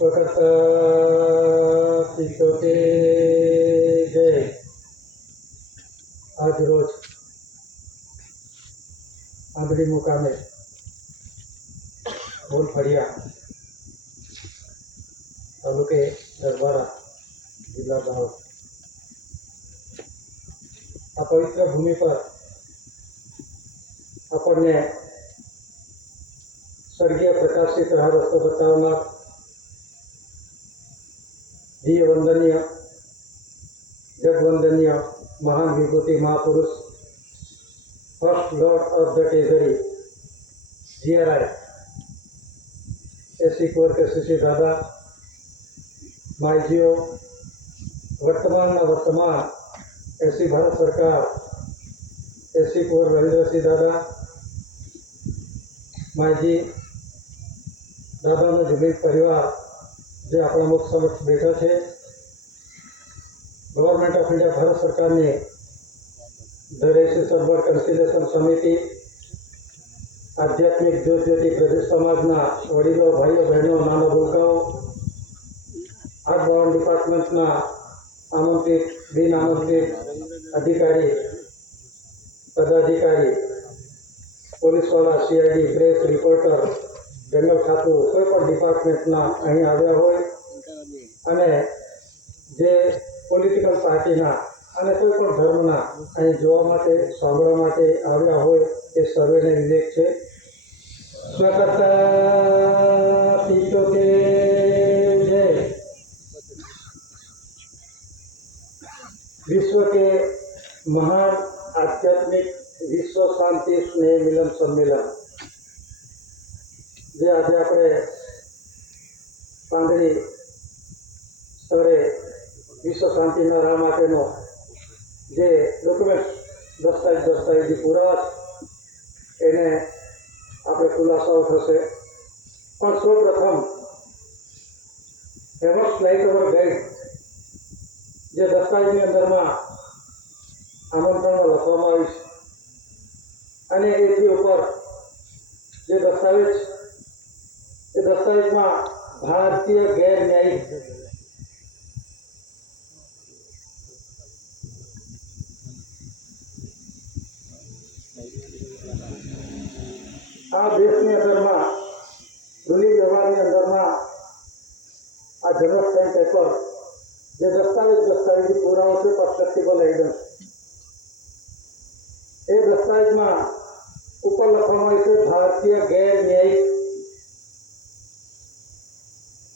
વખત પિત્તોતેર જય આજ રોજ આંબલી મુકામે ભૂલફળિયા તાલુકે દરબારા જિલ્લા દાહોદ આ પવિત્ર ભૂમિ પર આપણને સ્વર્ગીય પ્રકાશિત રાહ રસ્તો બતાવનાર ધીય વંદનીય જગવંદનીય મહાન વિભૂતિ મહાપુરુષ first lord of the treasury GRI એસી કોર કેસીસી દાદા માયજીઓ વર્તમાન એસી ભારત સરકાર એસી કોર રવિન્દ્રસિંહ દાદા માયજી દાદાનો જમીન પરિવાર જે આપણા મુખ સમક્ષ બેઠા છે ગવર્મેન્ટ ઓફ ઇન્ડિયા ભારત સરકારની ધરેસી સર્વર કન્સિલેશન સમિતિ આધ્યાત્મિક જ્યોતિ પ્રદેશ સમાજના વડીલો ભાઈઓ બહેનો નાના ભૂલકાઓ આગળ ડિપાર્ટમેન્ટના આમંત્રિત બિન આમંત્રિત અધિકારી પદાધિકારી પોલીસવાળા CID પ્રેસ રિપોર્ટર જનરલ ખાતું કોઈ પણ ડિપાર્ટમેન્ટના અહીં આવ્યા હોય અને જે પોલિટિકલ પાર્ટીના અને કોઈ પણ ધર્મના અહીં જોવા માટે સાંભળવા માટે આવ્યા હોય એ સર્વેને વિવેક છે સ્વકર્તા પિત્તોતેર જય विश्व के महान आध्यात्मिक विश्व शांति स्नेह मिलन सम्मेलन जे आज આપણે પાંદડી સ્તરે વિશ્વ શાંતિના રાહ માટેનો જે ડોક્યુમેન્ટ દસ્તાવેજી પુરાવા એને આપણે ખુલાસાઓ થશે પણ સૌપ્રથમ હેમસ લાઇટ ઓવર ગાઈડ જે દસ્તાવેજની અંદરમાં આમંત્રણ લખવામાં આવ્યું છે અને એથી ઉપર જે દસ્તાવેજ એ દસ્તાવેજમાં ભારતીય ગેર ન્યાયિક આ દેશની અંદરમાં રૂલિંગ વ્યવહારની અંદરમાં આ જનરલ સ્ટેમ્પ પેપર જે દસ્તાવેજી પુરાવો છે પર્સપેક્ટિવલ એવિડન્સ એ દસ્તાવેજમાં ઉપર લખવામાં આવ્યું છે ભારતીય ગેર ન્યાયિક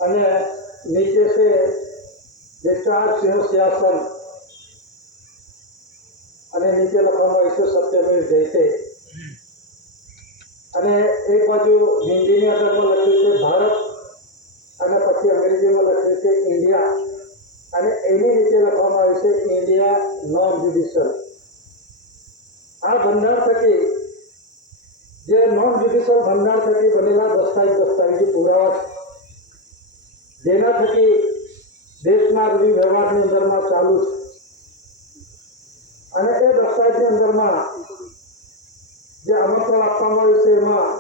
અને નીચે છે જે 4 સિંહ શાસન અને નીચે લખવામાં આવ્યું છે સત્યમેવ જયતે અને એક બાજુ હિન્દીની અંદરમાં લખ્યું છે ભારત અને પછી અંગ્રેજીમાં લખ્યું છે ઇન્ડિયા અને એની નીચે લખવામાં આવ્યું છે ઇન્ડિયા નોન જ્યુડિશિયલ આ ભંડાર થકી જે નોન જ્યુડિશિયલ ભંડાર થકી બનેલા દસ્તાવેજી પુરાવા છે જેના થકી દેશના રૂઢિ વ્યવહારની અંદરમાં ચાલુ છે અને એ દસ્તાવેજની અંદરમાં જે આમંત્રણ આપવામાં આવ્યું છે એમાં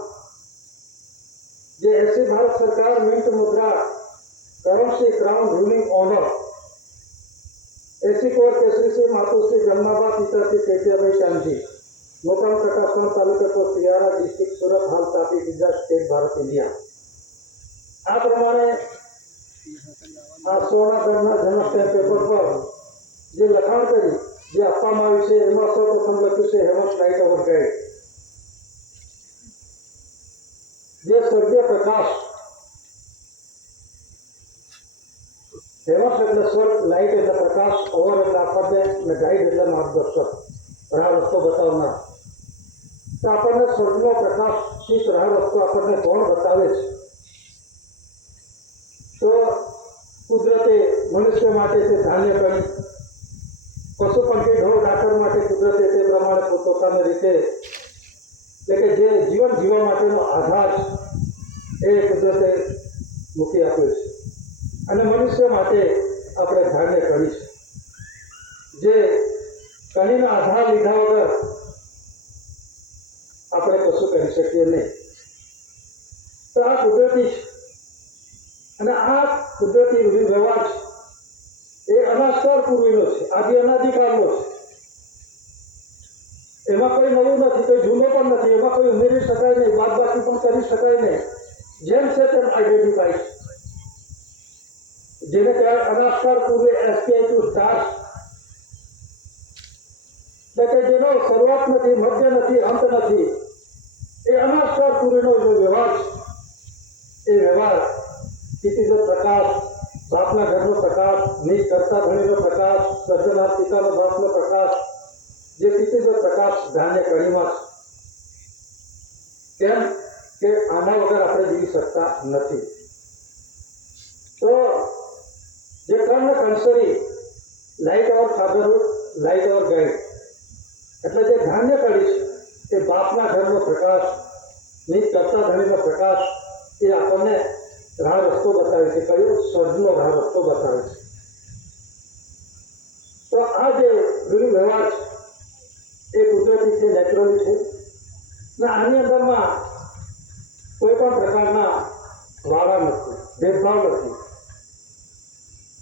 જે એસી ભારત સરકાર મિન્ટ મુદ્રા કરન્સી ક્રાઉન રૂલિંગ ઓનર एसी कोर केसरी मातुश्री जमनाबा पिताश्री केतियाभाई श्यामजी मुकाम प्रकाशन तालुका को सियारा डिस्ट्रिक्ट सूरत हाल तापी गुजरात स्टेट भारत इंडिया आ प्रमाणे आ 16 जन्म स्टेम्प पेपर पर जे लखाण करी जे आपवामां आव्युं छे एमां सौप्रथम लख्युं छे हेमस लाइट ओवर गाइड जे स्वर्गीय प्रकाश हेमस એટલે સ્વર્ગ લાઇટ એટલે પ્રકાશ ઓવર એટલે આપણને અને ગાઈડ એટલે માર્ગદર્શક રાહ રસ્તો બતાવનાર તો આપણને સ્વર્ગનો પ્રકાશિત રાહ રસ્તો આપણને કોણ બતાવે છે તો કુદરતે મનુષ્ય માટે તે ધાન્ય કરી પશુ પંખી ઢોર ડાકર માટે કુદરતે તે પ્રમાણે પોતાની રીતે એટલે કે જે જીવન જીવવા માટેનો આધાર એ કુદરતે મૂકી આપ્યો છે અને મનુષ્ય માટે આપણે ધાન્ય કરીશ જે કણીનો આધાર લીધા વગર આપણે કશું કરી શકીએ નહીં તો આ કુદરતી અને આ કુદરતી રૂઢિવ્યવહાર એ અનાસ્કાર પૂર્વીનો છે, આદિ અનાદિકાળનો છે. એમાં કોઈ નવું નથી, કોઈ જૂનો પણ નથી, એમાં કોઈ ઉમેરી શકાય નહીં, બાદબાકી પણ કરી શકાય નહીં. જેમ છે તેમ આઈડેન્ટિફાઈ, જેને કહેવાય અનાસ્કાર પૂર્વે એસપીઆઈ ટુ સ્ટાર્સ, એટલે કે જેનો શરૂઆત નથી, મધ્ય નથી, અંત નથી, એ અનાસ્કાર પૂર્વીનો જે વ્યવહાર છે એ વ્યવહાર પિતૃ પ્રકાશ, બાપના ઘરનો પ્રકાશ, નિજ કરતા ધણીનો પ્રકાશ, સર્જનાર પિતાનો બાપનો પ્રકાશ, જે પિતૃ પ્રકાશ ધાન્ય કડીમાં છે. કેમ કે આના વગર આપણે જીવી શકતા નથી. તો જે કર્ણ કંસરી લાઈટ અવર ફાધરહુડ, લાઈટ અવર ગાઈડ, એટલે જે ધાન્ય કડી છે એ બાપના ઘરનો પ્રકાશ, નિજ કરતા ધણીનો પ્રકાશ, એ આપણને રાહ રસ્તો બતાવે છે. કયો? સ્વર્ગનો રાહ રસ્તો બતાવે છે. તો આ જે વ્યવહાર છે એ કુદરતી છે, નેચરલી છે, ને આની અંદરમાં કોઈ પણ પ્રકારના વાળા નથી, ભેદભાવ નથી.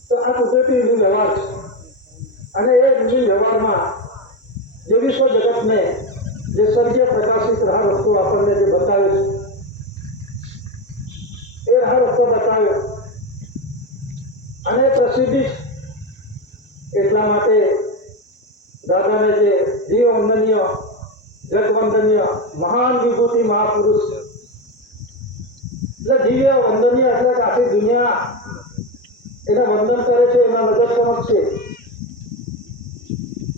તો આ કુદરતી વ્યવહાર છે. અને એ વ્યવહારમાં જે વિશ્વ જગતને જે સ્વર્ગીય પ્રકાશિત રાહ રસ્તો આપણને જે બતાવે છે, એ રાહ રસ્તો બતાવ્યો. અને પ્રસિદ્ધિ એટલા માટે દાદાને જે દિવ્ય વંદનીય, જગવંદનીય, મહાન વિભૂતિ મહાપુરુષ, એટલે દિવ્ય વંદનીય એટલે કે આખી દુનિયા એને વંદન કરે છે, એના નજર સમક્ષ છે.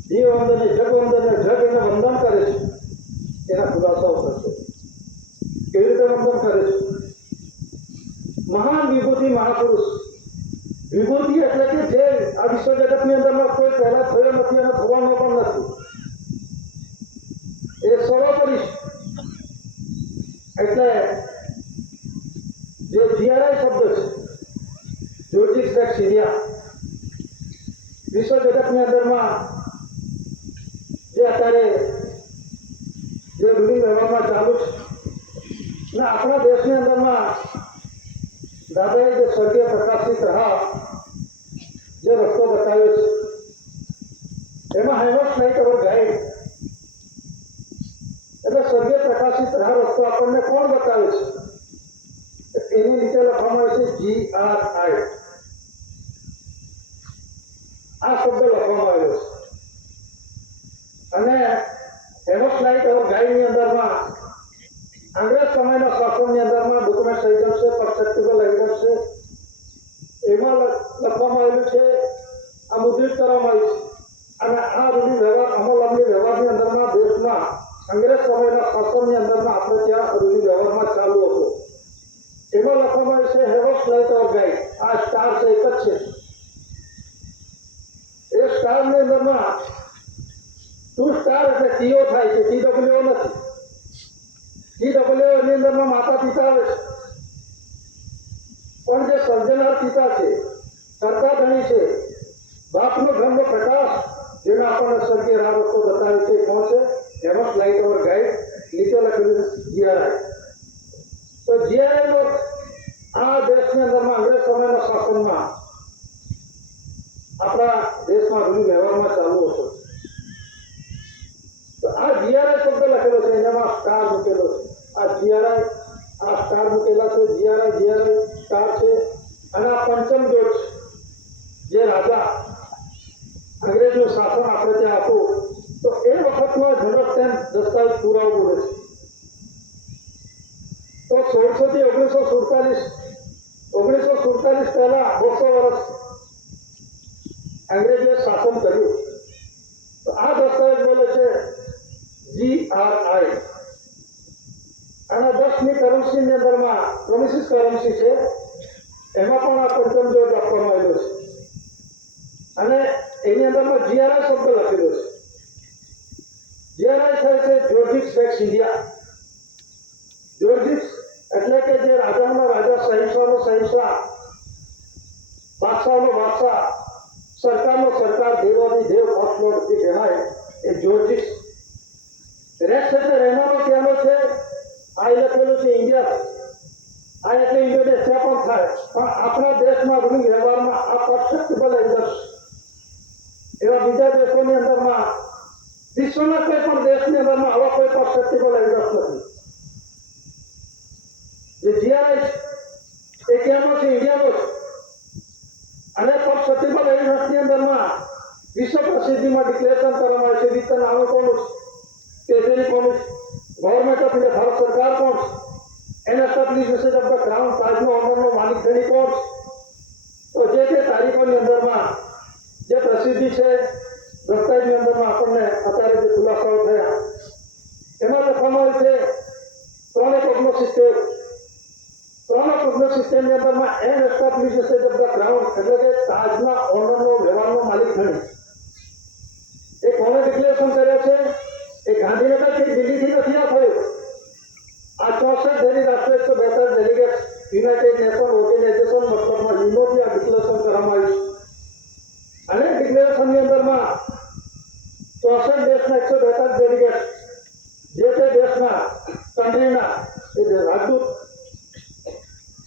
દિવ્ય વંદનીય, જગવંદનીય, જગ એને વંદન કરે છે. એના ખુલાસાઓ થશે કેવી રીતે વંદન કરે છે. મહાન વિભૂતિ મહાપુરુષ, વિભૂતિ એટલે કે જે આ વિશ્વ જગતની અંદરમાં કોઈ પહેલા થયો નથી અને થવાનો પણ નથી, એ સર્વોપરી. એટલે જે જીઆરઆઈ શબ્દ છે, જ્યોતિષ રેક્સ ઇન્ડિયા, વિશ્વ જગતની અંદરમાં જે અત્યારે જે રૂઢિ વ્યવહારમાં ચાલુ છે, ને આપણા દેશની અંદરમાં દાદાએ જે સ્વર્ગીય પ્રકાશિત રાહ જે રસ્તો બતાવ્યો છે, એમાં હેમસ લાઈટ અવર ગાઈડ, એટલે સ્વર્ગીય પ્રકાશિત રાહ રસ્તો આપણને કોણ બતાવે છે? એની નીચે લખવામાં આવે છે GRI. આ શબ્દ લખવામાં આવ્યો છે. અને હેમસ લાઈટ અવર ગાઈડની અંદરમાં અંગ્રેજ સમયના શાસનની અંદરમાં ડોક્યુમેન્ટ સહિત છે, પરસેપ્ટિબલ એવિડન્સ છે, એમાં લખવામાં આવેલું છે, આ મુદ્રિત કરવામાં આવ્યું છે. અને આ રૂઢિ વ્યવહાર, અમલની વ્યવહારની અંદરમાં દેશમાં અંગ્રેજ સમયના શાસનની અંદરમાં આપણે ત્યાં રૂઢિ વ્યવહારમાં ચાલુ હતો. એમાં લખવામાં આવ્યું છે હેવસ લાઈટ અવર ગાઈડ. આ સ્ટાર છે, એક જ છે. એ સ્ટારની અંદરમાં ટુ સ્ટાર એટલે ટીઓ થાય છે, TWO નથી. TWO એની અંદરમાં માતા પિતા આવે છે, પણ જે સર્જનાર પિતા છે, કરતા ધણી છે, બાપનો ઘરનો પ્રકાશ, જેને આપણને સ્વર્ગીય રાહ રસ્તો બતાવે છે, કોણ છે? હેમસ લાઈટ અવર ગાઈડ. નીચે લખેલું છે GRI. તો GRI નો આ દેશની અંદરમાં અંગ્રેજ સમયના શાસનમાં આપણા દેશમાં રૂઢિ વ્યવહારમાં ચાલુ હતો. તો આ GRI શબ્દ લખેલો છે, એનામાં સ્ટાર મૂકેલો છે. આ GRI, આ સ્ટાર મૂકેલા છે, GRI સ્ટાર છે. અને આ પંચમ જ્યોત, જે રાજા અંગ્રેજનું શાસન આપણે ત્યાં હતું, તો એ વખતનો ઝનક દસ્તાવેજ પુરાવો બોલે છે. તો 1600 થી 1947 પહેલા 200 વર્ષ અંગ્રેજોએ શાસન કર્યું. તો આ દસ્તાવેજ બોલે છે GRI. અને 10મી કરન્સીની અંદરમાં પ્રોમિસિસ કરન્સી છે, એમાં પણ આ પંચમ જ્યોત આપવામાં આવેલો છે. અને એની અંદરમાં GRI શબ્દ લખેલો છે. GRI થાય છે જ્યોતિષ રેક્સ ઇન્ડિયા. જ્યોતિષ એટલે કે જે રાજાનો રાજા, સહિંસવાનો સહિંસા, બાદશાહનો બાદશાહ, સરકારનો સરકાર, દેવોની દેવ, ફર્સ્ટ જે કહેવાય એ જ્યોતિષ. રેક્સ એટલે રહેવાનો કહેવાનો છે. આ લખેલું છે ઇન્ડિયા. આ એટલે ઇન્ડોનેશિયા પણ થાય. પણ આપણા દેશમાં રૂલિંગ વ્યવહારમાં આ પરસેપ્ટેબલ એવિડન્સ એવા બીજા દેશોની અંદરમાં વિશ્વના કોઈ પણ દેશની અંદરમાં આવા કોઈ પરસેપ્ટેબલ એવિડન્સ નથી. જે જીઆરએસ એ ક્યાંનો છે? ઇન્ડિયાનો છે. અને પરસેપ્ટેબલ એવિડન્સની અંદરમાં વિશ્વ પ્રસિદ્ધિમાં ડિક્લેરેશન કરવામાં આવે છે. વિત્ત નામો કોણ છે? કેજરી કોણ છે? ગવર્મેન્ટ ઓફ ઇન્ડિયા ભારત સરકાર કોણ છે? An establishment of the crown તાજનો ઓનરનો માલિક ધણી કોણ છે? તો જે તે તારીખોની અંદરમાં જે પ્રસિદ્ધિ છે દસ્તાવેજની અંદરમાં આપણને અત્યારે જે ખુલાસાઓ થયા એમાં લખવામાં આવે છે 369 ની અંદરમાં an establishment of the crown એટલે કે તાજના ઓનરનો વ્યવહારનો માલિક ધણી એ કોણે ડિક્લેરેશન કર્યા છે? એ ગાંધીનગરથી દિલ્હીથી નથી આ થયું. આ 64 ધેરી રાષ્ટ્રીય 142 ડેલિગેટ યુનાઇટેડ નેશન ઓર્ગેનાઇઝેશન મતલબમાં યુનોથી આ ડિક્લેરેશન કરવામાં આવ્યું. અને ડિક્લેરેશનની અંદરમાં 64 દેશના 142 ડેલિગેટ જે તે દેશના કન્ટ્રીના રાજદૂત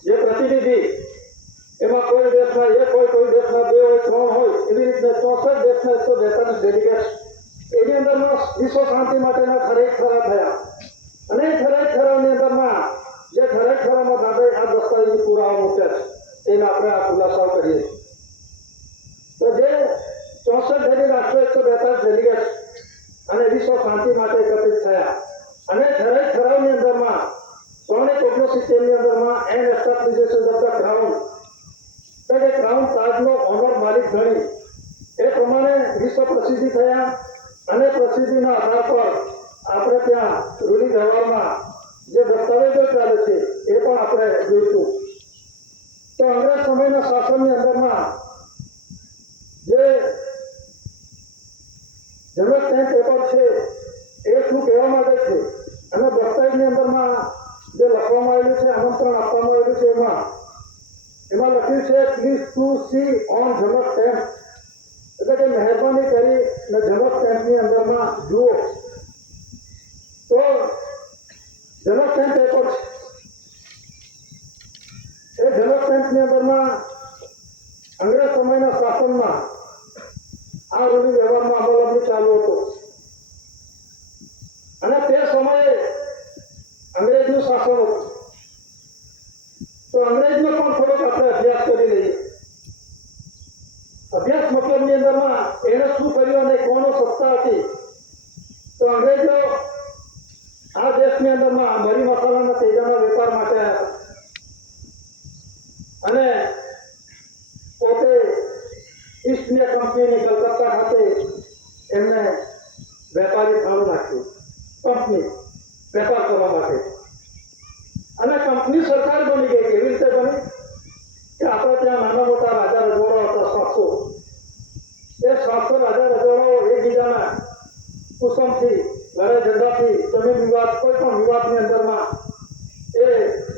જે પ્રતિનિધિ એમાં કોઈ દેશના એક હોય, કોઈ દેશના બે હોય, ત્રણ હોય, એવી રીતે 64 દેશના 142 ડેલિગેટ એની અંદરમાં વિશ્વ શાંતિ માટેના ઠરાવ થયા. અને એ ઠરાવની અંદરમાં જે ઠરાવમાં દાદાએ આ દસ્તાવેજી પુરાવા મૂક્યા છે એના આપણે આ ખુલાસાઓ કરીએ છીએ. તો જે 64 ધેરી રાષ્ટ્રીય 142 ડેલિગેટ અને વિશ્વ શાંતિ માટે એકત્રિત થયા અને ઠરાવની અંદરમાં 369 ની અંદરમાં an establishment of the crown એટલે ક્રાઉન તાજનો ઓનર માલિક ધણી એ પ્રમાણે વિશ્વ પ્રસિદ્ધિ થયા. અને પ્રસિદ્ધિના આધાર પર આપણે ત્યાં રૂલિંગ વ્યવહારમાં જે દસ્તાવેજો ચાલે છે એ પણ આપણે જોઈશું. તો અંગ્રેજ સમયના શાસનની અંદરમાં જે જનરલ સ્ટેમ્પ પેપર છે એ શું કહેવા માંગે છે અને દસ્તાવેજની અંદરમાં જે લખવામાં આવેલું છે, આમંત્રણ આપવામાં આવેલું છે એમાં લખ્યું છે please to see on general stamp એટલે કે મહેરબાની કરી ને જનરલ સ્ટેમ્પની અંદરમાં જુઓ. તો જનરલ સ્ટેમ્પ પેપર છે એ જનરલ સ્ટેમ્પની અંદરમાં અંગ્રેજ સમયના શાસનમાં આ રૂલિંગ વ્યવહારમાં અમલ ચાલુ હતો. અને તે સમયે અંગ્રેજનું શાસન હતું. તો અંગ્રેજનો પણ થોડોક આપણે અભ્યાસ કરી લઈએ. અભ્યાસ મતલબની અંદરમાં એને શું કર્યું અને કોનો સત્તા હતી. તો અંગ્રેજો આ દેશની અંદરમાં મરી મસાલાના તેજાના વેપાર માટે આવ્યા અને પોતે ઈસ્ટ ઇન્ડિયા કંપનીની કલકત્તા ખાતે એમને વેપારી ખાણું નાખ્યું કંપની વેપાર કરવા માટે. અને કંપની સરકાર બની ગઈ. કેવી રીતે બની કે આપણે ત્યાં નાના મોટા રાજા રજવાડા હતા 700 એ 700 રાજા રજવાડાઓ એકબીજાના કુસુમથી લડાઈ ઝઘડાથી જમીન વિવાદ કોઈ પણ વિવાદની અંદરમાં એ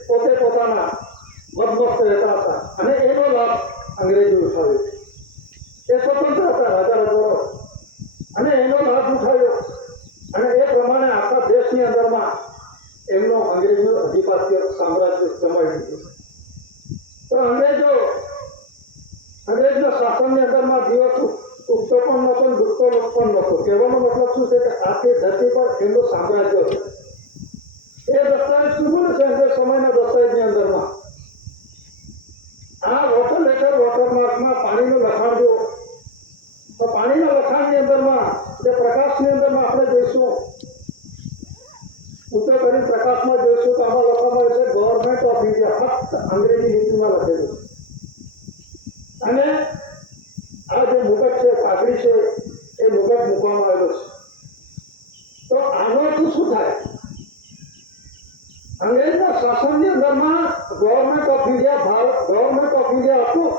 પોતે પોતાના મદમસ્ત રહેતા હતા અને એનો લાભ અંગ્રેજો ઉઠાવ્યો. એ સ્વતંત્ર હતા રાજા રજવાડાઓ અને એનો લાભ ઉઠાવ્યો અને એ પ્રમાણે આખા દેશની અંદરમાં એમનો અંગ્રેજનું અધિપત્ય સામ્રાજ્ય જમાવી દીધું. તો અંગ્રેજના શાસનની અંદરમાં દિવસ ઉગતો પણ નહોતો, ડૂબતો પણ નહોતો. કહેવાનો મતલબ શું છે કે આખી ધરતી પર એમનું સામ્રાજ્ય હતું. એ દસ્તાવેજ શું બોલે છે અંગ્રેજ સમયના દસ્તાવેજની અંદરમાં આ વોટર લેટર વોટરમાર્કમાં પાણીનું લખાણ જો તો પાણીના લખાણની અંદરમાં જે પ્રકાશની અંદરમાં આપણે જોઈશું ઊંચો કરીને પ્રકાશમાં જોઈશું તો આમાં લખવામાં આવે છે ગવર્મેન્ટ ઓફ ઇન્ડિયા. ફક્ત અંગ્રેજી લિપિમાં લખેલું અને આ જે મુગટ છે પાઘડી છે એ મુગટ મૂકવામાં આવેલો છે. તો આનાથી શું થાય? અંગ્રેજના શાસનની અંદરમાં government of India government of India હતું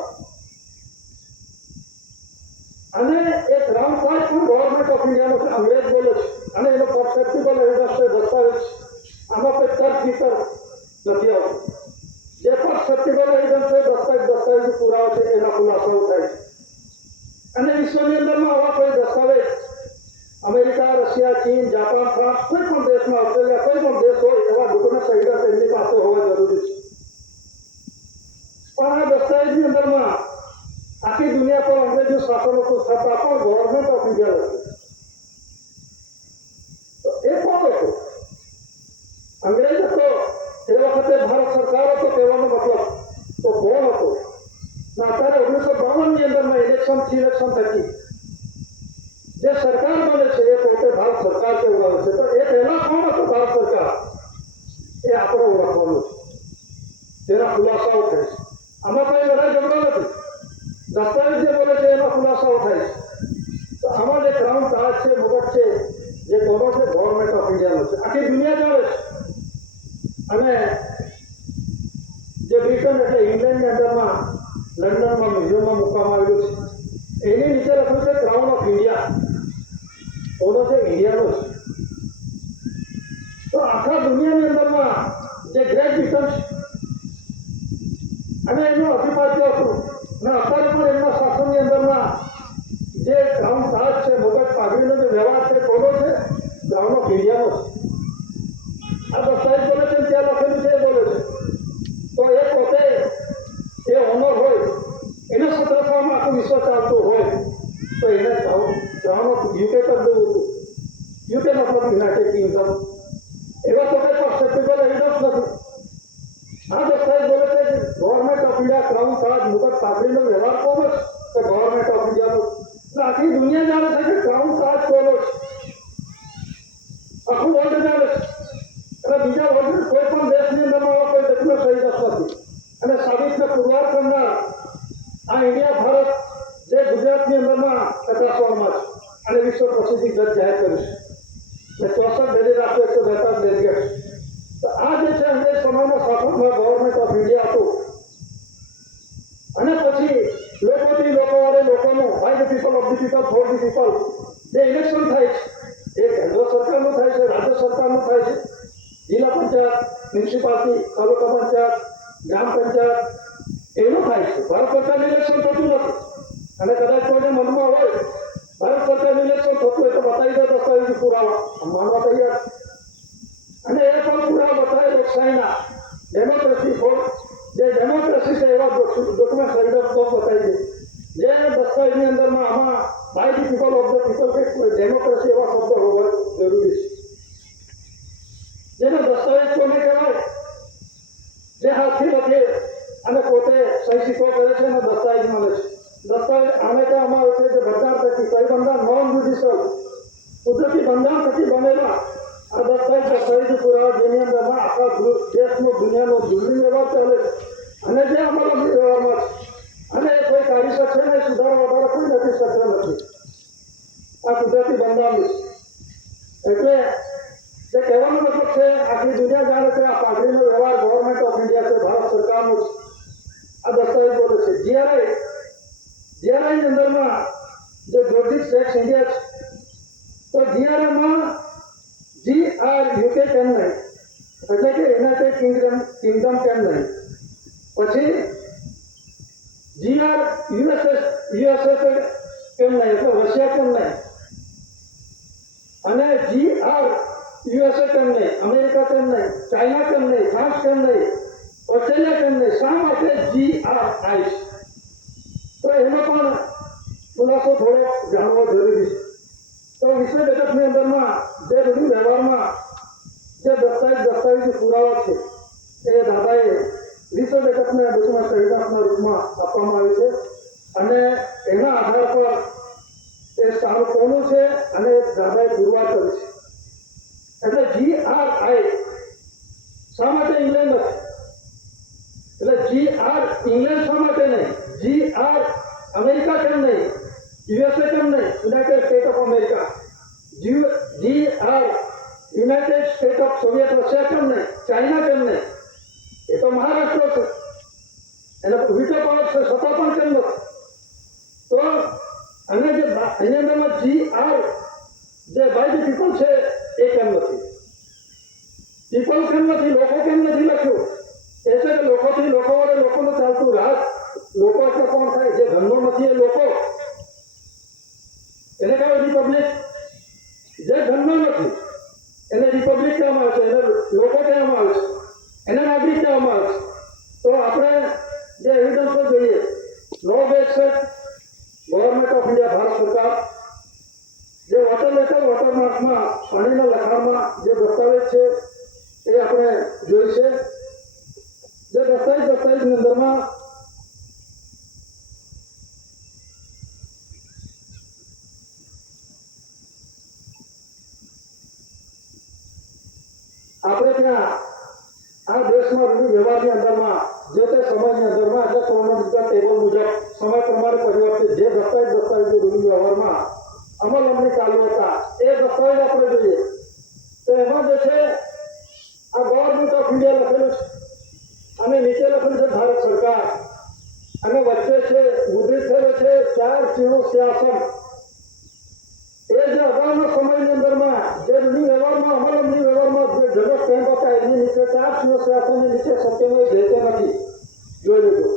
અને એ ક્રાઉન તાજ પણ ગવર્મેન્ટ ઓફ ઇન્ડિયાનો છે. અંગ્રેજ બોલે છે અને એનો પરસેપ્ટેબલ એવિડન્સ દસ્તાવેજ આમાં કોઈ તર્ક વિતર્ક નથી આવતું. જે પરસેપ્ટેબલ એવિડન્સ છે દસ્તાવેજ પુરાવા છે એના ખુલાસાઓ થાય છે. અને વિશ્વની અંદરમાં આવા કોઈ દસ્તાવેજ અમેરિકા, રશિયા, ચીન, જાપાન, ફ્રાન્સ કોઈ પણ દેશમાં, ઓસ્ટ્રેલિયા કોઈ પણ દેશ હોય એવા ડોક્યુમેન્ટ એવિડન્સ એમની પાસે હોવા જરૂરી છે. પણ આ અંગ્રેજ હતો તે વખતે ભારત સરકાર હતો કહેવાનો મતલબ તો કોણ હતો? અત્યારે 1952 ની અંદરમાં ઇલેક્શન થકી જે સરકાર બને છે એ પોતે ભારત સરકાર કહેવાય છે. તો એ પહેલા કોણ હતો ભારત સરકાર? એ આપણે ઓળખવાનું છે. તેના ખુલાસાઓ થાય છે. આમાં કોઈ લડાઈ ઝઘડો નથી. દસ્તાવેજ જે બોલે છે એના ખુલાસાઓ થાય છે. તો આમાં જે ક્રાઉન તાજ છે, મુગટ છે, જે કોનો છે? ગવર્મેન્ટ ઓફ ઇન્ડિયાનો છે. આખી દુનિયા જાણે છે. અને જે બ્રિટન એટલે ઇંગ્લેન્ડની અંદરમાં લંડનમાં મ્યુઝિયમમાં મૂકવામાં આવેલું છે. એની નીચે લખ્યું છે ક્રાઉન ઓફ ઇન્ડિયા. કોનો છે? ઇન્ડિયાનો છે. તો આખા દુનિયાની અંદરમાં જે ગ્રેટ બ્રિટન છે અને એનું આધિપત્ય હતું અને અત્યારે પણ એમના શાસનની અંદરમાં જે ક્રાઉન તાજ છે, મુગટ પાઘડીનો જે વ્યવહાર છે, કોનો છે? ક્રાઉન ઓફ ઇન્ડિયાનો છે. આ દસ્તાવેજ બોલે છે ત્યાં લખેલું છે એ બોલે છે. તો એ પોતે એ ઓનર હોય એને સત્રસમાં આખું વિશ્વ ચાલતું હોય તો એને ક્રાઉન ઓફ યુકે કરી દેવું હતું. યુકે મતલબ યુનાઇટેડ કિંગડમ. એવા તો કઈ પરસેપ્ટેબલ એવિડન્સ નથી. આ દસ્તાવેજ બોલે છે કે ગવર્મેન્ટ ઓફ ઇન્ડિયા ક્રાઉન તાજ મુગટ પાઘડીનો વ્યવહાર કોનો છે? તો ગવર્મેન્ટ ઓફ ઇન્ડિયાનો. આખી દુનિયા જાણે છે કે ક્રાઉન તાજ કોનો છે. આખું વર્લ્ડ જાણે છે. અને બીજા વર્લ્ડ કોઈ પણ દેશની અંદરમાં કોઈ ડોક્યુમેન્ટ સહી નથી. અને સાબિતને પુરવાર કરનાર આ ઇન્ડિયા ભારત જે ગુજરાતની અંદરમાં 50માં છે અને વિશ્વ પ્રસિદ્ધિ જજ જાહેર કર્યું છે. 64 ડેલી રાષ્ટ્ર 142 ડેલિગેટ. તો આ જે છે અંગ્રેજ સમયમાં શાસનમાં ગવર્મેન્ટ ઓફ ઇન્ડિયા હતું. અને પછી લોકોથી લોકો વડે લોકોનું by the people of the people for the people જે ઇલેક્શન થાય છે એ કેન્દ્ર સરકારનું થાય છે, રાજ્ય સરકારનું થાય છે, જિલ્લા પંચાયત, મ્યુનિસિપાલિટી, તાલુકા પંચાયત, ગ્રામ પંચાયત એનું થાય છે. ભારત સરકારનું ઇલેક્શન થતું નથી. અને કદાચ કોઈને મનમાં હોય ભારત સરકારનું ઇલેક્શન થતું હોય તો બતાવી દે દસ્તાવેજી પુરાવા, માનવા તૈયાર. અને એ પણ પુરાવા બતાવે લોકશાહીના ડેમોક્રેસી ફોર જે ડેમોક્રેસી છે એવા ડોક્યુમેન્ટ એવિડન્સ તો બતાવી દે. જે દસ્તાવેજની અંદરમાં આમાં by the people of the people કે ડેમોક્રેસી એવા શબ્દો હોવા જરૂરી છે. જેનો દસ્તાવેજ કોને કહેવાય? જે હાથથી લખે અને પોતે સહી સિક્કો કરે છે અને દસ્તાવેજ મળે છે. દસ્તાવેજ આને કહેવામાં આવે છે જે બંધારણ થકી કઈ બંધારણ નોન જ્યુડિશિયલ કુદરતી બંધારણ થકી બનેલા આ દસ્તાવેજી પુરાવા જેની અંદરમાં આખા દેશનો દુનિયાનો જુદરી વ્યવહાર ચાલે છે અને જે અમારા વ્યવહારમાં છે અને એ કોઈ કાઢી શકશે નહીં, સુધારો વધારો કોઈ નથી શકતો નથી. આ કુદરતી બંધારણ એટલે જે કહેવાનો મતલબ છે આખી દુનિયા જાણે છે આ પાઘડીનો વ્યવહાર ગવર્મેન્ટ ઓફ ઇન્ડિયા છે, ભારત સરકારનો છે. આ દસ્તાવેજ બોલે છે. જીઆરઆઈ અંદરમાં જે જ્યોતિષ ટેક્સ ઇન્ડિયા છે તો જીઆરઆઈમાં GR યુકે કેમ નહીં? એટલે કે યુનાઇટેડ કિંગડમ કેમ નહીં? પછી GR યુએસએ કેમ નહીં? એટલે રશિયા કેમ નહીં? અને GR યુએસએ કેમ નહીં? અમેરિકા કેમ નહીં? ચાઇના કેમ નહીં? ફ્રાન્સ કેમ નહીં? ઓસ્ટ્રેલિયા કેમ નહીં? શા માટે GRI? તો એનો પણ ખુલાસો થોડો જાણવો જરૂરી છે. તો વિશ્વ જગતની અંદરમાં જે બધું વ્યવહારમાં જે દસ્તાવેજી પુરાવા છે એ દાદાએ વિશ્વ જગતને ડોક્યુમેન્ટ એવિડન્સના રૂપમાં આપવામાં આવે છે. અને એના આધાર પર એ સ્થાન કોનું છે અને દાદાએ પુરવાર કરી છે. એટલે GRI શા માટે ઇંગ્લેન્ડ નથી? એટલે GR ઇંગ્લેન્ડ શા માટે નહીં? GR અમેરિકા કેમ નહીં? યુએસએ કેમ નહીં? United State of America. GR United State of Soviet Russia કેમ નહીં? ચાઇના કેમ નહીં? એ તો મહારાષ્ટ્ર છે, એનો વિટો પાવર છે, સત્તા પણ કેમ નથી? તો અને જે એની અંદરમાં GR જે બાય ધ પીપલ છે એ કેમ નથી? પીપલ કેમ નથી? લોકો કેમ નથી લખ્યું? એ છે કે લોકોથી લોકો વડે લોકોનું ચાલતું રાજ. લોકો એટલે કોણ થાય? જે ધનનો નથી એ લોકો. એને કહેવાય રિપબ્લિક. જે ધનનો નથી એને રિપબ્લિક કહેવામાં આવે છે, એને લોકો કહેવામાં આવે છે, એને નાગરિક કહેવામાં આવે છે. તો આપણે જે એવિડન્સો જોઈએ લો બેઝ છે ગવર્મેન્ટ ઓફ ઇન્ડિયા ભારત સરકાર જે વોટરમાર્કમાં પાણીના લખાણમાં જે દસ્તાવેજ છે એ આપણે આ દેશમાં રૂઢિ વ્યવહારની અંદરમાં જે તે સમયની અંદરમાં એટલે ક્રોનોલોજીકલ ટેબલ મુજબ સમય પ્રમાણે પરિવર્તિત જે દસ્તાવેજો રૂઢિ વ્યવહારમાં અમલ ચાલુ હતા એ દસ્તાવેજ આપણે જોઈએ તો એમાં જે છે આ ગવર્મેન્ટ ઓફ ઇન્ડિયા લખેલું છે અને નીચે લખેલું છે ભારત સરકાર અને વચ્ચે છે મુદ્રિત થયેલો છે 4 ચિહ્નો શાસન એ જે અગાઉના સમયની અંદરમાં જે રૂઢિ વ્યવહારમાં અમલની વ્યવહારમાં જે જગત કેમ્પ હતા એની નીચે 4 ચિહ્નો શાસનની નીચે સત્યમય દેતે નથી જોઈ લેજો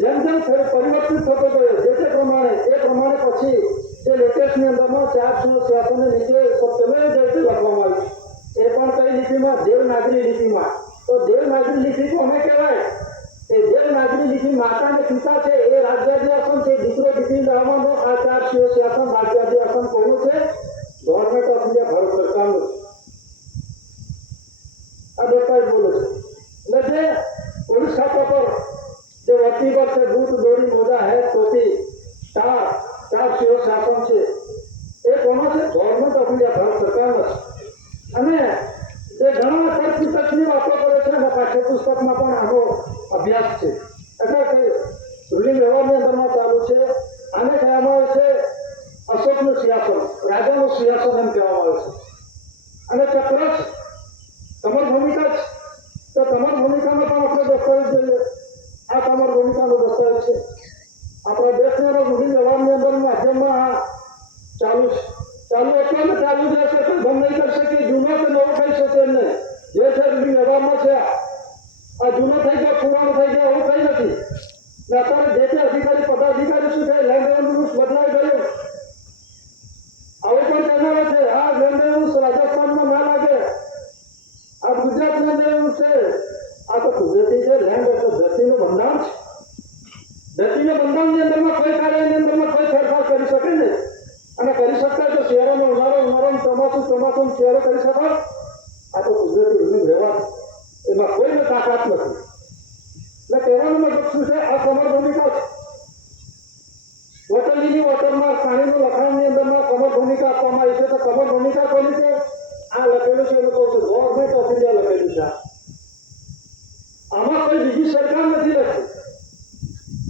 જેમ જેમ પરિવર્તિત થતો ગયો જે તે પ્રમાણે એ પ્રમાણે પછી જે લેટેસ્ટની અંદરમાં 4 ચિહ્નો શાસનની નીચે સત્યમય દેતે લખવામાં આવ્યું એ પણ કઈ લિપિમાં દેવનાગરી લિપિમાં તો દેવનાગરી લિપિ કોને કહેવાય એ દેવનાગરી લિપિ માતા અને પિતા છે એ રાજ્યાધિરાસન છે દીકરો દીકરી લાવવાનો આ 4 ચિહ્નો શાસન રાજ્યાધિરાસન કોનું છે ગવર્મેન્ટ ઓફ ઇન્ડિયા ભારત સરકારનું આ દસ્તાવેજ બોલે છે એટલે જે પોલીસ ખાતા પર જે વર્તી પર છે બૂટ દોરી મોજા હે ટોપી 4 ચિહ્નો શાસન છે એ કોનો છે ગવર્મેન્ટ ઓફ ઇન્ડિયા ભારત સરકારનો છે અને જે ઘણા તર્કની વાતો કરે છે અને પાઠ્યપુસ્તકમાં પણ આનો અભ્યાસ છે એટલે કે રૂલિંગ વ્યવહારની અંદરમાં ચાલુ છે આને કહેવામાં આવે છે અશોકનું સિંહાસન રાજાનું સિંહાસન એમ કહેવામાં આવે છે અને ચક્ર છે કમર ભૂમિકા છે તો કમર ભૂમિકાનો પણ આપણે દસ્તાવેજ જોઈએ આ કમર ભૂમિકાનો દસ્તાવેજ છે આપણા દેશના રૂલિંગ વ્યવહારની અંદર માધ્યમમાં ચાલુ છે ચાલુ એટલે ને ચાલુ જ રહેશે કોઈ બંધ નહીં કરશે કે જૂનો કે નવો થઈ શકે એમને જે છે રૂલિંગ વ્યવહારમાં છે આ જૂનો થઈ ગયો પુરાણો થઈ ગયો એવું કંઈ નથી ને અત્યારે જે તે અધિકારી પદાધિકારી શું થાય લેન્ડ રેવન્યુ રૂલ્સ બદલાઈ ગયો આવું પણ કહેનારો છે આ લેન્ડ રેવન્યુ રાજસ્થાનમાં ના લાગે આ ગુજરાત લેન્ડ રેવન્યુ છે આ તો કુદરતી છે લેન્ડ એટલે ધરતીનું બંધારણ છે ધરતીના બંધારણની અંદરમાં કોઈ કાર્યની અંદરમાં કોઈ ફેરફાર કરી શકે નહીં અને કરી શકાય તો શહેરોનો ઉનાળો ચોમાસું શહેરો કરી શકાય આ તો કુદરતી રૂલિંગ વ્યવહાર એમાં કોઈને તાકાત નથી એટલે કહેવાનો મતલબ શું છે આ કમર ભૂમિકા છે વોટરલીની વોટરમાર્ક પાણીનું લખાણની અંદરમાં કમર ભૂમિકા આપવામાં આવી છે તો કમર ભૂમિકા કોની છે આ લખેલું છે એ લોકો છે ગવર્મેન્ટ ઓફ ઇન્ડિયા લખેલું છે આમાં કોઈ બીજી સરકાર નથી લખી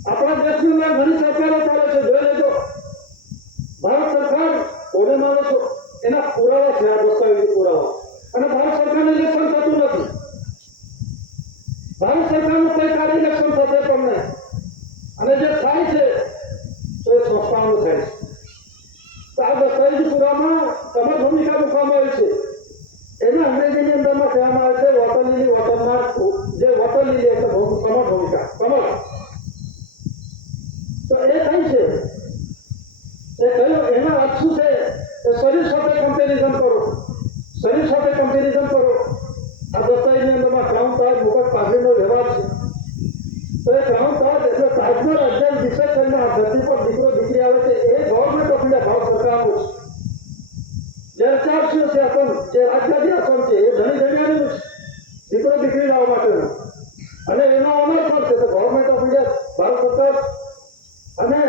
આપણા દેશની અંદર ઘણી સરકારો ચાલે છે જોઈ લેજો ભારત સરકાર કોને માનો છો એના પુરાવા છે આ દસ્તાવેજી પુરાવા અને ભારત સરકારને ઇલેક્શન થતું નથી ભારત સરકારનું કોઈ કાર્ય ઇલેક્શન થશે પણ નહીં અને જે થાય છે તો એ સંસ્થાઓનું થાય છે તો આ દસ્તાવેજી પુરાવામાં કમર ભૂમિકા મૂકવામાં આવી છે એને અંગ્રેજીની અંદરમાં કહેવામાં આવે છે વોટરલીલી વોટરમાર્ક જે વોટરલીલી એટલે કમર ભૂમિકા કમર તો એ કઈ છે એ કયું એના અર્થ શું છે એ શરીર સાથે કમ્પેરિઝન કરો શરીર સાથે કમ્પેરિઝન કરો આ દસ્તાવેજની અંદરમાં ક્રાઉન તાજ મુકટ પાઘડીનો વ્યવહાર છે તો એ ક્રાઉન તાજ એટલે તાજનો અધ્યયન વિષય કરીને આ ધરતી પર દીકરો દીકરી આવે છે એ ગવર્મેન્ટ ઓફ ઇન્ડિયા ભારત સરકારનું છે જ્યારે 4 ચિહ્નો શાસન જે રાજ્યાધિરાસન છે એ ધણી ધણિયાનું દીકરો દીકરી લાવવા માટેનું અને એનો અમલ પણ છે તો ગવર્મેન્ટ ઓફ ઇન્ડિયા ભારત સરકાર અને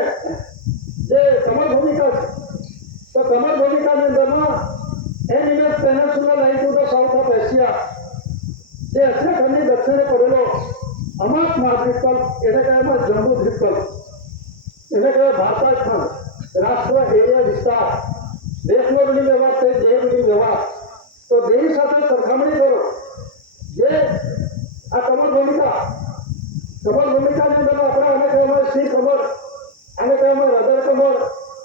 જે કમર ભૂમિકા છે તો કમર ભૂમિકાની અંદરમાં animate peninsula line to the south of Asia જે એશિયા ખંડની દક્ષિણે પડેલો અમાપ મહાદ્વીપકલ્પ એને કહેવામાં જમ્બુ દ્વીપકલ્પ એને કહેવાય ભારત ખંડ રાષ્ટ્ર એરિયા વિસ્તાર દેશનો રૂલિંગ વ્યવહાર છે જે રૂલિંગ વ્યવહાર તો દેશ સાથે સરખામણી કરો જે આ કમર ભૂમિકાની અંદર આપણે આને કહેવામાં સિંહ કમર આને કહેવામાં હૃદય કમર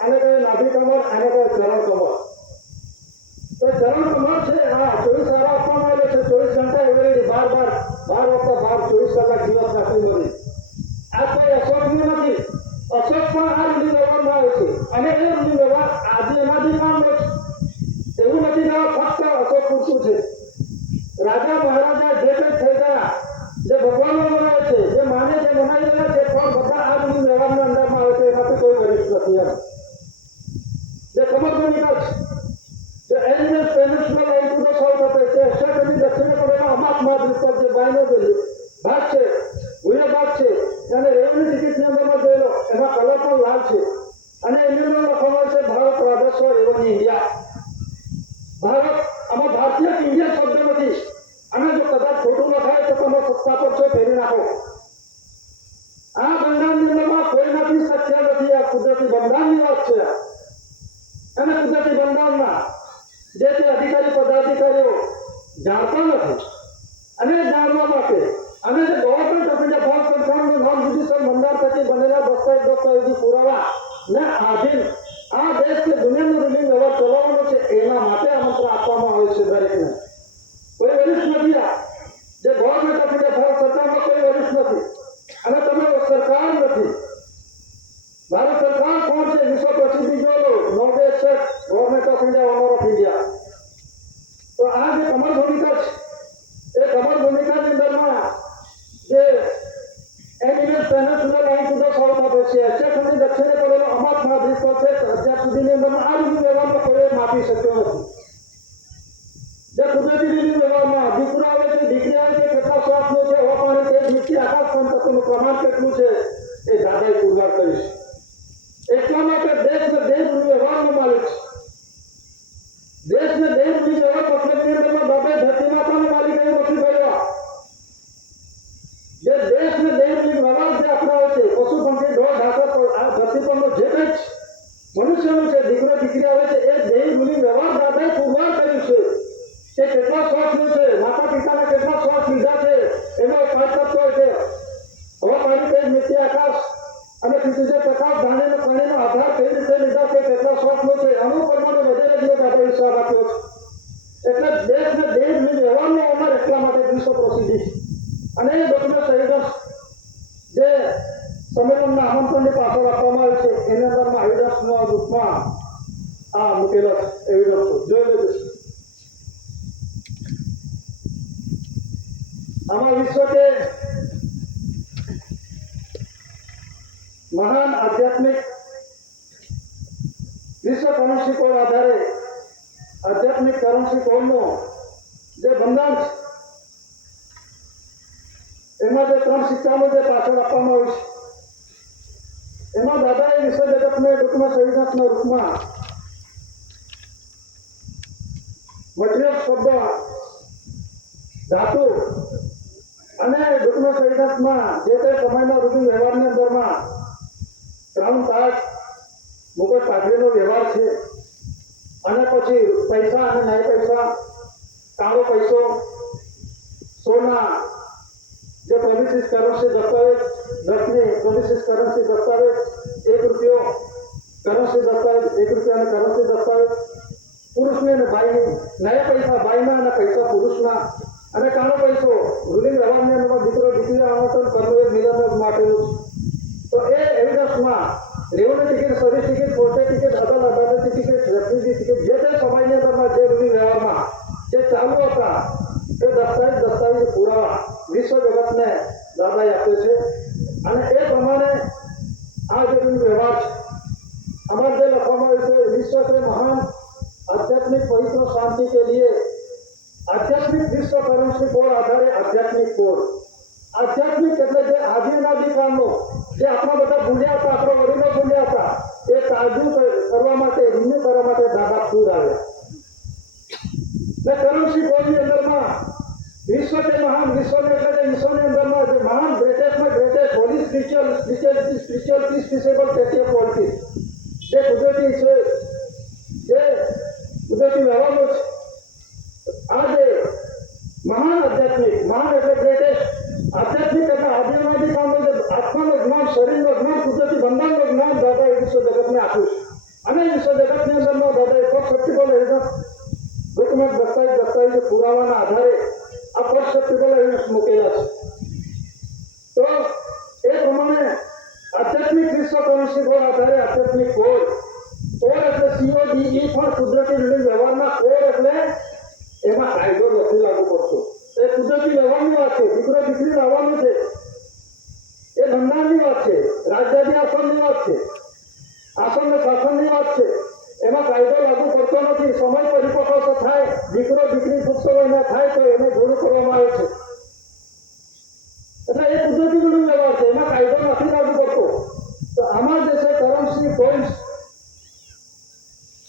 આને કહેવાય નાભી કમર આને કહેવાય ચરણ કમર તો ચરણ કમર છે હા 24 સારા આપવામાં આવેલો છે 24 ઘંટા એવરેજ 12 24 કલાક દિવસ નાખી મળી આ કોઈ અશોકનું નથી અશોક પણ આ રૂલિંગ વ્યવહારમાં આવે છે અને એ રૂલિંગ વ્યવહાર આજે એનાથી કામ છે એવું નથી કે ફક્ત અશોક પૂરતું છે રાજા મહારાજા જે કંઈ થઈ ગયા જે ભગવાનો બનાવે છે જે માને છે બનાવી રહ્યા છે પણ બધા આ રૂલિંગ વ્યવહારના અંદરમાં આવે છે એમાંથી કોઈ વરિષ્ઠ નથી જે કમર ભૂમિકા છે જે animate peninsula line to the south of Asia એશિયાની દક્ષિણે પડેલા અમાપ મહાદ્વીપકલ્પ જે બાયનો ભાગ છે ભૂયા ભાગ છે અને રેવન્યુ ટિકિટની અંદરમાં જોયેલો એમાં કલર પણ લાલ છે અને એની અંદર લખવામાં છે ભારત રાજસ્વ રેવન્યુ ઇન્ડિયા ભારત આમાં ભારતીય ઇન્ડિયા શબ્દ નથી અને જો કદાચ ખોટું અને જાણવા માટે અને જે ગવર્મેન્ટ ઓફ ઇન્ડિયા ભારત સરકારનો નોન જ્યુડિશિયલ મંડાર થકી બનેલા દસ્તાવેજી પુરાવા ને આધીન આ દેશ કે દુનિયાનો રૂલિંગ વ્યવહાર ચલાવવાનો છે એના માટે આમંત્રણ આપવામાં આવે છે દરેકને. કોઈ વરિષ્ઠ નથી આ જે ગવર્મેન્ટ ઓફ ઇન્ડિયા ભારત સરકારમાં કોઈ વરિષ્ઠ નથી અને તમે સરકાર નથી. ભારત સરકાર કોણ છે? વિશ્વ પ્રસિદ્ધિ જોયો Nobel government of India owner of India. તો આ જે કમર ભૂમિકા છે એ કમર ભૂમિકાની અંદરમાં જે animate peninsula line to the south of Asia Asia દક્ષિણે પડેલો અમાત મહાદ્વીપ છે અત્યાર સુધીની અંદરમાં આ રીતિ વ્યવહારમાં કોઈ માપી શક્યો નથી. જે કુદરતી રીતિ વ્યવહારમાં દીકરો આવે છે દીકરી આવે છે કેટલા શ્વાસનો છે હવા પાણી તે નીચે આકાશ તત્વનું પ્રમાણ કેટલું છે એ દાદાએ પુરવાર કરીશ. એટલા માટે દેશને દેશ વ્યવહારનો માલિક છે. દેશને દેશ વ્યવહાર પસંદની અંદરમાં દાદાએ ધરતી માતાનો માલિક એવો નથી કર્યો. જે દેશને દેશ વ્યવહાર જે અપનાવે છે પશુ પંખી ઢોર ઢાકર આ ધરતી પરનો જે કંઈ મનુષ્યનું છે દીકરો દીકરી આવે છે એ દેહ મૂલી વ્યવહાર દાદાએ પુરવાર કર્યું છે. કે કેટલા શ્વાસનું છે માતા પિતાના કેટલા શ્વાસ લીધા છે એમાં પાંચ તત્વો છે હવા પાણી તેજ મિટ્ટી આકાશ અને પૃથ્વી પ્રકાશ ધાણીનો પાણીનો આધાર કઈ રીતે લીધા છે કેટલા શ્વાસનો છે અણુ પરમાણુ વગેરે જેવો દાદાએ હિસાબ આપ્યો છે. એટલે દેશને દેશ વ્યવહારનો અમર એટલા માટે વિશ્વ પ્રસિદ્ધિ છે. અને એ ડોક્ટર શહીદ જે સંમેલનના આમંત્રણની પાછળ આપવામાં આવે છે એની અંદરમાં એવિડન્સના રૂપમાં આ મૂકેલો છે. એવિડન્સ જોઈ લેજો. આમાં વિશ્વ કે મહાન આધ્યાત્મિક વિશ્વ કરન્સી કોડ આધારે આધ્યાત્મિક કરન્સી કોડનો જે બંધારણ છે એમાં જે 3 સિક્કાનો જે પાછળ આપવામાં આવ્યું છે એમાં દાદાએ વિશ્વ જગતને ટૂંકમાં સંવિધાનના રૂપમાં મટીરિયલ શબ્દ ધાતુ અને ટૂંકમાં સંવિધાનમાં જે તે સમયના રૂપી વ્યવહારની અંદરમાં ક્રાઉન તાજ મુકટ પાઘડીનો વ્યવહાર છે અને પછી પૈસા અને નાય પૈસા કાળો પૈસો સોના જે પોલિસિસ કરન્સી દસ્તાવેજ 10ની પોલિસિસ કરન્સી દસ્તાવેજ ₹1 કરન્સી દસ્તાવેજ ₹1 અને કરન્સી દસ્તાવેજ પુરુષને અને બાઈની નયા પૈસા બાઈના અને પૈસા પુરુષના અને કાળો પૈસો રૂલિંગ વ્યવહારની અંદર દીકરો દીકરી આમંત્રણ કરવું મિલન માટેનું છે. તો એ એવિડન્સમાં રેવન્યુ ટિકિટ સર્વિસ ટિકિટ પોસ્ટે ટિકિટ અદાલતી ટિકિટ રેફ્યુજી ટિકિટ જે તે સમયની અંદરમાં જે રૂલિંગ વ્યવહારમાં જે ચાલુ હતા એ દસ્તાવેજ પુરાવા વિશ્વ જગતને દાદાએ આપ્યો છે. અને એ પ્રમાણે આ જે રૂલિંગ વ્યવહાર છે અમારે જે લખવામાં આવ્યું છે વિશ્વ के महान आध्यात्मिक पवित्र शांति के लिए आध्यात्मिक विश्व करन्सी कोड आधारे आध्यात्मिक कोड आध्यात्मिक એટલે જે આદિ કાળનો જે આપણા બધા ભૂલ્યા હતા આપણા વડીલો ભૂલ્યા હતા એ તાજુ કરવા માટે રિન્યુ કરવા માટે દાદા ખુદ આવ્યા. ને કરન્સી કોડની અંદરમાં વિશ્વ કે મહાન વિશ્વને એટલે કે વિશ્વની અંદરમાં જે મહાન ગ્રેટેસ્ટમાં greatest holy spiritual peace peaceable tasty quality જે કુદરતી છે જે કુદરતી વ્યવહારનો છે આ જે મહાન આધ્યાત્મિક મહાન એટલે ગ્રેટેસ્ટ આધ્યાત્મિક એટલે આદિવાદી કામનો જે આત્માનું જ્ઞાન શરીરનું જ્ઞાન કુદરતી બંધારણનું જ્ઞાન દાદાએ વિશ્વ જગતને આપ્યું છે. અને વિશ્વ જગતની અંદરમાં દાદાએ સક્સેસફુલ એવિડન્સ ડોક્યુમેન્ટ દસ્તાવેજ પુરાવાના આધારે આ સક્સેસફુલ એવિડન્સ મૂકેલા છે. તો એ પ્રમાણે આધ્યાત્મિક વિશ્વ કરન્સી કોડ આધારે આધ્યાત્મિક કોડ એટલે CODE પણ કુદરતી રૂલિંગ વ્યવહારના કોડ એટલે એમાં કાયદો નથી લાગુ પડતો. એ કુદરતી વ્યવહારની વાત છે. દીકરો દીકરી લાવવાનું છે એ બંધારણની વાત છે. રાજ્યાદી આસનની વાત છે. આસન ને શાસનની વાત છે. એમાં કાયદો લાગુ પડતો નથી. સમય પરિપક્વ થાય દીકરો દીકરી પુખ્ત વયના થાય તો એને જોડું કરવામાં આવે છે. એટલે એ કુદરતી રૂલિંગ વ્યવહાર છે. એમાં કાયદો નથી લાગુ પડતો. તો આમાં જે છે currency point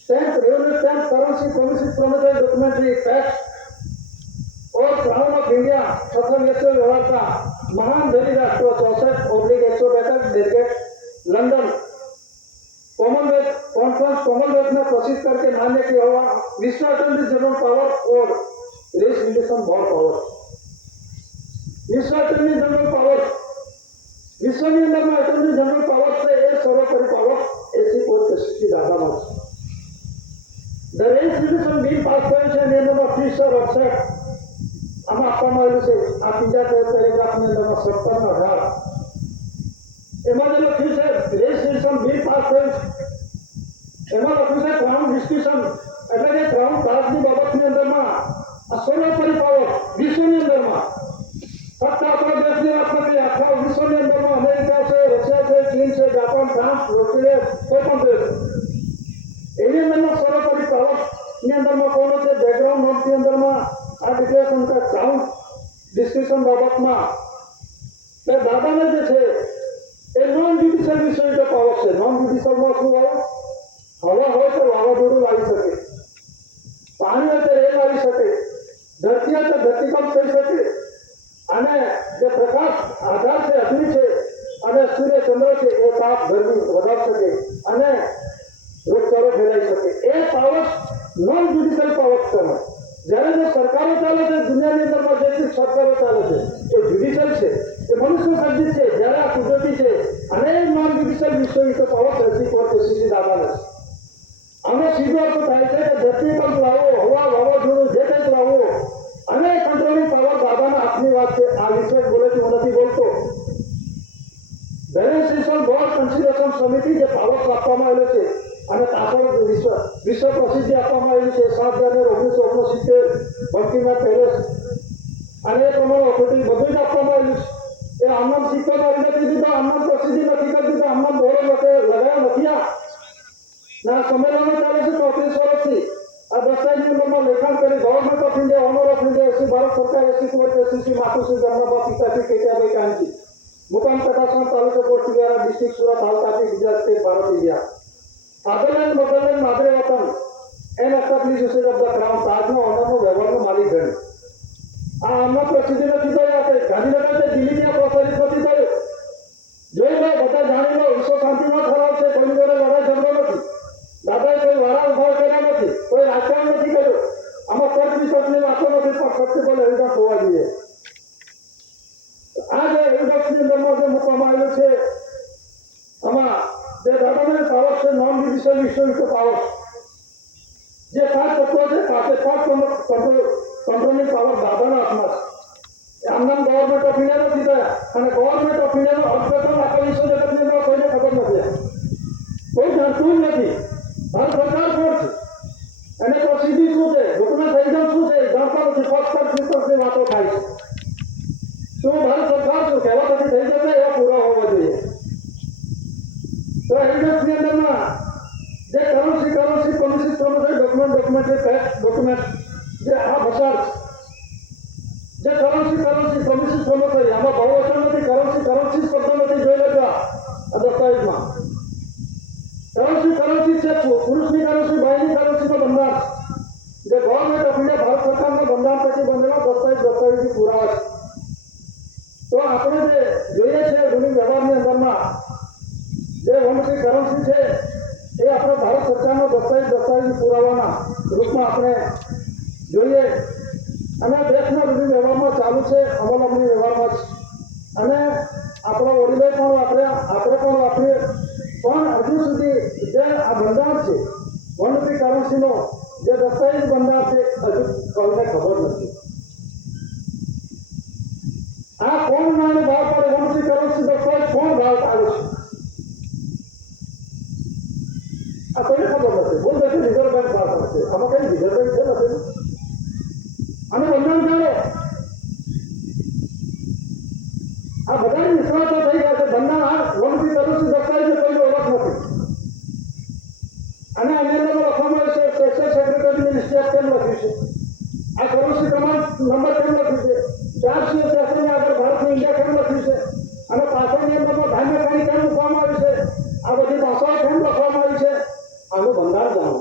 stamp revenue stamp currency promises प्रोमिटेड डॉक्यूमेंट्री टैक्स और क्राउन ऑफ इंडिया छत्रम यशो व्यवहार का महान धनी राष्ट्र 64/162 delegate London Commonwealth conference Commonwealth में प्रसिद्ध करके मान्य किया हुआ विश्व अटॉर्नी जनरल पावर और रेस रिलेशन बोर्ड पावर વિશ્વ એટર્ની જનરલ પાવર, વિશ્વની અંદરમાં એટર્ની જનરલ પાવર છે એ સર્વોપરી પાવર એસી કોર્ટ જસ્ટિસની દાદામાં છે. The race petition bill pass થયું છે એની અંદરમાં ફી સર અપસેટ આમાં આપવામાં આવેલું છે. આ બીજા પેરેગ્રાફની અંદરમાં 17 એમાં જે લખ્યું છે રેસ petition બિલ પાસ થયું છે એમાં લખ્યું છે ક્રાઉન ડિસ્ક્રિપ્શન એટલે કે ક્રાઉન તાજની બાબતની અંદરમાં આ સર્વોપરી પાવર વિશ્વની અંદરમાં ફક્ત આપણા દેશની વાત નથી, આખા વિશ્વની અંદરમાં અમેરિકા છે, રશિયા છે, ચીન છે, જાપાન, ફ્રાન્સ, ઓસ્ટ્રેલિયા, કોઈ પણ દેશ એની અંદરમાં સર્વોપરી પાવરની અંદરમાં કોનો છે બેકગ્રાઉન્ડ નોટની અંદરમાં આ ડિક્લેરેશન કે ક્રાઉન ડિસ્ક્રિપ્શન બાબતમાં તે દાદાને જે છે એ નોન જ્યુડિશિયલ વિષય પાવર છે. નોન જ્યુડિશિયલમાં શું આવે? હવા હોય તો વાવાઝોડું લાવી શકે, પાણી હોય તો રેલ આવી શકે, ધરતી હોય તો ધરતીકંપ થઈ શકે, અને જે પ્રકાશ આધાર છે અગ્નિ છે અને સૂર્ય ચંદ્ર છે એ તાપ ગરમી વધારી શકે અને રોગચાળો ફેલાઈ શકે. એ પાવર નોન જ્યુડિશિયલ પાવર કહેવાય. જ્યારે જે સરકારો ચાલે છે દુનિયાની અંદરમાં જેટલી સરકારો ચાલે છે એ જ્યુડિશિયલ છે, એ મનુષ્ય સર્જિત છે, જ્યારે આ કુદરતી છે અને નોન જ્યુડિશિયલ વિશ્વ પાવર એસી કોર્ટ જસ્ટિસની દાદાને છે. આનો સીધો અર્થ થાય છે કે ધરતીકંપ લાવો, હવા, વાવાઝોડું જે કંઈક લાવો અને કંટ્રોલિંગ પાવર દાદાના હાથની વાત છે. આ વિશ્વ બોલે છે, હું નથી બોલતો. બેલેન્સ બોર્ડ કન્સિડરેશન સમિતિ જે પાવર આપવામાં આવેલો છે અને પાછળ વિશ્વ પ્રસિદ્ધિ આપવામાં આવેલી છે 7 જાન્યુઆરી 1969 બંકિંગહામ પેલેસ અને એ પ્રમાણે ઓથોરિટી બધું જ આપવામાં આવેલું છે. એ આમનામ સિક્કો મારી નથી દીધો, આમનામ પ્રસિદ્ધિ નથી કરી દીધો, આમનામ બોર્ડ લગાવ્યા નથી. ના સંમેલનો ચાલે છે 34 વર્ષથી. આ દસ્તાવેજની અંદરમાં લેખાણ કરી government of India, owner of India, એસી ભારત સરકાર, એસી કોર્ટ, એસી માતુશ્રી જમનાબા પિતાશ્રી કેટીયાભાઈ કાનજી, મુકામ કટાસણ, તાલુકો કોટડીવાળા, ડિસ્ટ્રિક્ટ સુરત, હાલ Tapi, Gujarat state, Bharat India. Fatherland, motherland, માદરે વતન and establish usage of the crown તાજનો ઓનરનો વ્યવહારનો માલિક ગણ. આ આમના પ્રસિદ્ધિ નથી થયો, આપણે ગાંધીનગર છે દિલ્હીની આ પ્રસારિત નથી થયું. જોઈ લો, બધા જાણી લો, વિશ્વ શાંતિનો ઠરાવ છે, કોઈની જોડે લડાઈ ઝઘડો નથી. દાદાએ કોઈ વાળા ઉભા કર્યા નથી, કોઈ રાજકારણ નથી કર્યું. આમાં તર્ક વિતર્કની વાતો નથી, પણ સત્યપલ એવિડન્સ હોવા જોઈએ. આ જે એવિડન્સની અંદરમાં જે મૂકવામાં આવ્યું છે આમાં જે દાદાને પાવર છે નોન જ્યુડિશિયલ વિશ્વ પાવર, જે 5 તત્વો છે, 5 કંટ્રોલિંગ પાવર દાદાના હાથમાં છે. આમનામ ગવર્મેન્ટ ઓફ ઇન્ડિયા નથી થયા અને ગવર્મેન્ટ ઓફ ઇન્ડિયાનો અર્થઘટન આખા વિશ્વ જગતની અંદર કોઈને ખબર નથી, કોઈ જાણતું જ નથી. ભારત સરકાર કોણ છે અને પ્રસિદ્ધિ શું છે, ડોક્યુમેન્ટેશન શું છે જાણતા નથી. ફક્ત વાતો થાય છે. શું ભારત સરકાર શું કહેવા પછી થઈ જશે એવા પૂરા હોવા જોઈએ. તો એવિડન્સની અંદરમાં જે કરન્સી પોલિસી ડોક્યુમેન્ટ જે આ બસાર જે કરન્સી પોલિસી આમાં બહુવચન નથી, કરન્સી શબ્દ નથી. જોઈ લેજો આ દસ્તાવેજમાં કરન્સી છે, પુરુષની કરન્સી, બાયની કરન્સીનો બંધાર જે ગવર્મેન્ટ ઓફ ઇન્ડિયા ભારત સરકારના બંધારણ પછી બંધેલા દસ્તાવેજી પુરાવા છે. તો આપણે જે જોઈએ છે રૂલિંગ વ્યવહારની અંદરમાં જે વનથી કરન્સી છે એ આપણે ભારત સરકારનો દસ્તાવેજી પુરાવાના રૂપમાં આપણે જોઈએ અને દેશના રૂલિંગ વ્યવહારમાં ચાલુ છે, અમલવારી વ્યવહારમાં છે અને આપણો વડીલોએ પણ વાપર્યા, આપણે પણ વાપરીએ. પણ હજુ સુધી જે આ બંધારણ છે વનથી કરન્સીનો જે દસ્તાવેજ બંધારણ છે હજુ કોઈને ખબર નથી. આ કોણ નાને બહાર પાડે વનથી કરન્સી દસ્તાવેજ કોણ બહાર પાડે છે આ કોઈને ખબર નથી. બોલ દેશે રિઝર્વ બેંક બહાર પાડશે. આમાં કઈ રિઝર્વ બેંક છે નથી અને બંધારણ જાણો આ બધાની નિષ્ણાતો થઈ ગયા છે. બંધારણ વનથી કરન્સી દસ્તાવેજ કોઈને ઓળખ નથી અને અન્ય લખવામાં આવે છે સ્પેશિયલ સેક્રેટરી મિનિસ્ટ્રી ઓફ કેમ લખ્યું છે, આ કરન્સી ક્રમાંક નંબર કેમ લખ્યું છે, 4 સેશનની આગળ ભારતની ઇન્ડિયા કેમ લખ્યું છે અને પાછળની અંદરમાં ધાન્ય ખાણી કેમ મૂકવામાં આવી છે, આ બધી ભાષાઓ કેમ લખવામાં આવી છે, આનું બંધારણ જાણો.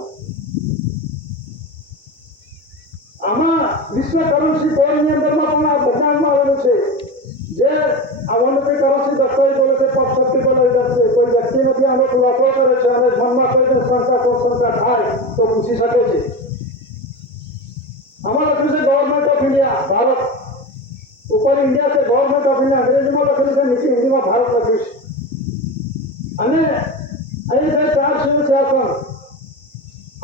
આમાં વિશ્વ કરન્સી કોડની અંદરમાં પણ આ બંધારણમાં આવેલું છે જે આ વનથી કરન્સી દસ્તાવેજ બોલે છે સત્યપલ એવિડન્સ છે. કોઈ વ્યક્તિ નથી આનો ખુલાસો કરે છે અને મનમાં કોઈ શંકા થાય તો પૂછી શકે છે. આમાં લખ્યું છે ગવર્મેન્ટ ઓફ ઇન્ડિયા ભારત ઉપર ऊपर इंडिया से गवर्नमेंट ऑफ इंडिया अंग्रेजी में लखेલું છે, નીચે હિન્દીમાં ભારત લખ્યું છે. અને અહીં જે 4 શિવ શાસન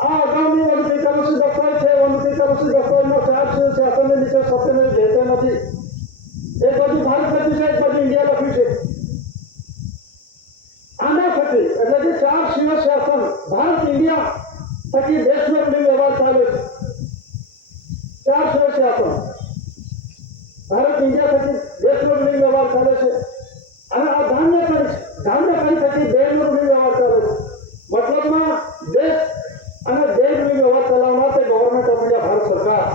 આ અગાઉની વનસ્પતિ દસ્તાવેજ છે. વનસ્પતિ દસ્તાવેજમાં 4 શિવ શાસનની નીચે સત્યમેવ જયતે નથી. એક બાજુ ભારત લખ્યું છે, એક બાજુ ઇન્ડિયા લખ્યું છે. આના થકી એટલે કે 4 શિવ શાસન ભારત ઇન્ડિયા થકી દેશનો વ્યવહાર ચાલે છે. 4 શિવ શાસન ભારત ઇન્ડિયા થકી દેશનો વ્યવહાર ચાલે છે. અને આ ધાન્ય કરી થકી દેશનો વ્યવહાર ચાલે છે. મતલબમાં દેશ અને દેશનો વ્યવહાર ચલાવવા માટે ગવર્મેન્ટ ઓફ ઇન્ડિયા ભારત સરકાર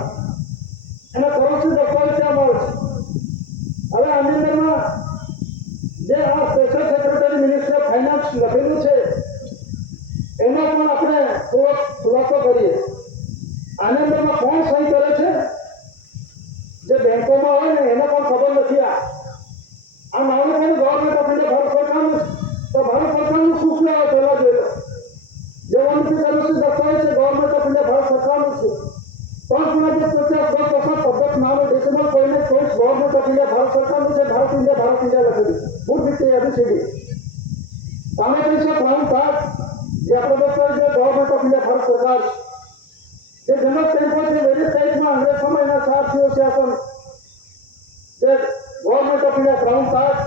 એના કરન્સી દસ્તાવેજ ત્યાં મળે છે. હવે આની અંદરમાં જે આ special secretary ministry of finance લખેલું છે એનો પણ આપણે થોડો ખુલાસો કરીએ. આની અંદરમાં કોણ સહી કરે છે? જે બેંકોમાં હોય ને એને પણ ખબર નથી. આ મામલો પણ ગવર્મેન્ટ ઓફ ઇન્ડિયા ભારત સરકારનું તો ભારત સરકારનું શું શું આવે પહેલા જોઈ લો. જે વનસ્પતિ દસ્તાવેજ છે ગવર્મેન્ટ ઓફ ઇન્ડિયા ભારત સરકારનું છે. 350 પદ્ધત નાનો ડેસિમલ કોઈને choice government of India Bharat સરકારનું છે. ભારત ઇન્ડિયા લખેલું ફૂડ વિથ એબીસીડી સામે કહી છે ક્રાઉન કાર્ડ જે આપણો દસ્તાવેજ છે ગવર્મેન્ટ ઓફ ઇન્ડિયા ભારત સરકાર જે જનરલ સ્ટેમ્પો છે વેરિયસ સાઇઝમાં અંગ્રેજ સમયના 4 શિવ શાસન જે government of India crown card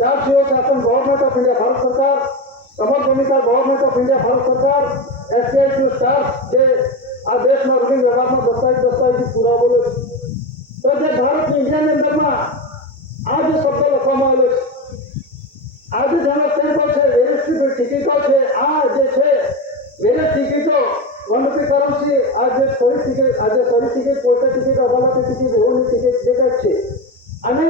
4 શિવ શાસન ગવર્મેન્ટ ઓફ ઇન્ડિયા ભારત સરકાર સમર ભૂમિકા ગવર્મેન્ટ ઓફ ઇન્ડિયા ભારત સરકાર એસકેએસયુ સ્ટાફ જે આ દેશના રૂલિંગ વ્યવહારમાં દસ્તાવેજી પુરાવો છે. તો જે ભારતની ઇન્ડિયાની અંદરમાં આ જે શબ્દ લખવામાં આવેલો છે આ જે જનરલ સ્ટેમ્પો છે વેરિયસ ટિકિટો છે આ જે છે વેરિયસ ટિકિટો વનસ્પતિ કરન્સી આ જે સોરી ટિકિટ પોસ્ટલ ટિકિટ અદાલતી ટિકિટ એવોની ટિકિટ જે કંઈક છે અને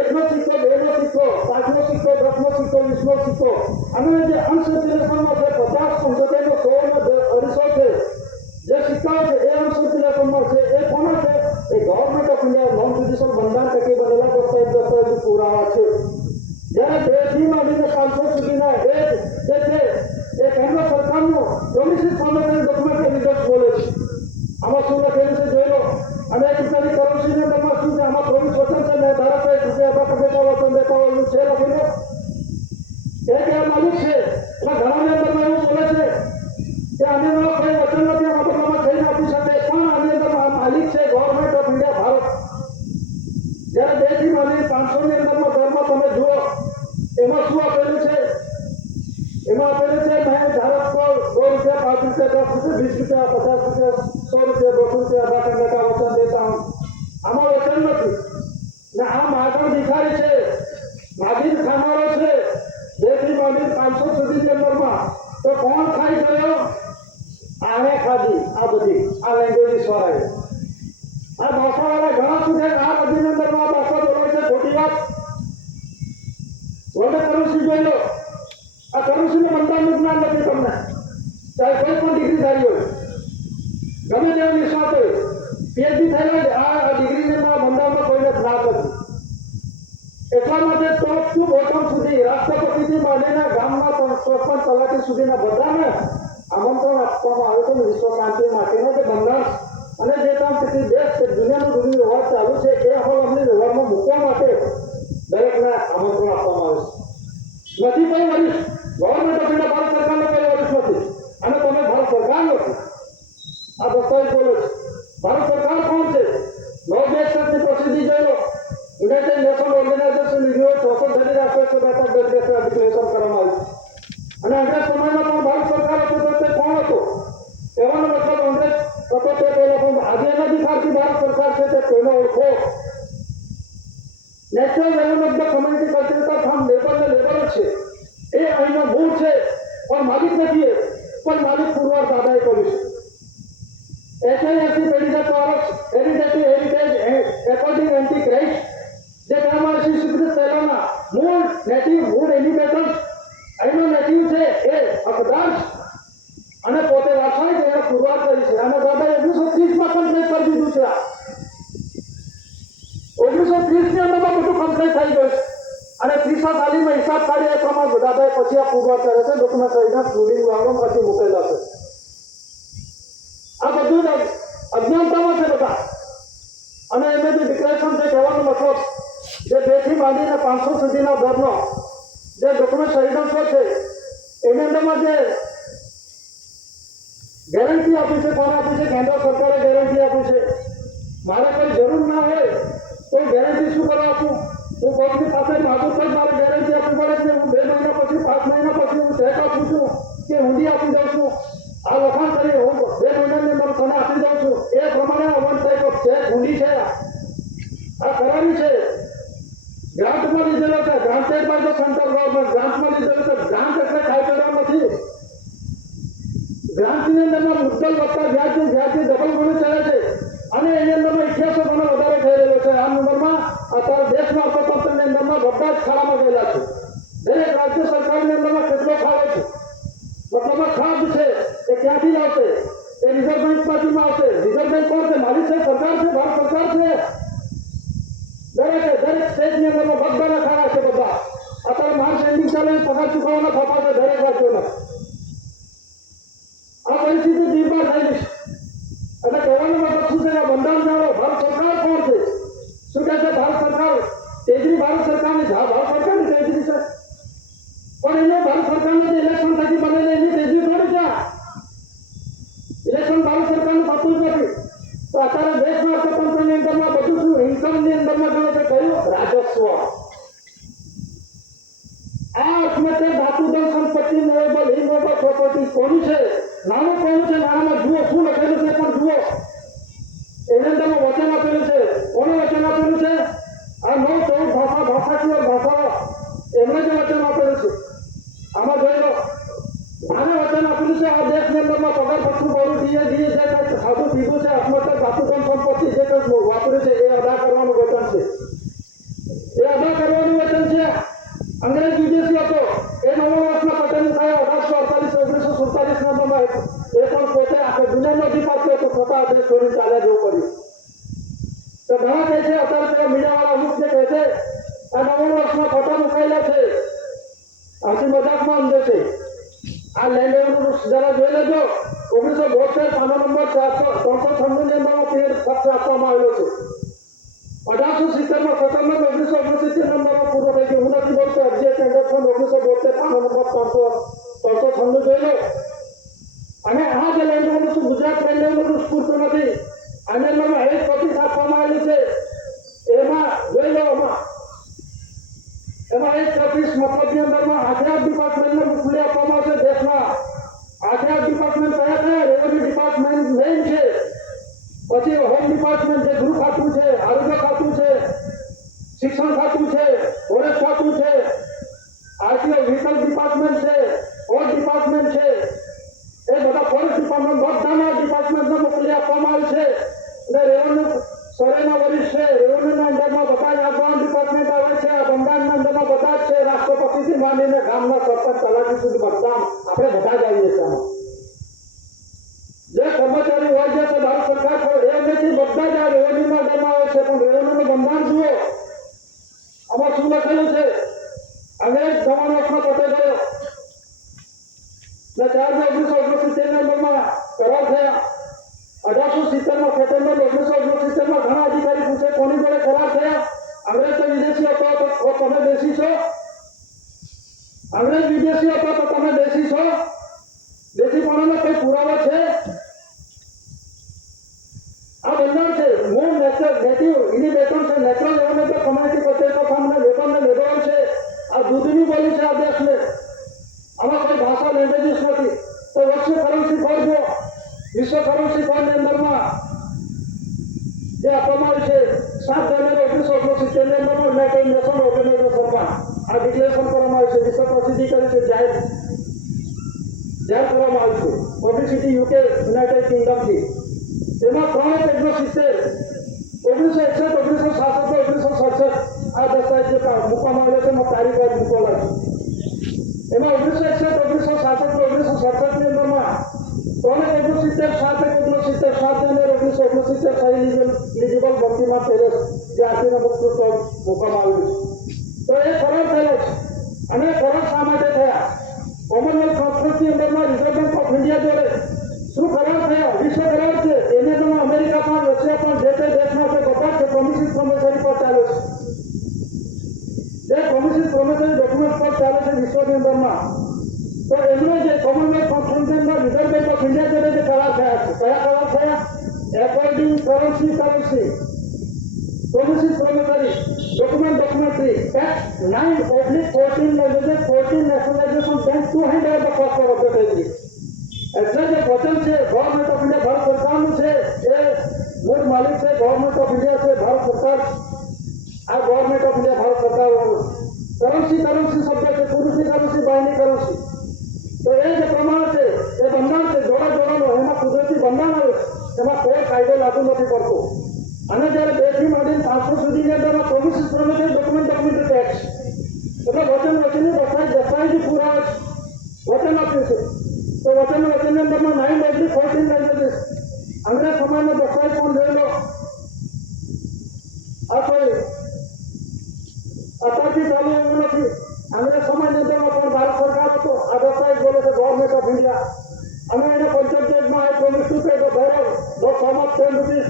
1નો સિક્કો 2નો સિક્કો 5નો સિક્કો 10નો સિક્કો 20નો સિક્કો અને જે અનસર્ક્યુલેશનમાં છે 50 75 100 છે જે સિક્કાઓ છે એ અનસર્ક્યુલેશનમાં છે એ કોના છે? એ government of India non judicial બંધારણ થકી બનેલા દસ્તાવેજ પુરાવા છે. જ્યારે 2 થી માંડીને 500 સુધીના જે છે એ કેન્દ્ર સરકારનું પ્રોમિસિસ ફોર્મેટરી ડોક્યુમેન્ટ એવિડન્સ બોલે છે. આમાં શું લખેલું છે જોઈ લો. અને એક રૂપિયાની કરન્સીની અંદરમાં શું છે? આમાં 24 વચન છે ને ધારો કે રૂપિયા વચન દેખાવાનું છે લખેલું કે માલિક છે. એમાં ઘણાની અંદરમાં એવું બોલે છે કે આની અંદર કોઈ વચન નથી આમાં બદલામાં થઈ આપી શકે પણ આની અંદર માલિક છે ગવર્મેન્ટ ઓફ ઇન્ડિયા ભારત. જ્યારે 2 થી માંડીને 500 ની અંદરમાં ઘરમાં તમે જુઓ એમાં શું આપેલું છે? એમાં આપેલું છે મેં ધારક को 2 रुपया 5 रुपया 10 रुपया 20 रुपया 50 रुपया 100 रुपया 200 रुपया अदा करने का वचन देता हूँ. આમાં વચન નથી ને આ માગણ ભિખારી છે માગીર ખાનારો છે 2 થી માંડીને 500 સુધીની અંદરમાં તો કોણ ખાઈ ગયો? આને ખાધી આ બધી આ લેંગ્વેજીસ વાળાએ આ ભાષાવાળા ઘણા શું છે આ બધીની અંદરમાં ભાષા બોલે છે ખોટી વાત. વડે કરન્સી જોઈ લો. આ કરન્સીનું બંધારણનું જ્ઞાન નથી તમને. ચાહે કોઈ પણ ડિગ્રીધારી હોય ગમે તેવો નિષ્ણાત હોય પીએચડી થયેલા આ ડિગ્રીના બંધારણમાં કોઈને જ્ઞાન નથી. એટલા માટે ટોપ ટુ બોટમ સુધી રાષ્ટ્રપતિથી માંડીને ગામના સરપંચ તલાટી સુધીના બધાને આમંત્રણ આપવામાં આવે છે વિશ્વ શાંતિ માટેનો જે બંધારણ અને જે કામ દેશ દુનિયાનું દુનિયા વ્યવહાર ચાલુ છે એ અમલી વ્યવહારમાં મૂકવા માટે દરેકને આમંત્રણ આપવામાં આવે છે. નથી કોઈ વરિષ્ઠ ગવર્મેન્ટ ઓફ ઇન્ડિયા ભારત સરકારનો કોઈ વરિષ્ઠ નથી અને તમે ભારત સરકાર નથી. આ દસ્તાવેજ બોલે છે. ભારત સરકાર કોણ છે? નોર્થ એક્સની પ્રસિદ્ધિ જોઈ લો. યુનાઇટેડ નેશન ઓર્ગેનાઇઝેશન રિવ્યુ 64 રાષ્ટ્રીય બેઠક ડિક્લેરેશન કરવામાં આવ્યું અને અંગ્રેજ સમયમાં પણ ભારત સરકાર હતો તો તે કોણ હતો? કહેવાનો મતલબ અંગ્રેજ હતો તે પહેલા પણ આજે એનાથી ખાસી ભારત સરકાર છે તે કોઈને ઓળખો. National level of the community cultural farm labour ને લેબર જ છે એ અહીંનો મૂળ છે પણ માલિક નથી એ પણ માલિક પુરવાર દાદાએ કર્યું છે. HISC પેઢીના ચોરસ હેરિટેજ એકોર્ડિંગ એન્ટી ક્રાઇસ્ટ જે કહેવામાં આવે છે સ્વીકૃત પહેલાના મૂળ નેટિવ મૂળ એલિમેન્ટર્સ અહીંનો નેટિવ છે એ હકદાર અને પોતે વારસાઈ એને પુરવાર કરી છે અને દાદાએ 1930માં કમ્પ્લીટ કરી દીધું છે. 1930 ની અંદરમાં બધું કમ્પ્લીટ થઈ ગયું અને 30 તાલીમાં હિસાબ કાઢી એ પ્રમાણે દાદાએ પછી આ પુરવાર કરે છે. ડોક્યુમેન્ટ સહિતના રૂલિંગ વાળો પછી મૂકેલા છે. આ બધું અજ્ઞાનતામાં છે બધા અને એમને જે ડિક્લેરેશન છે કહેવાનો મતલબ માંડીને 500 સુધીના દરનો જે ડોક્યુમેન્ટ એવિડન્સો છે એની અંદરમાં જે ગેરંટી આપી છે, કોણ આપી છે? કેન્દ્ર સરકારે ગેરંટી આપી છે. મારે કોઈ જરૂર ના હોય તો ગેરંટી શું કરવા આપું? હું કોઈની પાસે માગું તો મારે ગેરંટી આપવી પડે છે. હું 2 મહિના પછી 5 મહિના પછી હું ચેક આપું છું કે ઊંડી આપી દઉં છું. આ લખાણ કરી હું 2 મહિનાની અંદર તને આપી દઉં છું. એ પ્રમાણે વન ટાઈપ ઓફ ચેક ઊંડી છે, આ કરાવી છે, ગ્રાન્ટમાં લીધેલો છે. Granted by the central government. ગ્રાન્ટમાં લીધેલો છે. ગ્રાન્ટ એટલે ખાઈ કરવા નથી. ગ્રાન્ટની અંદરમાં મુદ્દલ વત્તા વ્યાજથી ડબલ ગણું ચાલે છે અને એની અંદરમાં 88 ગણો વધારે થઈ રહ્યો છે. આ નંબરમાં અત્યારે દેશના અર્થતંત્રની અંદરમાં બધા જ ખાડામાં ગયેલા છે. દરેક રાજ્ય સરકારની અંદરમાં કેટલો ખાડો છે, મતલબ ખાદ છે એ ક્યાંથી આવશે? એ રિઝર્વ બેંકમાંથી આવશે. રિઝર્વ બેંક કોણ છે? મારી છે, સરકાર છે, ભારત સરકાર છે. દરેક સ્ટેટની અંદરમાં બધાના ખાડા છે. બધા અત્યારે માર્ચ એન્ડિંગ ચાલે પગાર ચૂકવવાના થતા છે દરેક રાજ્યોના. આ પરિસ્થિતિ નિર્માણ થયેલી છે. એટલે કહેવાનો મતલબ શું છે? બંધારણ જાણો. ભારત સરકાર કોણ છે? શું કહે છે? ભારત સરકાર તેજરી ભારત સરકારની છે. ભારત સરકારની તેજરી છે, પણ એને ભારત સરકારને જે ઇલેક્શન થકી બનેલી એની તેજરી થોડી છે. ઇલેક્શન ભારત સરકારનું થતું જ નથી. તો અત્યારે દેશના અર્થતંત્રની અંદરમાં બધું શું ઇન્કમની અંદરમાં ગણે છે? કયું? રાજસ્વ. આ અર્થમાં તે ધાતુધન સંપત્તિ મૂવેબલ ઇમૂવેબલ પ્રોપર્ટી કોની છે? નાનું કોનું છે? નાનામાં જુઓ શું લખેલું છે, પણ જુઓ એની અંદરમાં વચન આપેલું છે. કોને વચન આપેલું છે? આ 9-14 ભાષાકીય ભાષાઓ એમને જે વચન આપેલું છે. આમાં જોઈ લો, આને વચન આપેલું છે આ દેશની અંદરમાં પગાર પક્ષું બોલું જે કંઈ ખાધું પીધું છે, આત્મહત્યા ધાતુધન સંપત્તિ જે કંઈ વાપર્યું છે એ અદા કરવાનું વચન છે. એ અદા કરવાનું વચન છે. અંગ્રેજ વિદેશી હતો એ 9 વર્ષના પતન થયા 1848-1947 ના અંદરમાં. એ પણ પોતે આખા દુનિયાનો અધિપત્ય હતો, છતાં દેશ છોડી ચાલ્યા જવું પડ્યું. તો ઘણા કહે છે, અત્યારે પેલા મીડિયાવાળા અમુક જે કહે છે આ 9 વર્ષમાં ફોટા મુકાયેલા છે, હસી મજાકમાં સમજે છે. આ લેન્ડ રેવન્યુ જરા જોઈ લેજો. 1972 પાનો નંબર 396 ની અંદરમાં પીરિયડ ખર્ચ આપવામાં આવેલો છે. 1870 માં 1969 નંબરમાં પૂરો થઈ ગયો. હું નથી બોલતો, અરજી ટેન્ડર ફંડ 1972 પાનો નંબર 396 જોઈ લો. અને આ જે લેન્ડ રેવન્યુ શું ગુજરાત લેન્ડ રેવન્યુ પૂરતું નથી. આને અંદરમાં હેડ કોપીસ આપવામાં આવેલી છે. એમાં જોઈ લો, એમાં એક ઓફિસ મતલબની અંદરમાં 8 ડિપાર્ટમેન્ટને મોકલી આપવામાં આવશે. દેશના 8 ડિપાર્ટમેન્ટ કયા કયા? રેવન્યુ ડિપાર્ટમેન્ટ મેઇન છે, પછી હોમ ડિપાર્ટમેન્ટ છે, ગૃહ ખાતું છે, આરોગ્ય ખાતું છે, શિક્ષણ ખાતું છે, ફોરેસ્ટ ખાતું છે, આરટીઓ વ્હીકલ ડિપાર્ટમેન્ટ છે, પોર્ટ ડિપાર્ટમેન્ટ છે. એ બધા ફોરેસ્ટ ડિપાર્ટમેન્ટ બધાના ડિપાર્ટમેન્ટને મોકલી આપવામાં આવે છે. અને રેવન્યુ સર્વેના વરિષ્ઠ છે. રેવન્યુના અંદરમાં બધા જ આગળ ડિપાર્ટમેન્ટ આવે છે. આ બંધારણના અંદરમાં બધા જ છે. રાષ્ટ્રપતિથી માંડીને ગામના સરપંચ તલાટી સુધી બધા આપણે બધા જ આવીએ છીએ. જે કર્મચારી હોય છે તે ભારત સરકાર પર એ નથી, બધા જ આ રેવન્યુના અંદરમાં આવે છે. પણ રેવન્યુનું બંધારણ જુઓ, આમાં શું લખેલું છે? અંગ્રેજ 9 વર્ષમાં પતે ગયો ને 4 ની અંદરમાં કરાર થયા. 1870 સપ્ટેમ્બર 1969 ઘણા અધિકારી પૂછે કોની જોડે કરાર થયા? અંગ્રેજ તો વિદેશી હતો તો તમે દેશી છો? અંગ્રેજ વિદેશી હતો તો તમે દેશી છો? દેશીપણાનો કોઈ પુરાવો છે? આ બંધારણ છે. મૂળ નેટિવ ઇન્ડિપેન્ડન્ટ છે. નેચરલ લેવલ પર કમ્યુનિટી પોટેટો ફાર્મને વેપારને લેવલ છે. આ દૂધની બોલી છે આ દેશને. આમાં કોઈ ભાષા લેંગ્વેજીસ નથી. તો વિશ્વ કરન્સી કોડ જો વિશ્વ કરન્સી કોડની અંદરમાં જે આપવામાં આવ્યું છે 7 જાન્યુઆરી 1969 ની અંદરમાં યુનાઇટેડ નેશન ઓર્ગેનાઇઝેશનમાં આ ડિક્લેરેશન કરવામાં આવ્યું છે. વિશ્વ પ્રસિદ્ધિ કરી છે, જાહેર કરવામાં આવ્યું છે. પબ્લિસિટી યુકે યુનાઇટેડ કિંગડમથી. એમાં 3 પેજનો 1961, 1967, 1967 આ દસ્તાવેજ મૂકવામાં આવ્યો છે. એમાં તારીખ વાઇઝ મૂકેલા છે. એમાં 1961, 1967, 1967 ની અંદરમાં 3 પેજનો 70, 7 પેજનો 70, 7 જાન્યુઆરી 1969 ઇલિજિબલ ભરતીમાં પેલેસ જે આર્થિક મુક્ત મૂકવામાં આવ્યું છે. તો એ કરાર થયો છે. અને કરાર શા માટે થયા? કોમનવેલ્થ કોન્ફરન્સની અંદરમાં રિઝર્વ બેંક ઓફ ઇન્ડિયા જોડે શું કરાર થયા? વિશ્વ કરાર છે. એની અંદરમાં અમેરિકા પણ, રશિયા પણ, જે તે દેશના છે બધા છે પ્રોમિસિસ પ્રોમિસરી પર ચાલે છે. તો એમણે જે કોમનવેલ્થ કોન્ફરન્સમાં રિઝર્વ બેંક ઓફ ઇન્ડિયા જોડે જે કરાર થયા છે, કયા કરાર થયા? According currency policies promissory documentary Act 9/14 લેવલે 14 nationalization bank to hand over the cost of advertising. એટલે જે વચન છે ગવર્મેન્ટ ઓફ ઇન્ડિયા ભારત સરકારનું છે, એ મૂળ માલિક છે ગવર્મેન્ટ ઓફ ઇન્ડિયા છે ભારત સરકાર. આ ગવર્મેન્ટ ઓફ ઇન્ડિયા ભારત સરકાર કરન્સી શબ્દ છે, પુરુષની કરન્સી બાયની કરન્સી. તો એ જે પ્રમાણ છે એ બંધારણ છે જોડાનો, એમાં કુદરતી બંધારણ આવે છે, એમાં કોઈ કાયદો લાગુ નથી પડતો. અને જ્યારે 2 થી માંડીને 500 સુધીની અંદરમાં પ્રોમિસિસ પ્રોમિસરી ડોક્યુમેન્ટ ટેક્સ એટલે વચનની દસ્તાવેજી પુરાવા વચન આપ્યું છે. તો વચનની અંદરમાં 9/14 લેંગ્વેજીસ અંગ્રેજ સમયનો દસ્તાવેજ પણ જોઈ લો. આ કોઈ અત્યારથી ચાલુ એવું નથી. અંગ્રેજ સમયની અંદરમાં પણ ભારત સરકાર હતો. આ દસ્તાવેજ બોલે છે ગવર્મેન્ટ ઓફ ઇન્ડિયા. અને એને પંચાયતમાં I promise to pay the bearer the sum of 10 rupees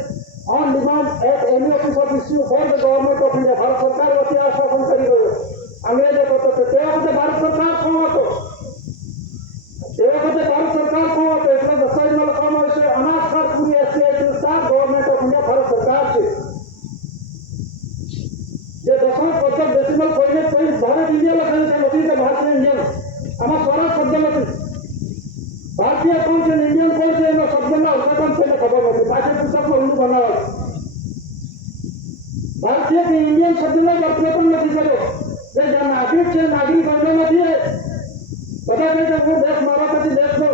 on demand at any office of issue for the government of India. Bharat સરકાર વચ્ચે આશ્વાસન કરી રહ્યો અંગ્રેજો કરતો છે. તે વખતે ભારત સરકાર કોણ હતો? એટલે દસ્તાવેજમાં લખવામાં આવે છે અનાજ પૂરી SBI staff government of India Bharat સરકાર છે. જે દશાંશ પંચક ડેસિમલ કોઈને કઈ ભારત ઇન્ડિયા લખેલું છે, નથી કે ભારતીય ઇન્ડિયન. આમાં સ્વરાજ શબ્દ નથી. ભારતીય કોણ છે, ઇન્ડિયન કોણ છે, એનો શબ્દના અર્થ પણ ખબર નથી. પાછળ પુસ્તકમાં ઊંધું બનાવે છે. ભારતીય કે ઇન્ડિયન શબ્દનો અર્થ પણ નથી કર્યો. જે નાગરિક છે, નાગરિક બંને નથી. બધા કહે છે હું દેશ મારા પછી દેશનો,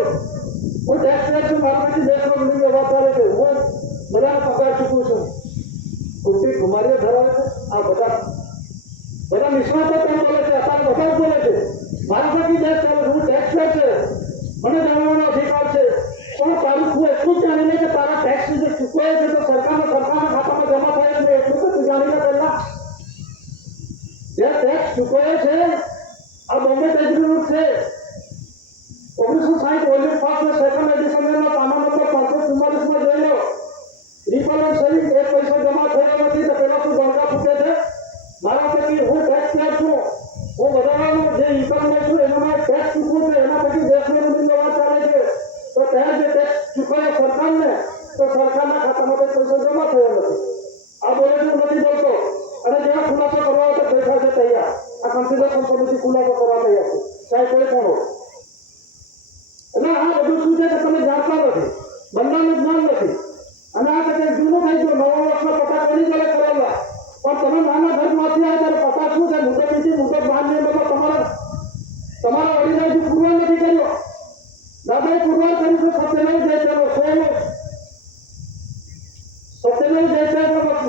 હું ટેક્સ છું મારા પછી દેશનો બધી વ્યવહાર ચાલે છે, હું બધાને પગાર ચૂકવું છું. ખોટી ગુમારીઓ ધરાવે છે. આ બધા નિષ્ણાતો પણ બોલે છે, અત્યારે બધા જ બોલે છે મારા પછી દેશ ચાલે છે, હું ટેક્સ છે, મને જાણવાનો અધિકાર છે. પણ તારું તું એટલું જ જાણી લે કે તારા ટેક્સ જે ચૂકવાય છે તો સરકારના ખાતામાં જમા થાય છે, એટલું તો તું જાણી લે. પહેલા જે ટેક્સ ચૂકવાય છે આ બોમ્બે ટ્રેઝરી છે 1960 વોલ્યુમ 1 સેકન્ડ એડિશન પાના નંબર 544 જોઈ લો. રિફંડ સહિત એક પૈસો જમા થયો નથી તો પેલા તું ગણકા ફૂટે છે. મારા પછી હું ટેક્સ પેર છું, હું બધાનો જે ઇન્કમ લઉં છું એમાં ટેક્સ ચૂકવું છે, એના પછી દેશની બધી વ્યવહાર ચાલે છે. તો ત્યાં જે ટેક્સ ચૂકવાયો સરકારને તો સરકારના ખાતામાં પૈસો જમા થયો નથી. આ બોલે હું નથી બોલતો. અને જેના ખુલાસો કરવા તો બેઠા છે તૈયાર. આ કન્સિડરેશન કમિટી ખુલાસો કરવા તૈયાર છે, ચાહે કોઈ પણ હોય. એટલે આ બધું શું છે કે તમે જાણતા નથી, બંધારણનું જ્ઞાન નથી. અને આ કંઈક જૂનું થઈ ગયું. 9 વર્ષના પતા કોની જોડે કરેલા, પણ તમે નાના ઘરમાંથી આવ્યા ત્યારે પતા શું છે, મુદત નીતિ મુદત બાંધની અંદરમાં તમારા વડીલોએ જે પુરવાર નથી કર્યો. દાદાએ પુરવાર કર્યું છે સત્યનારાયણ જયચંદ્ર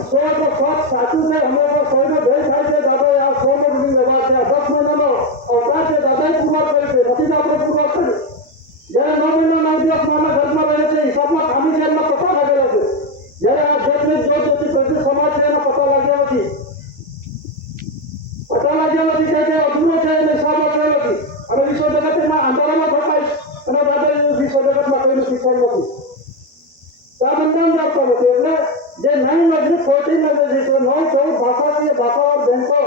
100 સાચું છે. અમારા 100 નો ભય થાય છે. દાદાએ આ 100 નો બધી વ્યવહાર છે. 10 મહિનાનો અવકાશ છે. દાદાએ પુરવાર કર્યું છે, નથી આપણે પુરવાર કર્યું. જયારે 9 મહિના 9 દિવસ નાના ઘરમાં રહે છે, હિસાબમાં ખામી છે, એમના પતા લાગેલા છે. જયારે આ આધ્યાત્મિક જ્યોતિ પ્રતિ સમાજ છે એના પતા લાગ્યા નથી. કે અધૂરો છે એને હિસાબમાં થયો નથી. અને વિશ્વ જગતમાં આંદોલનમાં થતા અને દાદાએ વિશ્વ જગતમાં કોઈનું શિક્ષણ નથી. તો આ બંધારણ જાણતા નથી. એટલે જે 9/14 લેંગ્વેજીસ 9-14 ભાષાકીય ભાષાવાર બેંકો,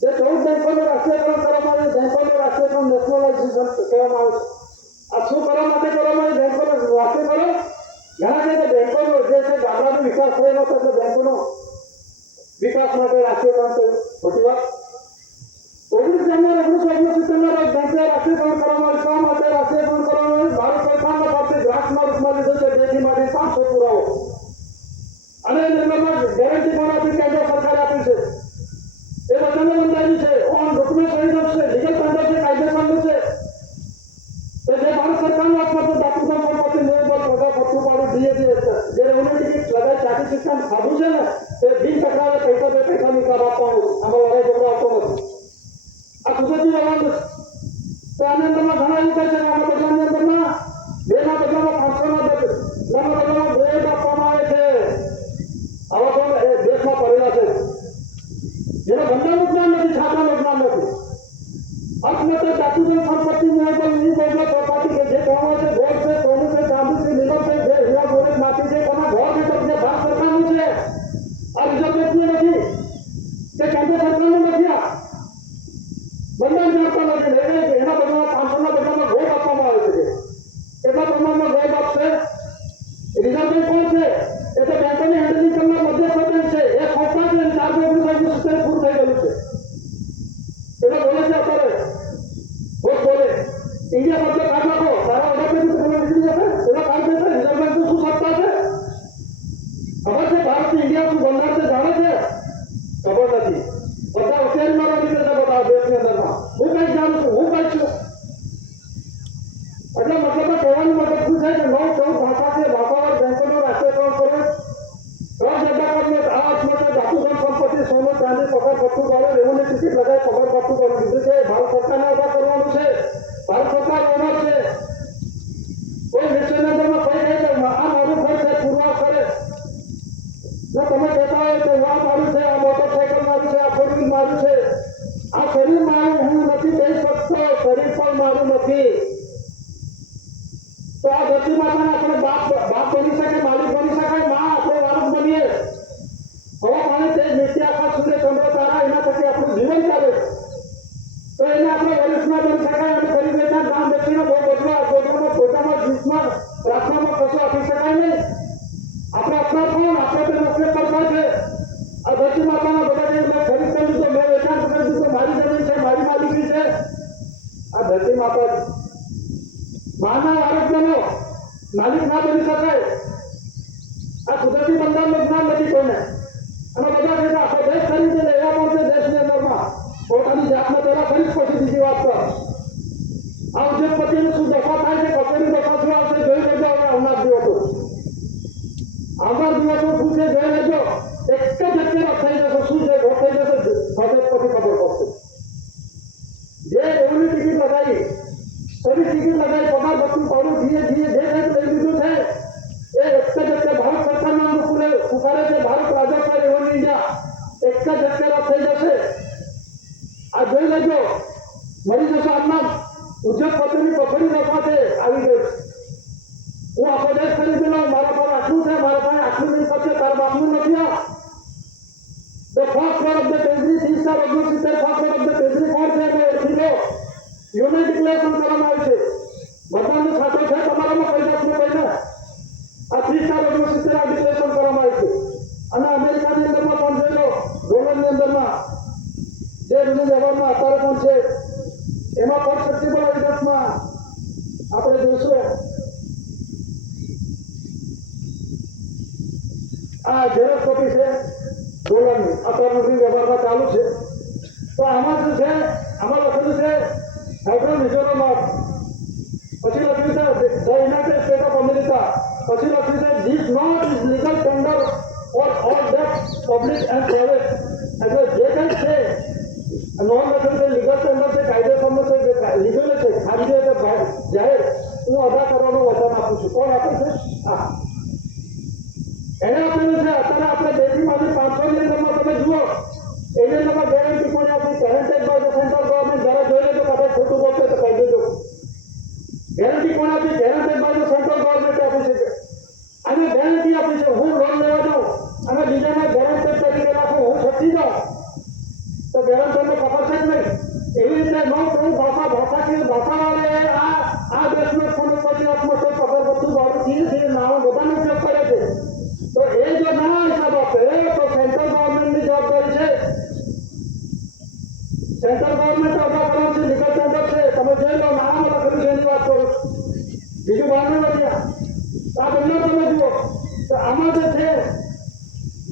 જે 14 બેંકોનું રાષ્ટ્રીયકરણ કરવામાં આવ્યું, બેંકોનું રાષ્ટ્રીયકરણ નેશનલાઇઝેશન કહેવામાં આવે છે. આ શું કરવા માટે કરવામાં આવ્યું? બેંકોનો રાષ્ટ્રીયકરણ. ઘણા છે કે બેંકોનો જે છે ગામડાનો વિકાસ થયેલો હતો એટલે બેંકોનો વિકાસ માટે રાષ્ટ્રીયકરણ થયું. ખોટી વાત. 19 જાન્યુઆરી 1969 બેંકે રાષ્ટ્રીયકરણ કરવામાં આવ્યું. શા માટે રાષ્ટ્રીયકરણ કરવામાં આવ્યું? ભારત સરકારના પાસે ગ્રાન્ટના રૂપમાં લીધો છે 2 થી માંડી 500 પુરાવો. અને એમાં ગેરંટી પણ આપી કેન્દ્ર સરકારે આપી છે. એ વચને બંધાયું છે. ઓન ડોક્યુમેન્ટ ઓરિજિનલ છે, લીગલ ટેન્ડર છે, કાયદેસરનું છે. તો જે ભારત સરકારનો આપતો ડાકુમાં સંપત્તિ મોબાઈલ પ્રગા પટ્ટું પાડું ડીએડી જે રેવન્યુ ટિકિટ લગાય ચાકી સિસ્ટમ ખાધું છે ને તે બિન તકરારે પૈસા નિકાલ આપવાનું. આમાં લડાઈ ઝઘડો આવતો નથી. આ કુદરતી વ્યવહાર નથી. તો આની અંદરમાં ઘણા એવું કહે છે કે આના બદલાની અંદરમાં 2 ના બદલામાં 500 ના બદલામાં 2 આપવામાં આવે છે. આવા પણ એ દેશમાં પડેલા છે જેનો બંધારણનું જ્ઞાન નથી, છાપાનું જ્ઞાન નથી. અર્થમંત્ર ચાતુર્ય સંપત્તિ મોબાઈલ ની બદલે પ્રોપર્ટી કે જે કહેવાય છે ગોળ છે, સોનું છે, ચાંદી છે, લીલો છે, જે હીરા ગોળક માટી છે, કોના ગવર્મેન્ટ જે ભારત સરકારનું છે. આ રિઝર્વ બેંકનું નથી કે કેન્દ્ર સરકારનું નથી. આ બંધારણ જાણતા નથી. એના બદલામાં 500 ના બદલામાં પગાર ભથ્થું વાળો રેવન્યુ ટિકિટ લગાવી પગાર ભથ્થું કરી દીધું છે. ભારત સરકારને ઉભા કરવાનું છે. ભારત સરકાર ઓનર છે. કોઈ નિશ્ચયના અંદરમાં કઈ કહે છે આ મારું ઘર છે પૂર્વા કરે જો તમે કહેતા હોય કે આ મારું છે, આ મોટરસાયકલ મારું છે, આ ફોર વ્હીલ મારું છે, આ શરીર મારું હું નથી કહી શકતો, શરીર પણ મારું નથી. તો આ ધરતી માતાને આપણે બાપ બની શકે, માલિક બની શકાય, માં આપણે વારસ બનીએ. હવા પાણી તેજ નીતિ આકાશ સૂર્ય ચંદ્ર તારા એના પછી આપણું જીવન ચાલે તો એને આપણે વરિષ્ઠ બની શકાય અને ફરી બેઠા ગામ બેસીને બહુ બધું પોતાના જીવનમાં પ્રાર્થનામાં કશું આપી શકાય નહીં. આપણે આપણા કોણ આપણે તે નોકરી કરતા છે. આ ધરતી માતાના બધા જે મેં ખરીદ કરી દીધો, મેં વેચાણ કરી દીધું, મારી જમીન છે, મારી માલિકી છે. આ ધરતી માતા માના વારસ બનો, માલિક ના બની શકાય. આ કુદરતી બંધારણનું જ્ઞાન નથી કોઈને. અને બધા કહેતા આખો દેશ ખરીદે લે એવા પણ છે દેશની અંદરમાં પોતાની જાતને પહેલા ખરીદ પછી બીજી વાત પર. આ ઉદ્યોગપતિનું શું દફા થાય છે, કપેની દફા શું આવશે જોઈ લેજો. હવે આવનાર દિવસો શું છે જોઈ લેજો. એક જ જગ્યાએ થઈ જશે, શું છે થઈ જશે પછી ખબર પડશે. જે રેવન્યુ ટિકિટ લગાવી, સર્વિસ ટિકિટ લગાવી, પગાર ભથ્થું પાડું ધીરે ધીરે જે કંઈક લઈ લીધું છે એ એક જ જગ્યાએ ભારત સરકારના પુકારે છે. ભારત રાજસ્વ રેવન્યુ ઇન્ડિયા એક જ જગ્યાએ થઈ જશે. આ જોઈ લેજો, મળી જશે. આમના ઉદ્યોગપતિની પકડી દફા છે આવી ગઈ. હું આખો દેશ ખરીદી લઉં, મારા પાસે આટલું છે, મારા પાસે આટલું નહીં થશે, તારા બાપનું નથી. આ the first word of the treasury, 3 star ઓગણસિત્તેર first word of the treasury કોણ છે એને ઓળખી લો. યુનિટ ડિક્લેરેશન કરવામાં આવ્યું છે. બધાનું ખાતું છે તમારામાં પૈસા શું પૈસા આ 3 સ્ટાર ઓગણસિત્તેર આ ડિક્લેરેશન કરવામાં આવ્યું છે. અને અમેરિકાની અંદરમાં પણ જોઈ લો, ડોલરની અંદરમાં જે બધું વ્યવહારમાં અત્યારે પણ છે એમાં પણ ફ્લેક્સિબલ એવિડન્સમાં આપણે જોઈશું. આ ઝેરોક્સ કોપી છે ડોલરની, અત્યારનું વ્યવહારમાં ચાલુ છે. તો આમાં શું છે, આમાં લખેલું છે ફેડરલ રિઝર્વ ઓફ, પછી લખ્યું છે the United State of America, પછી લખ્યું છે this note is legal tender for all debt public and private. એટલે જે કંઈ છે નોન લખેલું છે લીગલ ટેન્ડર છે, કાયદેસરનું છે, લીગલ છે, ખાનગી એટલે જાહેર હું અદા કરવાનું વચન આપું છું. કોણ આપે છે? હા એને આપેલું છે. અત્યારે આપણે દેશીમાંથી 500ની અંદરમાં તમે જુઓ એની અંદરમાં ગેરંટી કોને આપી? Guaranteed by the central government. જરા જોઈ લેજો, કદાચ ખોટું બોલશે તો કહી દેજો. ગેરંટી કોને આપી? Guaranteed by the central government આપી છે. અને ગેરંટી આપી છે હું લોન લેવા જાઉં અને બીજાને ગેરંટેડ તરીકે રાખું, હું છટકી જાઉં તો ગેરંટરને પકડશે જ નહીં. એવી રીતે ન કહું ભાષાવાળાએ આ દેશનો ફોન પછી આત્મસ્થ પગાર બધું વાળું ધીરે ધીરે નામ બધાનો ઉપયોગ કરે છે. તો એ જો ના હિસાબ આપે તો સેન્ટ્રલ ગવર્મેન્ટની જવાબદારી છે. સેન્ટ્રલ ગવર્મેન્ટ અદા કરવાનું છે, લીગલ ટેન્ડર છે. તમે જોઈ લો, નાણામાં લખેલું છે એની વાત કરું છું, બીજું બહારનું નથી. આ બંને તમે જુઓ તો આમાં જે છે,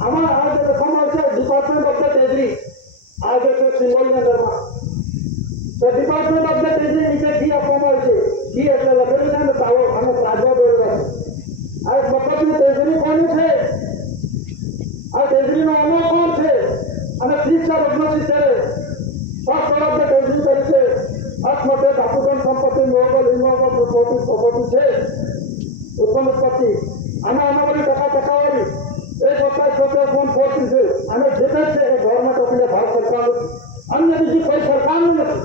આમાં આ જે લખવામાં આવશે ડિપાર્ટમેન્ટ ઓફ ધ ટ્રેઝરી, આ જે છે સિમ્બોલની અંદરમાં તો ડિપાર્ટમેન્ટ ઓફ ધ ટ્રેઝરી નીચે કી આપવામાં આવે છે. કી એટલે લખેલું છે ને તાવો અને તાજવા દોરેલો. આ મતલબની ટ્રેઝરી કોની છે? આ ટ્રેઝરીનો અમો કોણ છે? અને 30 સ્ટાર ઓગણસિત્તેર ફર્સ્ટ ઓફ ધ ટ્રેઝરી તરીકે અર્થમતે ધાતુધન સંપત્તિ નોબલ ઇનોવેબલ પ્રોપર્ટી છે ઉત્પન્ન ઉત્પત્તિ. આમાં આનાવાળી ટકાવારી 1/27.40 છે. અને જે કંઈ છે એ ગવર્મેન્ટ ઓફ ઇન્ડિયા ભારત સરકારનું, અન્ય બીજી કોઈ સરકારનું નથી.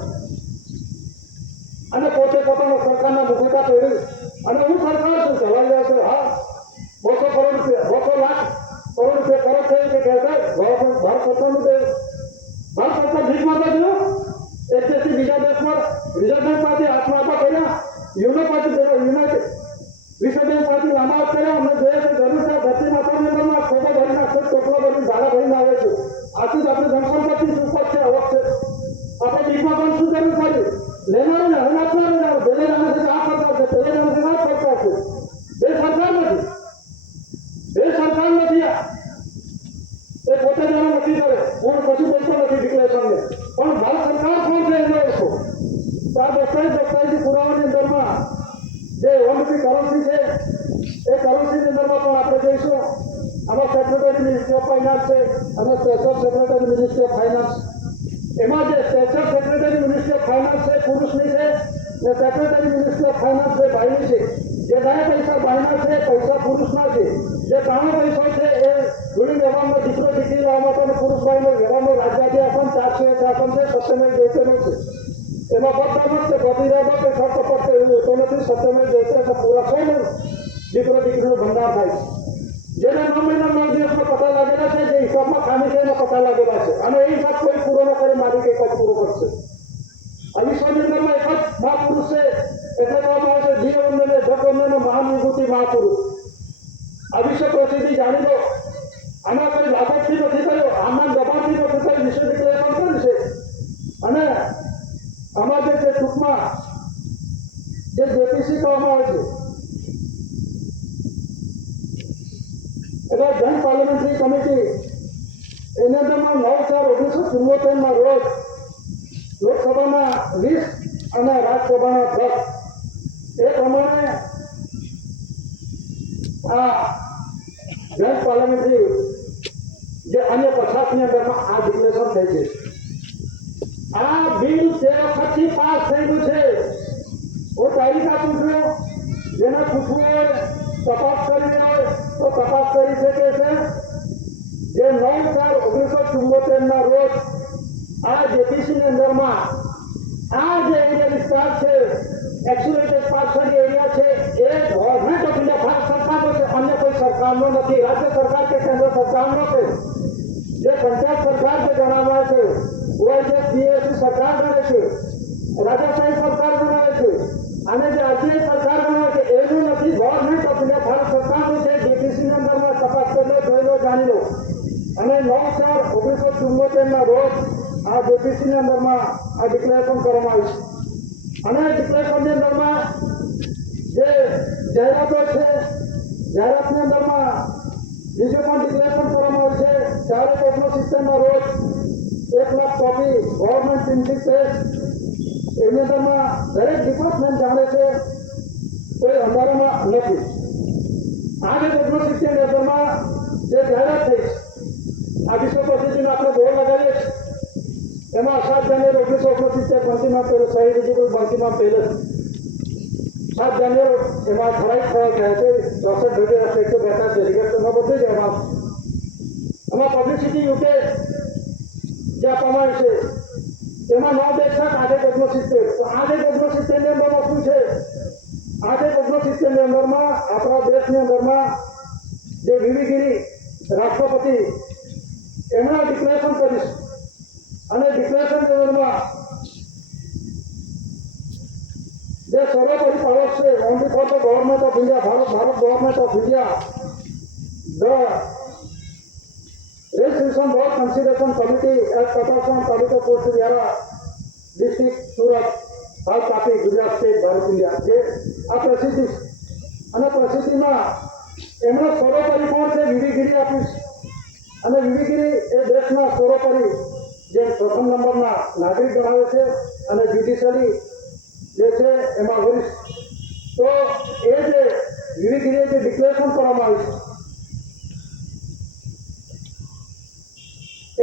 અને પોતે પોતાના સરકારના મુખ્યતા પહેરી અને હું સરકાર છું ચલાવી રહ્યા છે. હા 200 કરોડ રૂપિયા 200 લાખ કરોડ રૂપિયા ખર્ચ થઈ કે કહેતા ભારત સરકારનું તે ભારત સરકાર ભીખ માંગવા જોયું. એક દેશથી બીજા દેશમાં રિઝર્વ બેંક માંથી હાથમાં આપવા કર્યા, યુનો પાછી યુનાઇટેડ વિશ્વ બેંક પાછી લાંબા કર્યા. અમને જોઈએ છે જરૂર છે ધરતી માતાની અંદરમાં ખોટો ભરી નાખશે, ટોપલો ભરીને ધારા ભરીને આવે છે. આથી જ આપણે જનસંપત્તિ સુપર છે, આવક છે. આપણે ભીખમાં પણ શું જરૂર પડી? લેનારો ને હવે આપનારો ને પેલે જાણે છે આ સરકાર છે, પેલે જાણે છે આ સરકાર છે. બે સરકાર નથી, બે સરકાર નથી. એ પોતે જાણે નક્કી કરે, હું પછી બોલતો નથી ડિક્લેરેશનને. પણ ભારત સરકાર કોણ છે એનો ઓળખો. તો આ દસ્તાવેજી પુરાવાની અંદરમાં જે વનરૂપી કરન્સી છે એ કરન્સીની અંદરમાં પણ આપણે જઈશું. આમાં સેક્રેટરી મિનિસ્ટ્રી ઓફ ફાઇનાન્સ છે અને special secretary ministry of finance finance, એમાં જે special secretary ministry of finance છે પુરુષની છે ને સેક્રેટરી મિનિસ્ટ્રી ઓફ ફાઇનાન્સ છે ભાઈની છે. જે 2 પૈસા ભાઈના છે, પૈસા પુરુષના છે. જે 3 પૈસો છે એ રૂલિંગ વ્યવહારનો દીકરો દીકરી લાવવા માટેનો પુરુષ ભાઈનો વ્યવહારનો રાજ્યાદી આપણ 400 શાસન છે, સત્યમેવ જયતેનું છે. એમાં બધામાં છે પ્રતિરાધો કે સટપટ એવું હોતો નથી. સત્યમેવ જયતે એટલે પૂરા થઈને દીકરો દીકરીનો ભંડાર થાય છે. જેને 9 મહિના 9 દિવસમાં પતા લાગેલા છે, જે હિસાબમાં ખામી છે એમાં પતા લાગેલા છે, અને એ હિસાબ કોઈ પૂરો ન કરે, માલિક એક જ પૂરો કરશે. આ વિશ્વની અંદરમાં એક જ મહાપુરુષ છે, એટલે કહેવામાં આવે છે જીવવંદને જગવંદનનો મહાન વિભૂતિ મહાપુરુષ. આ વિશ્વ પ્રસિદ્ધિ જાણી લો. આમાં કોઈ લાભથી નથી થયો, આમાં દબાણથી નથી થયું, વિશ્વ ડિક્લેરેશન કર્યું છે. અને આમાં જે છે ટૂંકમાં જે જેપીસી કહેવામાં આવે છે, એટલે જન પાર્લામેન્ટરી કમિટી, એની અંદરમાં 9/4/1974 રોજ લોકસભાના 20 અને રાજ્યસભાના 10 એ પ્રમાણે આ જન પાર્લામેન્ટરી જે અન્ય 50ની અંદરમાં આ ડિક્લેરેશન થઈ છે. આ બિલ 13 વખતથી પાસ થયેલું છે. હું તારીખ આપું છું, જેને પૂછવું હોય તપાસ કરી હોય તો તપાસ કરી શકે છે. જે 9/4/1974 રોજ આ જેપીસીની અંદરમાં આ જે એરિયા વિસ્તાર છે, એક્સિલેટેડ પાર્સલ એરિયા છે, એ ગવર્મેન્ટ ઓફ ઇન્ડિયા ભારત સરકારનો છે, અન્ય કોઈ સરકારનો નથી. રાજ્ય સરકાર કે કેન્દ્ર સરકારનો છે. જે પંચાયત સરકાર જે ગણવામાં છે, ઓએસએસ સરકાર ગણે છે, રાજ્યશાહી સરકાર ગણાવે છે, અને જે આરટીઆઈ સરકાર ગણાવે છે, એનું નથી. ગવર્મેન્ટ ઓફ ઇન્ડિયા ભારત સરકારનું છે. જેપીસીની અંદરમાં તપાસ કરી લો, જોઈ લો, જાણી લો. અને 9/4/1974 રોજ આ જેપીસીની અંદરમાં આ ડિક્લેરેશન કરવામાં આવ્યું છે. અને ડિક્લેરેશનની અંદરમાં જે જાહેરાતો છે, જાહેરાતની અંદરમાં બીજું પણ ડિક્લેરેશન કરવામાં આવ્યું છે. 4/1970 રોજ 1 લાખ કોપી ગવર્મેન્ટ પ્રિન્ટિંગ છે. એની અંદરમાં દરેક ડિપાર્ટમેન્ટ જાણે છે, કોઈ અંધારામાં નથી. આ જે 1970ની અંદરમાં જે જાહેરાત થઈ, આ વિશ્વ પ્રસિદ્ધિનો આપણે બોર્ડ લગાવીએ છીએ, એમાં 7 જાન્યુઆરી 1969 બંકીમાં પહેલો શહીદ બીજું બંકીમાં પહેલો 7 જાન્યુઆરી એમાં ઠરાઈ થયા છે. 64 ડેલીગેટ 142 ડેલીગેટ એમાં બધું જ એમાં પબ્લિસિટી યુકે જે આપવામાં આવી છે, એમાં 9 દેશના આજે 1970. તો આજે 1970ની અંદરમાં શું છે? આજે 1970ની અંદરમાં આપણા દેશની અંદરમાં જે વીવીગીરી રાષ્ટ્રપતિ એમણે ડિક્લેરેશન કરીશ, અને ડિક્લેરેશનની અંદરમાં જે સર્વોપરી પ્રવેશ છે, only for the government of India, Bharat government of India, the registration board consideration committee at Katasan taluka post દ્વારા ડિસ્ટ્રિક્ટ સુરત, હાલ તાપી, ગુજરાત સ્ટેટ, ભારત ઇન્ડિયા. જે આ પ્રસિદ્ધિ, અને પ્રસિદ્ધિમાં એમનો સર્વોપરી કોણ છે? વીવીગીરી આપીશ. અને વીવીગીરી એ દેશના સર્વોપરી જે પ્રથમ નંબરના નાગરિક ગણાવે છે, અને જ્યુડિશિયરી જે છે એમાં વરિષ્ઠ. તો એ જે વીવીગીરીએ જે ડિક્લેરેશન કરવામાં આવ્યું છે,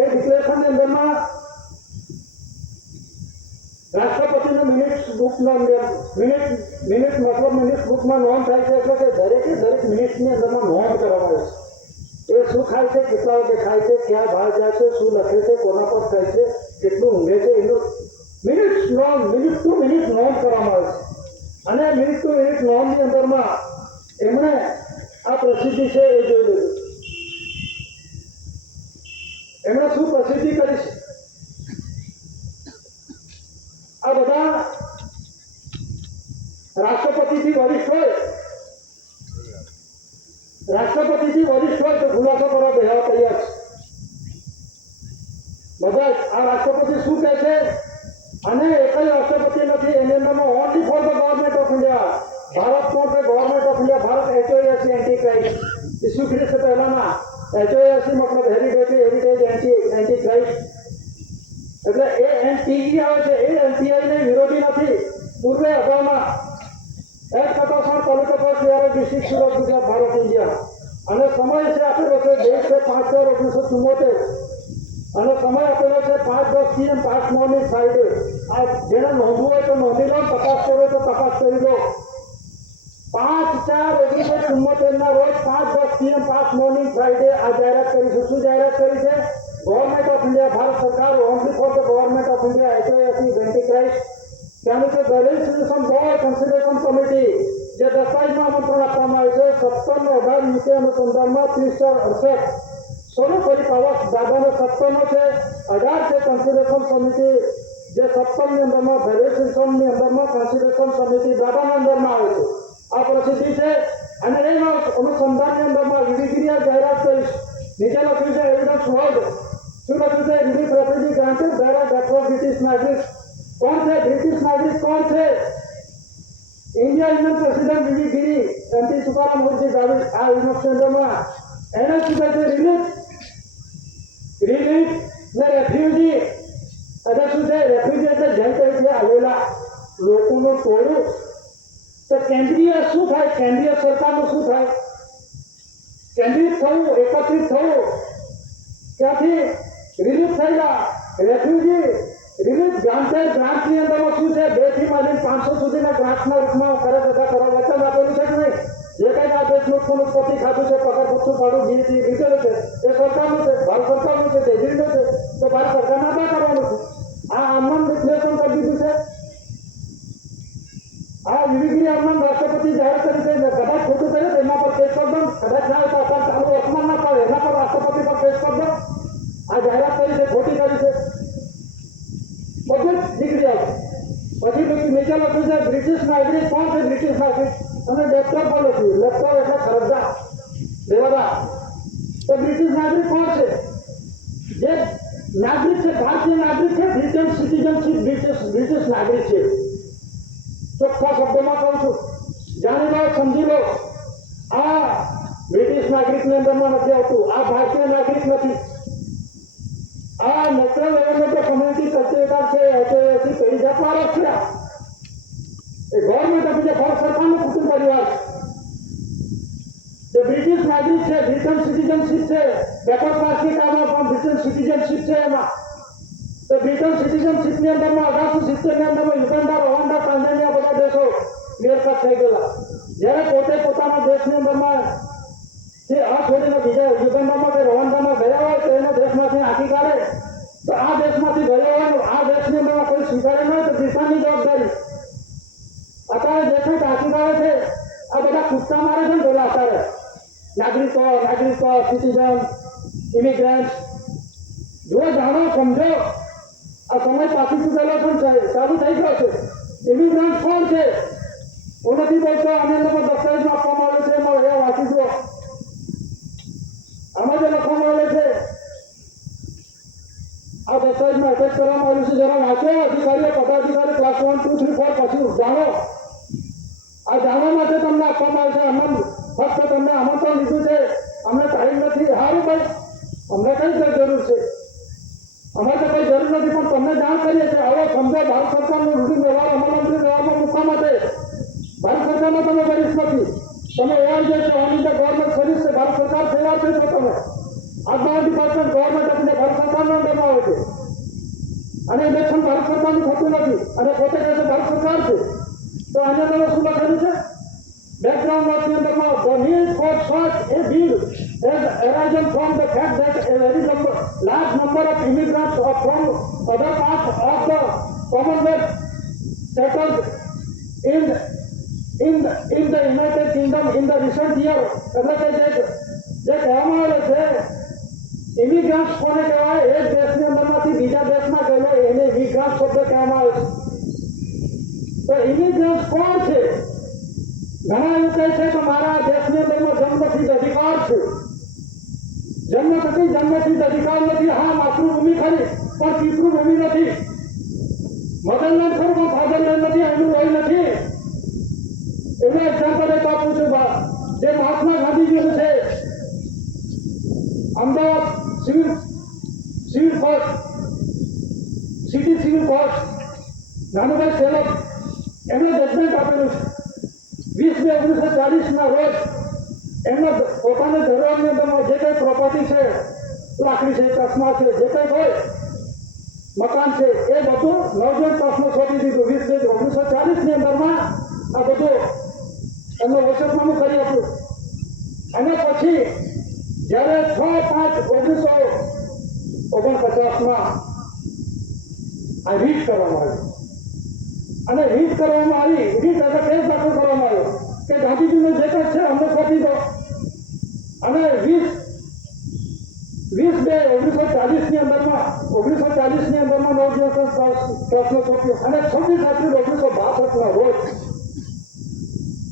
એ ડિક્લેરેશનની અંદરમાં રાષ્ટ્રપતિનો મિનિટ્સ બુકમાં મિનિટ્સ બુકમાં નોંધ થાય છે, એટલે કે દરેકે દરેક મિનિટ્સની અંદરમાં નોંધ કરવામાં આવે છે. એ શું ખાય છે, કેટલા વાગે ખાય છે, ક્યાં બહાર જાય છે, શું લખે છે, કોના પર થાય છે, કેટલું ઊંઘે છે, એનું મિનિટ ટુ મિનિટ નોંધ કરવામાં આવે છે. અને મિનિટ ટુ મિનિટ નોંધની અંદરમાં એમણે આ પ્રસિદ્ધિ છે એ જોઈ લીધું. એમણે શું પ્રસિદ્ધિ કરી છે? આ બધા રાષ્ટ્રપતિથી વરિષ્ઠ હોય, તો ખુલાસો કરવા બેહવા તૈયાર છે. બધા આ રાષ્ટ્રપતિ શું કહે છે? અને એક જ રાષ્ટ્રપતિ નથી, એની અંદરમાં only for the government of India, Bharat four the government of India, Bharat HOAC anti crime issue કરી છે પહેલાના. HOAC મતલબ હેરિટેજ એન્ટી ક્રાઇમ, એટલે એ એનટીઈ આવે છે. એ એનટીઆઈ ને વિરોધી નથી. પૂર્વે અગાઉમાં એટ કટાસણ તાલુકા પોસ્ટ દ્વારા ડિસ્ટ્રિક્ટ સુરત, ગુજરાત, ભારત ઇન્ડિયા. અને સમય છે આપેલો છે 5/4/1974, અને સમય આપેલો છે 5:10 PM 5 મોર્નિંગ ફ્રાઈડે. આ જેને નોંધવું હોય તો નોંધી લો, તપાસ કરવો તો તપાસ કરી લો. 5/4/1974 ના રોજ 5:10 PM 5 મોર્નિંગ ફ્રાઈડે આ જાહેરાત કરીશું. શું જાહેરાત કરી છે? ગવર્મેન્ટ ઓફ ઇન્ડિયા, ભારત સરકાર, only for the government of India, HOSE એન્ટીક્રાઇસ્ટ. ત્યાંનું છે દલિત સિટીઝન બોર્ડ કન્સિડરેશન કમિટી, જે દસ્તાવેજમાં આમંત્રણ આપવામાં આવે છે 17/18 UK અનુસંધાનમાં 30/68. સોનું ફરી પાવસ દાદાનો 17નો છે, 18 છે કન્સિડરેશન સમિતિ, જે 17 ની અંદરમાં દલિત સિટીઝન ની અંદરમાં કન્સિડરેશન સમિતિ દાદાના અંદરમાં આવે છે. આ પ્રસિદ્ધિ છે. અને એના અનુસંધાનની અંદરમાં વિવિધીય જાહેરાત કરીશ. નીચે લખ્યું છે એવિડન્સ વર્લ્ડ. શું લખ્યું છે? રિલીફ રેફ્યુજી ગ્રાન્ટેડ દ્વારા ડેફોર બ્રિટિશ નાગરિક. કોણ છે બ્રિટિશ નાગરિક? કોણ છે? ઇન્ડિયા યુનિયન પ્રેસિડેન્ટ વીવી ગિરી, એમપી સુકારામ મુરજી ગાવિત. આ યુનિવર્સિટીમાં એને શું કહે છે? રિલીફ ને રેફ્યુજી. એટલે શું છે? રેફ્યુજી એટલે જેમ તરીકે આવેલા લોકોનું ટોળું. તો કેન્દ્રીય શું થાય? કેન્દ્રીય સરકારનું શું થાય? કેન્દ્રિત થવું, એકત્રિત થવું. ત્યાંથી રિલીફ થયેલા રેફ્યુજી રિલીફ ગ્રાન્ટની અંદરમાં શું છે? 2 થી માંડીને 500 સુધીના ગ્રાન્ટના રૂપમાં કરે બધા કરવા વચન આપેલું છે કે નહીં? જે કંઈ આ દેશનું ઉત્પત્તિ ખાતું છે, પગાર પૂછું પાડું જીએસટી લીધેલું છે, એ સરકારનું છે, ભારત સરકારનું છે, કેજરીનું છે. તો ભારત સરકારને અદા કરવાનું છે. આ આમન વિશ્લેષણ કરી દીધું છે. આ વિવિધીય આમન રાષ્ટ્રપતિ જાહેર કરી છે. કદાચ ખોટું કરે તો એના પર કેસ કરી દો, કદાચ ના હોય તો ચાલુ અપમાન ના પાડે એના પર રાષ્ટ્રપતિ પર કેસ કરી દો. આ જાહેરાત કરી છે, ખોટી કરી છે, બધું જ નીકળી આવશે. પછી નીચે લખ્યું છે બ્રિટિશ નાગરિક. કોણ છે બ્રિટિશ નાગરિક? અને લેપટોપ પર લખ્યું. લેપટોપ એટલે ખરજદા દેવાદા. તો બ્રિટિશ નાગરિક કોણ છે? જે નાગરિક છે, ભારતીય નાગરિક છે, બ્રિટિશ સિટીઝનશીપ બ્રિટિશ નાગરિક છે. ચોખ્ખા શબ્દોમાં કહું છું, જાણી લો, સમજી લો. આ બ્રિટિશ નાગરિકની અંદરમાં નથી આવતું. આ ભારતીય નાગરિક નથી. આ નેશનલ લેવલનો કમ્યુનિટી સર્ટિફિકેટ છે, HOSE કઈ જાતવાળો છે? એ ગવર્મેન્ટ ઓફ ઇન્ડિયા, ભારત સરકારનું કુટુંબ પરિવાર છે. જે બ્રિટિશ નાગરિક છે, બ્રિટન સિટીઝનશીપ છે, બેકવર્ડ ક્લાસની કામમાં પણ બ્રિટન સિટીઝનશીપ છે એમાં. તો બ્રિટન સિટીઝનશીપની અંદરમાં 1870ની અંદરમાં યુગાન્ડા, રવાન્ડા, તાંઝાનિયા બધા દેશો ક્લિયર થઈ ગયેલા. જ્યારે પોતે પોતાના દેશની અંદરમાં આ છોડીને બીજા યુગાન્ડામાં કે રવાન્ડામાં ગયા હોય તો એના દેશમાંથી આંકી કાઢે. તો આ દેશમાંથી ગયો હોય, આ દેશની અંદર કોઈ સ્વીકારે ન હોય તો બ્રિટનની જવાબદારી. અત્યારે દેશને આંકી કાઢે છે. આ બધા કુસ્તા મારે છે ને પેલા અત્યારે નાગરિકો, સિટીઝન, ઇમિગ્રન્ટ. જો જાણો, સમજો. આ સમય પાછી ચૂકેલો પણ ચાલુ થઈ ગયો છે. ઇમિગ્રન્ટ કોણ છે? હું નથી બોલતો. આની અંદર દસ્તાવેજમાં આપવામાં આવે છે, એમાં એ વાંચી જુઓ. આમાં જે લખવામાં આવે છે, આ દસ્તાવેજમાં અટેચ કરવામાં આવ્યું છે. જરા વાંચો અધિકારીઓ, પદાધિકારી, ક્લાસ 1, 2, 3, 4, પછી જાણો. આ જાણવા માટે તમને આપવામાં આવે છે. અમને ફક્ત તમને આમંત્રણ લીધું છે, અમને ટાઈમ નથી. સારું ભાઈ, અમને કઈ જરૂર છે? અમે તો કઈ જરૂર નથી, પણ તમને જાણ કરીએ છીએ. હવે સમજો, ભારત સરકારનું રૂઢિ વ્યવહાર અમલમંત્રી વ્યવહારમાં મૂકવા માટે ભારત સરકારમાં તમે વરિષ્ઠ નથી. તમે એવા જે છો, આની અંદર ગવર્મેન્ટ સર્વિસ છે, ભારત સરકાર સેવા છે. તો તમે આજના ડિપાર્ટમેન્ટ ગવર્મેન્ટ આપણે ભારત સરકારના અંદરમાં આવે છે. અને ઇલેક્શન ભારત સરકારનું થતું નથી, અને પોતે કહે છે ભારત સરકાર છે. તો આની અંદર શું લખેલું છે? બેકગ્રાઉન્ડ નોટની અંદરમાં the need for such a bill has arisen from the fact that a very large number of immigrants from other parts of the Commonwealth settled in the United Kingdom in the recent year. એટલે કે જે કહેવામાં આવે છે immigrants કોને કહેવાય? એક દેશની અંદરમાંથી બીજા દેશમાં ગયેલો એને ઇમિગ્રન્ટ શબ્દ કહેવામાં આવે છે. તો ઇમિગ્રન્ટ્સ કોણ છે? ઘણા એવું કહે છે કે મારા દેશની અંદરમાં જન્મસિદ્ધ અધિકાર છે. જન્મસિદ્ધ અધિકાર નથી. હા, માતૃભૂમિ ખરી, પણ પિતૃભૂમિ નથી. મધરલેન્ડ ખરું, પણ ફાધરલેન્ડ નથી, એનું લોહી નથી. એનું એક્ઝામ્પલ એક આપું છું. જે મહાત્મા ગાંધીજીનું છે, Ahmedabad civil court, city civil court, Nanubhai સેવક, એમને જજમેન્ટ આપેલું છે. 20 મે 1940 ના રોજ એમના પોતાના ઘરોની અંદરમાં જે કંઈ પ્રોપર્ટી છે લાકડી છે, ચશ્મા છે, જે કંઈ હોય મકાન છે, એ બધું નવજોત ટ્રસ્ટને સોંપી દીધું. 20 અંદરમાં આ બધું એમનું વસતનામું કરી આપ્યું. અને પછી જ્યારે 6/5/1949 આ રીટ કરવામાં આવી. અને રીટ કરવામાં આવી, રીટ એટલે કેસ દાખલ કરવામાં આવ્યો કે ગાંધીજીનો જે કંઈ છે અમને સોંપી દો. અને 20/2/1940 અંદરમાં નવજીવન ટ્રસ્ટને સોંપ્યો. અને 26 એપ્રિલ 1962 રોજ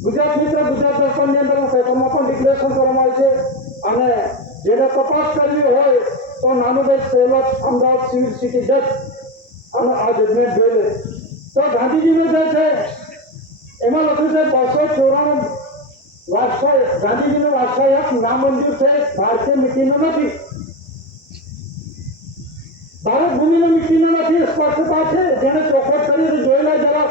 ગુજરાત મિત્ર ગુજરાત દર્પણની અંદર પેપરમાં પણ ડિક્લેરેશન કરવામાં આવે છે. અને જેને તપાસ કરવી હોય તો નાનુભાઈ સેવક, અમદાવાદ સિવિલ સિટી જજ અને આ જજમેન્ટ જોઈ લે. તો ગાંધીજીનું જે છે એમાં લખ્યું છે 294 વાજપાઈ ગાંધીજીનો વાજપાઈ નામંજૂર છે, ભારતીય મિટીનો નથી, ભારત ભૂમિનો મિટીનો નથી. સ્પષ્ટતા છે, જેને ચોખવટ કરી જોયેલા જરા.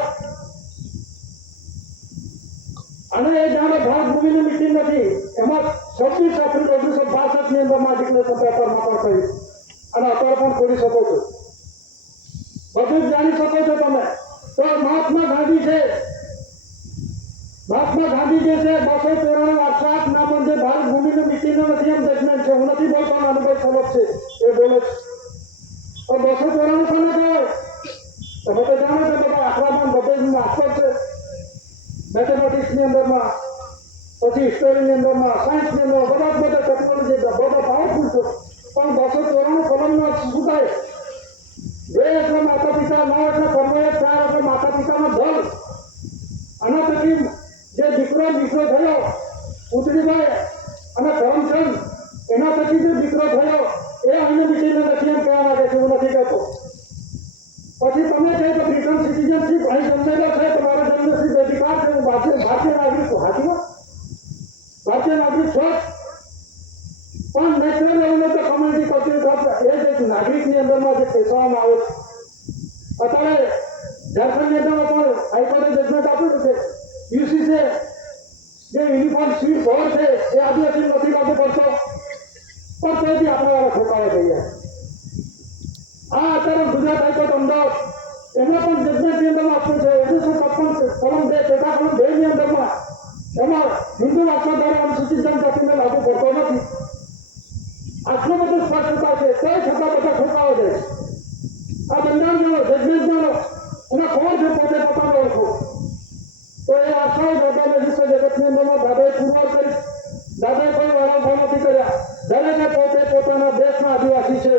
અને એ જાણે ભારત ભૂમિનો મિટી નથી. એમાં 26 એપ્રિલ 1962 અંદરમાં ડિક્લેરેશન પેપરમાં પણ કહ્યું. અને અત્યારે પણ ખોલી શકો છો, બધું જ જાણી શકો છો તમે. તો મહાત્મા ગાંધી છે, મહાત્મા ગાંધી જે છે 294 વાર્ષિક નામંજૂર ભારત ભૂમિનો મિટીનો નથી એમ જજમેન્ટ છે. હું નથી બોલતો, અનુભવ સબક છે એ બોલે છે. તો 294 કોને કહેવાય? તમે તો જાણો છો, બધા આંકડામાં બધે માસ્ટર છે. મેથેમેટિક્સની અંદરમાં, પછી હિસ્ટોરીની અંદરમાં, સાયન્સની અંદર, બધા ટેકનોલોજી બધા પાવરફુલ છે. પણ 294 કલમનો શું થાય? 2 એટલે માતા પિતા, 9 એટલે કર્મ, 4 એટલે માતા પિતાનો ધન. આના થકી જે દીકરો થયો પુત્રીભાઈ અને કરમચંદ, એના થકી જે દીકરો થયો એ અન્ય મિટીને નથી એમ કહેવા માંગે છે. હું નથી કહેતો. પછી તમે કહે તો બ્રિટન સિટીઝનશીપ અહીં જન્મેલો છે, તમારો જન્મસિદ્ધ અધિકાર છે, હું ભારતીય નાગરિક છું. હાથીમાં ભારતીય નાગરિક છો, પણ નેચરલ લેવલે તો કમ્યુનિટી કલ્ચર એ જે નાગરિકની અંદરમાં જે પેશવામાં આવે છે. અત્યારે ઝારખંડની અંદરમાં પણ હાઈકોર્ટે જજમેન્ટ આપ્યું છે, યુસી છે જે યુનિફોર્મ સિવિલ કોડ છે એ આદિવાસી નથી લાગુ પડતો, પણ તો બી આપણે વાળા ઠોકાવા જઈએ. આ અત્યારે ગુજરાત હાઈકોર્ટ અમદાવાદ એમાં પણ જજમેન્ટની અંદરમાં આપ્યું છે 1956 કલમ 2 પેટા કલમ 2 ની અંદરમાં એમાં હિન્દુ વારસા દ્વારા અનુસૂચિત જનજાતિને લાગુ પડતો નથી. આટલું બધું સ્પષ્ટતા છે, કોઈ છતાં બધા ઠોકાવા જાય. આ બંધારણ જાણો, જજમેન્ટ જાણો, એના કોણ છે પોતે પોતાનો ઓળખો. તો એ આશાઓ દાદાને વિશ્વ જગતની અંદરમાં દાદાએ પુરવાર કરી. દાદાએ કોઈ વાળાભાવ નથી કર્યા. દરેકે પોતે પોતાના દેશના આદિવાસી છે.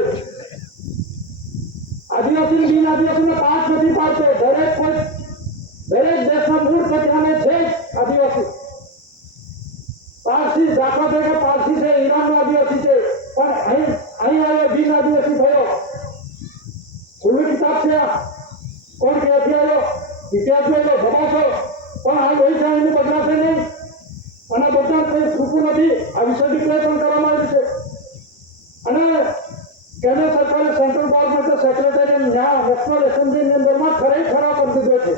આદિવાસી બિન આદિવાસીને પાસ નથી પાડતો. દરેક દેશના મૂળ પ્રજાને છે આદિવાસી. પારસી દાખલા તરીકે પારસી છે, ઈરાનનો આદિવાસી છે, પણ અહીં આવ્યો બિન આદિવાસી થયો. ખુલ્લું કિતાબ છે આ. કોણ ક્યાંથી આવ્યો? ઇતિહાસ જોયેલો ભબાશો, પણ આ લોહી છે એનું બદલાશે નહીં. અને બધા કોઈ છૂટું નથી. આ વિશે ડિક્લેરેશન કરવામાં આવ્યું છે. અને કેન્દ્ર સરકારે સેન્ટ્રલ ગવર્મેન્ટ સેક્રેટરી નેશનલ એસેમ્બલીની અંદરમાં ખરેખરા કરી દીધો છે.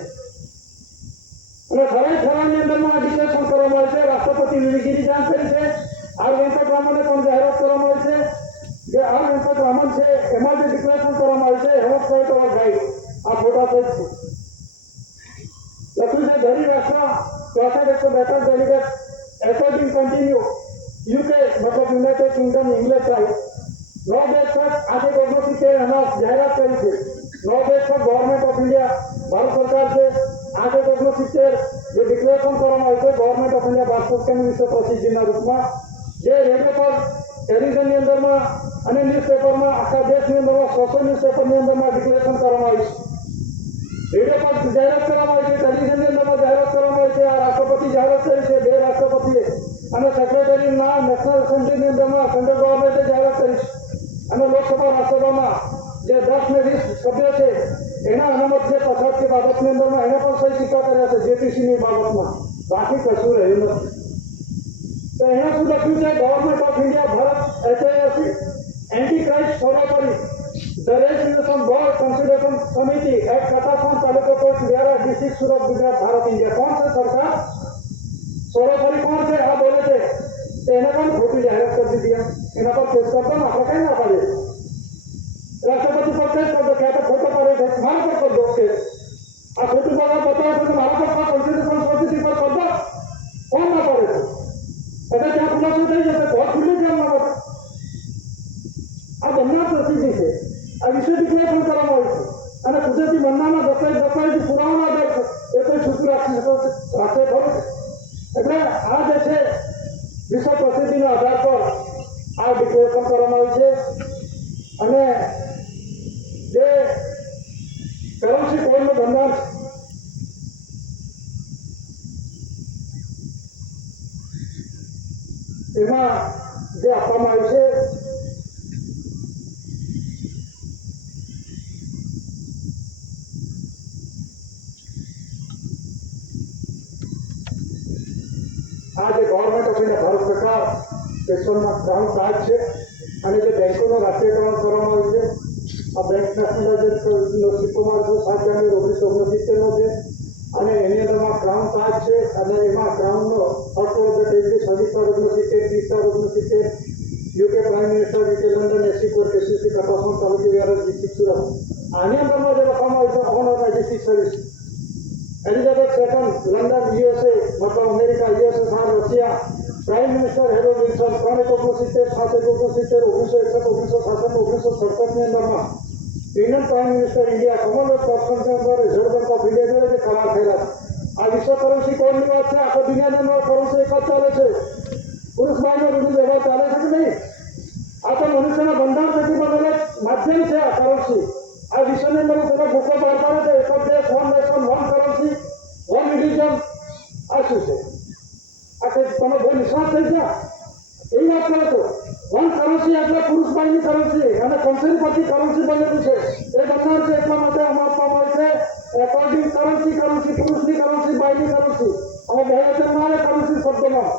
અને ખરેખરાની અંદરમાં આ ડિક્લેરેશન કરવામાં આવે છે. રાષ્ટ્રપતિ વિલિગીરી જાણ કરી છે. આર વેંકટરામને પણ જાહેરાત કરવામાં આવી છે. જે આર વેંકટરામન છે એમાં જે ડિક્લેરેશન કરવામાં આવ્યું છે હેમંત સ્ટેટ ઓવર ગાઈડ આ ફોટા પર છે. લખ્યું છે ધરી રાષ્ટ્ર 64 ડેલિગેટ એકોર્ડિંગ કન્ટિન્યુ યુકે મતલબ યુનાઇટેડ કિંગડમ ઇંગ્લેન્ડ સાઇડ નો બેસ પર આજે 1970 એમાં જાહેરાત કરી છે. નો બેસ પર ગવર્મેન્ટ ઓફ ઇન્ડિયા ભારત સરકાર છે. આજે 1970 જે ડિક્લેરેશન કરવામાં આવ્યું છે ગવર્મેન્ટ ઓફ ઇન્ડિયા બાસ્પોર્ટ વિશે પ્રોસિજરના રૂપમાં જે રેડિયો પર ટેલિવિઝનની અંદરમાં અને ન્યૂઝપેપરમાં આખા દેશની અંદરમાં સોશિયલ ન્યૂઝપેપરની અંદરમાં ડિક્લેરેશન કરવામાં આવ્યું છે. રેડિયો પર જાહેરાત કરવામાં આવી છે, ટેલિવિઝનની અંદરમાં જાહેરાત કરવામાં આવી છે. આ રાષ્ટ્રપતિ જાહેરાત કરી છે, 2 રાષ્ટ્રપતિએ અને સેક્રેટરીના નેશનલ એસેમ્બલીની અંદરમાં સેન્ટ્રલ ગવર્મેન્ટે જાહેરાત કરી છે. અને લોકસભા રાજ્યસભામાં જે 10 ને 20 સભ્યો છે એના અનામત જે પછાતની બાબતની અંદરમાં એને પણ સહી સિક્કા કર્યા છે જેટીસીની બાબતમાં. બાકી કશું રહ્યું નથી. તો એના શું લખ્યું છે? Government of India Bharat HISC anti Christ સોરાપરી ધ રેસિગ્નેશન બોર્ડ કન્સિડરેશન સમિતિ at Katasan taluka post Vyara district Surat Gujarat Bharat India. કોણ છે સરકાર? સોરાપરી કોણ છે? આ બોલે છે. તો એને પણ ખોટી જાહેરાત કરી દીધી. એના પર કેસ કરતા આપણે કઈ ના પાડીએ. દસ્તાવેજી પુરાવાનો આધાર છે એ કોઈ છૂટું રાખશે ખરું? એટલે આ જે છે વિશ્વ પ્રસિદ્ધિના આધાર પર આ ડિક્લેરેશન કરવામાં આવ્યું છે અને જે કરન્સી કોડનું બંધારણ એમાં જે આપવામાં આવ્યું છે આ જે ગવર્મેન્ટ ઓફ ઇન્ડિયા ભારત સરકાર વિશ્વમાં ક્રાઉન તાજ છે અને જે બેંકોનું રાષ્ટ્રીયકરણ કરવામાં આવ્યું છે આ બેંક નેશનલાઇઝેશનનો સિક્કોમાં 7 જાન્યુઆરી 1969નો છે અને એની અંદરમાં ક્રાઉન તાજ છે અને એમાં ક્રાઉનનો અર્થવર્ધક degree 27/19 UK prime minister UK London એસી કોર કેસીસી કપાસન તાલુકી વ્યારા ડિસ્ટ્રિક્ટ સુરત આની અંદરમાં જે લખવામાં આવ્યું છે owner majestic service Elizabeth second London USA मतलब America USSR Russia prime minister Harold Wilson 3/1969 7/1969 1961 1967 ની અંદરમાં Indian prime minister India Commonwealth conference के अंदर रिजर्व बैंक ऑफ इंडिया जो करार થયેલા આ વિશ્વ કરન્સી કોડની વાત છે આખા દુનિયાની અંદર કરન્સી એક જ ચાલે છે પુરુષભાઈનો રૂઢિ વ્યવહાર ચાલે છે કે નહીં આ તો મનુષ્યના બંધારણ થકી બનેલા માધ્યમ છે આ કરન્સી આ વિશ્વની અંદર બધા ભૂખો બહાર પાડે છે એક જ દેશ one nation one currency one religion આ શું છે આ કંઈ તમે બહુ નિષ્ણાત થઈ ગયા એવી વાત કરો છો વન કરન્સી એટલે પુરુષભાઈની કરન્સી અને કંસરી પરથી કરન્સી બનેલી છે એ બંધારણ છે એટલા માટે આમાં આપવામાં આવે છે એકોર્ડિંગ કરન્સી પુરુષની કરન્સી બાઈની કરન્સી અને બે વચન ના આવે કરન્સી શબ્દમાં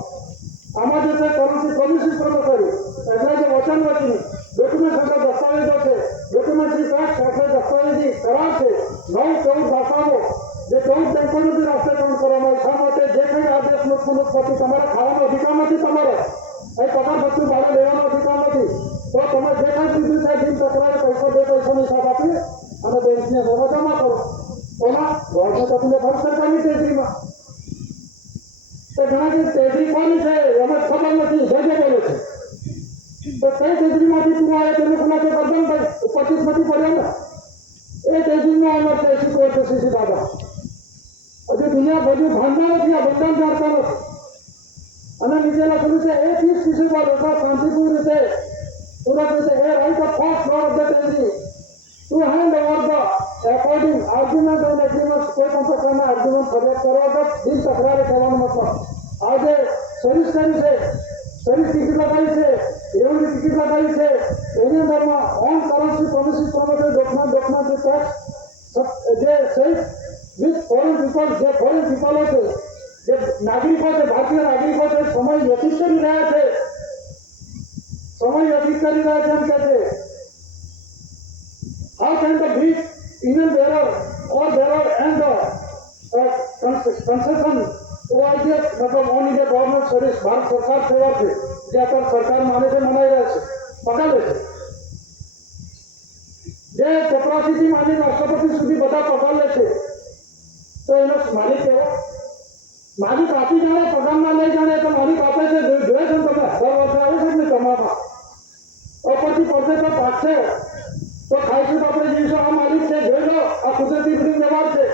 આમાં જે છે કરન્સી પોલિસી પ્રમોટરી એટલે જે વચનવચની ડોક્યુમેન્ટ સાથે દસ્તાવેજો છે ડોક્યુમેન્ટરી ફેક્ટ સાથે દસ્તાવેજી કરાર છે 9-14 ભાષાઓ જે 14 બેંકોનું બી રાષ્ટ્રીયકરણ કરવામાં આવે શા માટે જે કંઈ આ દેશનો પુનઃપતિ તમારે ખાવાનો અધિકાર નથી તમારે એ પગાર ભથ્થું ભાડે લેવાનો અધિકાર નથી તો તમે જે કંઈ કીધું છે બિન તકરારે પૈસાનો હિસાબ આપી અને બેંકની અંદર જમા કરો ઓના ગવર્મેન્ટ ઓફ ઇન્ડિયા ભારત સરકારની ટ્રેઝરીમાં તો ઘણા જે ટ્રેઝરી કોની છે એમ જ ખબર નથી જે બોલે છે તો કઈ ટ્રેઝરીમાંથી પૂરા આવે તેને ખુલાસો કરજો ને ભાઈ ઉપસ્થિત નથી પડ્યો ને એ ટ્રેઝરીનો ઓનર છે એસી કોર છે સીસી દાદા હજુ દુનિયા બધું ભાંડતા નથી આ બંધારણ જાણતા નથી અને નીચે લખેલું છે એ પીસ સીસી બોલ એટલા શાંતિપૂર્ણ રીતે પૂરક રીતે એ right of first lord of the treasury to hand over the according argument and agreement કોઈ પણ પ્રકારના આર્ગ્યુમેન્ટ ફરિયાદ કરવા તો બિન તકરારે કહેવાનો મતલબ આ જે સર્વિસ કરી છે સર્વિસ ટિકિટ લગાવી છે એવડી ટિકિટ લગાવી છે એની અંદરમાં ઓન કરન્સી પોલિસી પ્રમાણે ડોક્યુમેન્ટ ટેક્સ જે સહિત વિથ ફોરેન પીપલ જે ફોરેન પીપલો છે જે નાગરિકો છે ભારતીય નાગરિકો છે સમય વ્યતીત કરી રહ્યા છે એમ કહે છે how can the brief even bearer or bearer and the concession OIS मतलब on India government service Bharat सरकार सेवा છે જે અત્યારે સરકાર માને છે મનાઈ રહ્યા છે પગારે છે જે ચપરાસીથી માંડી રાષ્ટ્રપતિ સુધી બધા પગાર છે તો એનો માલિક કેવો માલિક આપી જાણે પગાર ના લઈ જાણે તો માલિક આપે છે જોયે છે તમે 10 વર્ષ આવે છે ને કમાવા ઉપરથી પડશે તો પાછે તો ખાઈશું તો આપણે જીવીશું આ માલિક છે જોઈ લો આ કુદરતી બધી વ્યવહાર છે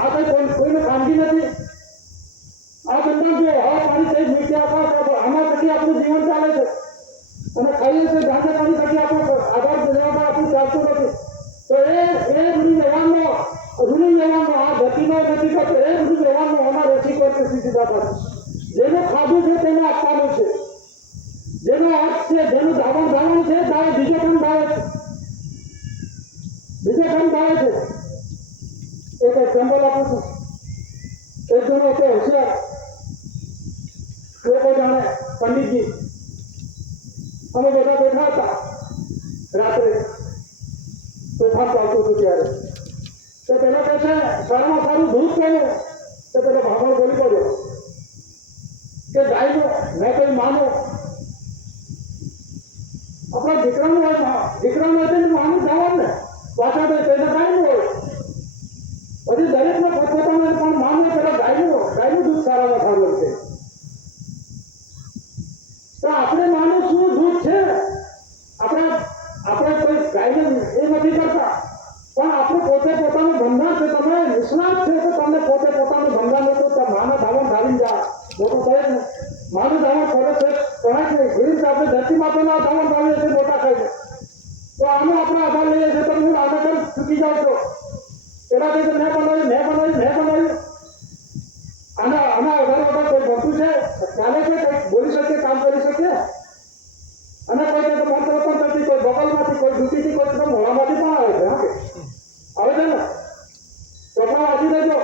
આ કઈ કોઈને ખાનગી નથી આ બંધારણ જો હવા પાણી કઈ મીઠી આખા આમાં થકી આપણું જીવન ચાલે છે અને ખાઈએ છીએ ધાન્ય પાણી થકી આપણો આધાર લેવામાં આપણું ચાલતું નથી તો એ રૂઢી વ્યવહારનો આ ગતિનો નથી કરતો એ રૂઢી વ્યવહારનો હોનાર એસી કોઈ સીધી બાબત જેનું ખાધું છે તેને આપવાનું છે જેનો અર્થ છે જેનું ધાવણ છે તારે બીજો કામ ભાવે છે એક એક્ઝામ્પલ આપું છું એક જણો હતો હોશિયાર લોકો જાણે પંડિતજી અમે બધા બેઠા હતા રાત્રે તોફાન ચાલતું હતું ત્યારે તો પેલો કહે છે સારામાં સારું દૂધ કયું તો પેલો ભાગવત બોલી પડ્યો કે ગાયનું મેં કઈ માનું આપણા દીકરાનું હોય માનું જવાનું ને પાછા તો તેને ગાયનું હોય પછી દરેકને પોતપોતાને પણ માનવું પેલા ગાયનું દૂધ સારામાં સારું લાગશે તો આપણે માનું શું દૂધ છે આપણે કોઈ ગાયને એ નથી કરતા પણ આપણે પોતે પોતાનું બંધન નિષ્ણાત છે તો તમને પોતે પોતાનું બંધારણ હતું ત્યાં માનવ ધાવણ ધારીને જા મોટું થાય ને માનવ ધાવણ કરે છે કણાય છે જેવી રીતે આપણે ધરતી માતાના ધાવણ ધાવીએ છીએ મોટા થાય છે તો આનો આપણે આધાર લઈએ છીએ તો હું આગળ ચૂકી જાઉં છો પેલા કહે મેં બનાવ્યું આના આધાર વગર કોઈ બનતું છે ચાલે છે કંઈક બોલી શકીએ કામ કરી શકીએ અને કોઈ કે મંત્ર તંત્રથી કોઈ બગલમાંથી કોઈ ડ્યુટીથી કોઈ તો મોડામાંથી પણ આવે છે હા કે આવે છે ને ચોપડા વાંચી લેજો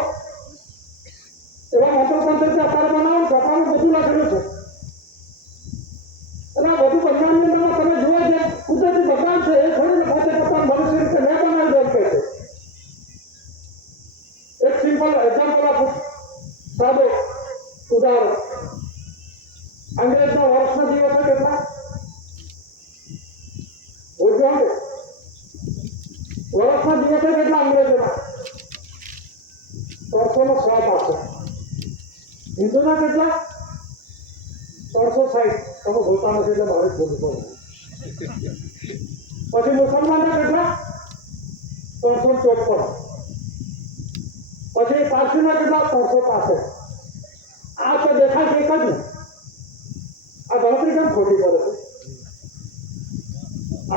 એવા મંત્ર તંત્રથી અત્યારે બનાવો ચોપડાનું બધું લખેલું છે અને આ બધું ભગવાનની અંદર તમે જુઓ જે કુદરતી ભગવાન છે એ થોડીને પોતે પોતાનું મનુષ્ય રીતે મેં બનાવી દે કહે છે એક સિમ્પલ એક્ઝામ્પલ આપું સાદો ઉદાહરણ અંગ્રેજના વર્ષના દિવસો કેટલા વર્ષના દિવસે કેટલા અંગ્રેજોના 307 આવશે હિન્દુના કેટલા 360 તમે બોલતા નથી એટલે મારે જ બોલવું પછી મુસલમાનના કેટલા 354 પછી પારસીના કેટલા 365 આ તો દેખાય એક જ ને આ ગણતરી કેમ ખોટી પડે છે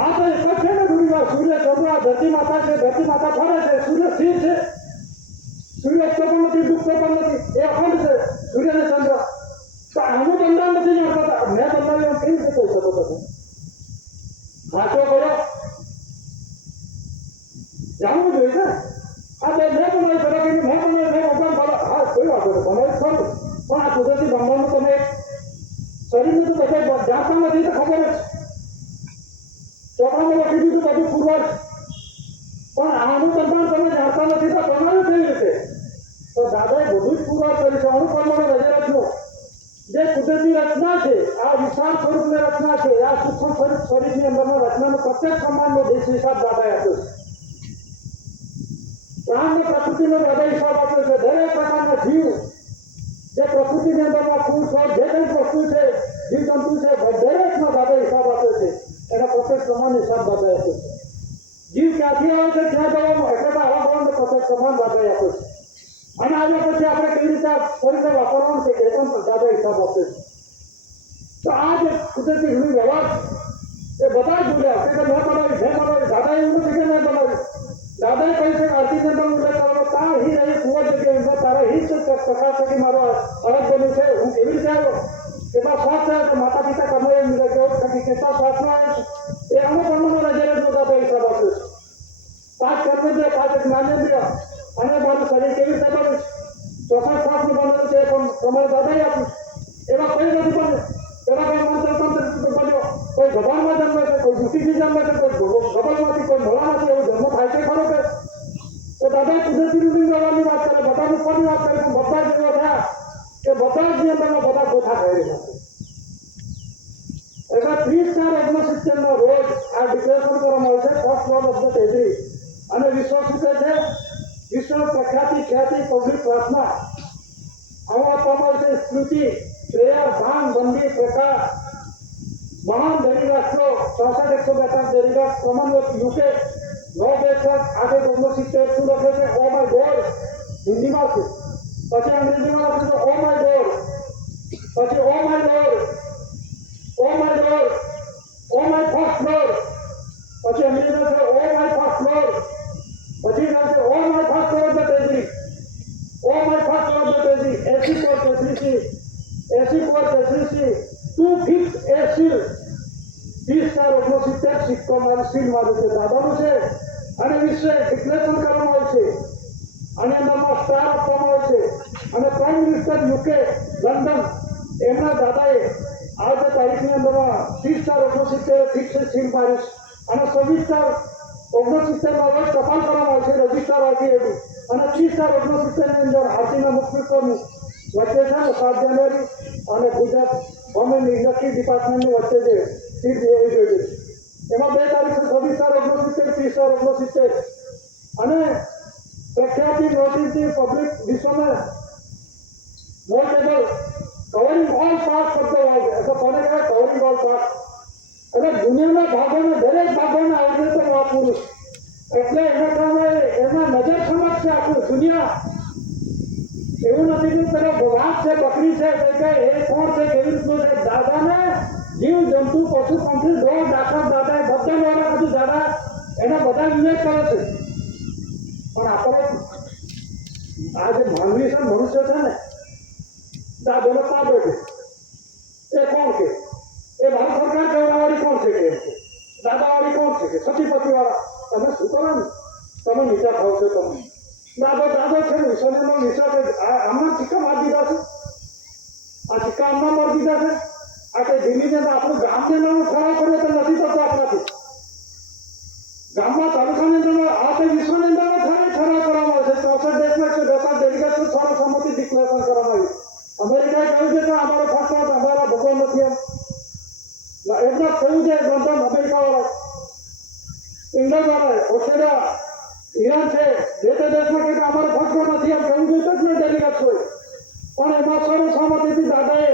આ તો એક જ છે ને દુનિયા સૂર્ય ચંદ્ર ધરતી માતા છે ધરતી માતા ફરે છે સૂર્ય સ્થિર છે સૂર્ય ઉગતો પણ નથી ડૂબતો પણ નથી એ અખંડ છે સૂર્ય ને ચંદ્ર તો આનું બંધારણ નથી જાણતા મેં બંધારણ કેવી રીતે કહી શકો તમે વાંચો કરો જાણવું જોઈએ ને આ મેં બનાવી કરો કે મેં ભગવાન બોલો હા કોઈ વાંધો નહીં બનાવી ખરું પણ આ કુદરતી બંધારણનું તમે શરીરને તો બધા જાણતા નથી તો ખબર જ ચોપડામાં લખી દીધું બધું પૂર્વજ પણ આનું બંધારણ તમે જાણતા નથી તો બનાવ્યું કેવી રીતે તો દાદાએ બધું જ પૂર્વજ કર્યું છે અણુપરમાણુ રચના જે કુદરતી રચના છે આ વિશાળ સ્વરૂપની રચના છે આ સૂક્ષ્મ સ્વરૂપ શરીરની અંદરના રચનાનો પ્રત્યેક પ્રમાણનો દેશ હિસાબ દાદાએ આપ્યો છે પ્રાણને પ્રકૃતિનો હૃદય હિસાબ આપ્યો છે દરેક પ્રકારના જીવ જે પ્રકૃતિની અંદરમાં ફૂલ છોડ જે કંઈ વસ્તુ છે જીવજંતુ છે દરેકનો દાદા હિસાબ આપ્યો છે એના પ્રત્યેક પ્રમાણ હિસાબ દાદાએ આપ્યો છે જીવ ક્યાંથી આવે છે ક્યાં જવાનું એટલે આવા ભવનનો પ્રત્યેક પ્રમાણ દાદાએ આપ્યો છે અને આવ્યા પછી આપણે કેવી રીતે ફરીને વાપરવાનું છે એ પણ દાદા હિસાબ આપ્યો છે તો આ જે કુદરતી ઘણી વ્યવહાર એ બધા જ બોલ્યા કે મેં બનાવી દાદાએ એવું નથી કે મેં બનાવ્યું દાદાએ કહ્યું છે કે આરતી અંદર ઉલ્લેખ કરવાનો ત્યાં હી રહી કુવા જગ્યાએ અંદર તારા હી જ પ્રકાશ છે કે મારો અલગ બન્યું છે હું કેવી રીતે આવ્યો કેટલા શ્વાસ થયા તો માતા પિતા કમાઈ મિલે કેવો કેટલા શ્વાસમાં આવ્યો છે એ અમુક અન્નનો નજરે દાદા હિસાબ આપ્યો છે 5 કર્મેન્દ્રિય 5 જ્ઞાનેન્દ્રિય અને મારું શરીર કેવી રીતે બન્યું ચોથા શ્વાસનું બનેલું છે પણ પ્રમાણે દાદાએ આપ્યું એવા કોઈ નથી બને એવા કોઈ મંત્ર તંત્ર બન્યો કોઈ ગભાણમાં જન્મે છે કોઈ દુઃખીથી જન્મે છે કોઈ ગબલમાંથી કોઈ મોડામાંથી એવો જન્મ થાય છે ખરો કે તો દાદાએ કુદરતી રૂટીન વ્યવહારની વાત કરે બધા ઉપરની વાત કરે પણ બધા જ એવા થયા કે બધા જ અંદરમાં બધા ગોઠા કરેલા છે એવા 30/4/69 રોજ આ ડિક્લેરેશન કરવામાં આવે છે ફર્સ્ટ લોન ઓફ ધ ટેટરી અને વિશ્વ શું કહે છે વિશ્વ ખ્યાતિ પબ્લિક પ્રાર્થના આવું આપવામાં આવે છે સ્મૃતિ પ્રેયર ભાન બંદી પ્રકાશ મહાન દૈનિક રાષ્ટ્રો 64-142 દૈનિક રાષ્ટ્ર ક્રમાંક યુકે 9-62 આગળ 69 શું લખે છે ઓ માય ગોડ હિન્દીમાં છે પછી અંગ્રેજીમાં લખે છે ઓ માય ગોડ પછી oh my god oh my god oh my first lord પછી અંગ્રેજીમાં છે ઓ માય ફર્સ્ટ લોર્ડ પછી લખે oh my first lord the treasury oh my first lord the treasury 80 2 fix a seal 30/69 સિક્કો મારી seal મારું છે દાદાનું છે અને વિશ્વે ડિક્લેરેશન કરવામાં આવે છે અને અંદરમાં સ્ટાર આપવામાં આવે છે અને પ્રાઇમ મિનિસ્ટર યુકે લંડન એમના દાદાએ આજે તારીખની અંદરમાં 30/69 ફિક્સ સીલ મારી અને 26/69 રોજ ટપાલ કરવામાં આવે છે રજિસ્ટર આપી હતી અને 30/69 ની અંદર આરતીના મુખ્યત્વનું વચ્ચે છે ને 7 જાન્યુઆરી અને ગુજરાત ગવર્મેન્ટ ઇન્ડસ્ટ્રી ડિપાર્ટમેન્ટની વચ્ચે છે સીટ એવી જોઈએ એમાં 2 તારીખ 26/69 30/69 અને પ્રખ્યાતિ નોટિસથી પબ્લિક વિશ્વમાં moldable covering all part of the world એટલે કોને કહેવાય કવરિંગ ઓલ પાર્ટ એટલે દુનિયાના ભાગોને દરેક ભાગોને આવડે તો આ પુરુષ એટલે એના કારણે એને એમના નજર સમક્ષ છે આખું દુનિયા. એવું નથી કે પેલો વાત છે બકરી છે એ કોણ છે કેવી રીતનું છે. દાદાને જીવ જંતુ પશુ પંખી ઢોર ડાકર દાદા બધા વાળા બધું દાદા એના બધા વિવેક કરે છે. પણ આપણે આ જે માનવી છે મનુષ્ય છે ને દાદાનો પાડો છે એ કોણ કે એ ભારત સરકાર કહેવાવાળી કોણ છે કે દાદાવાળી કોણ છે કે સતીપતિ વાળા તમે શું કરો ને તમે નીચા ખાવ છો. તમે દાદો છે વિશ્વનો નિશા છે. આમના સિક્કા મારી દીધા છે. આ સિક્કા આમના મારી દીધા છે. આ કઈ દિલ્હીની અંદર આપણું ગામને નામ ખરાબ કર્યો તો નથી થતો આપણાથી. ગામમાં તાલુકાની અંદર આ તે વિશ્વની અંદર ખરાબ કરવામાં આવે છે. 64 દેશમાં 110 ડેલિગેટ સર્વસંમતિ ડિક્લેરેશન કરવામાં આવ્યું. અમેરિકાએ કહ્યું છે કે અમારો ફાંસો અમારા ભગવાન નથી એમ એકદમ કહ્યું છે. ગંધમ અમેરિકા વાળા ઇંગ્લેન્ડ વાળા ઓસ્ટ્રેલિયા ઈરાન છે જે તે દેશમાં કે અમારો ફાંસો નથી એમ કહ્યું છે જ નહીં ડેલિગેટ હોય. પણ એમાં સર્વસંમતિથી દાદાએ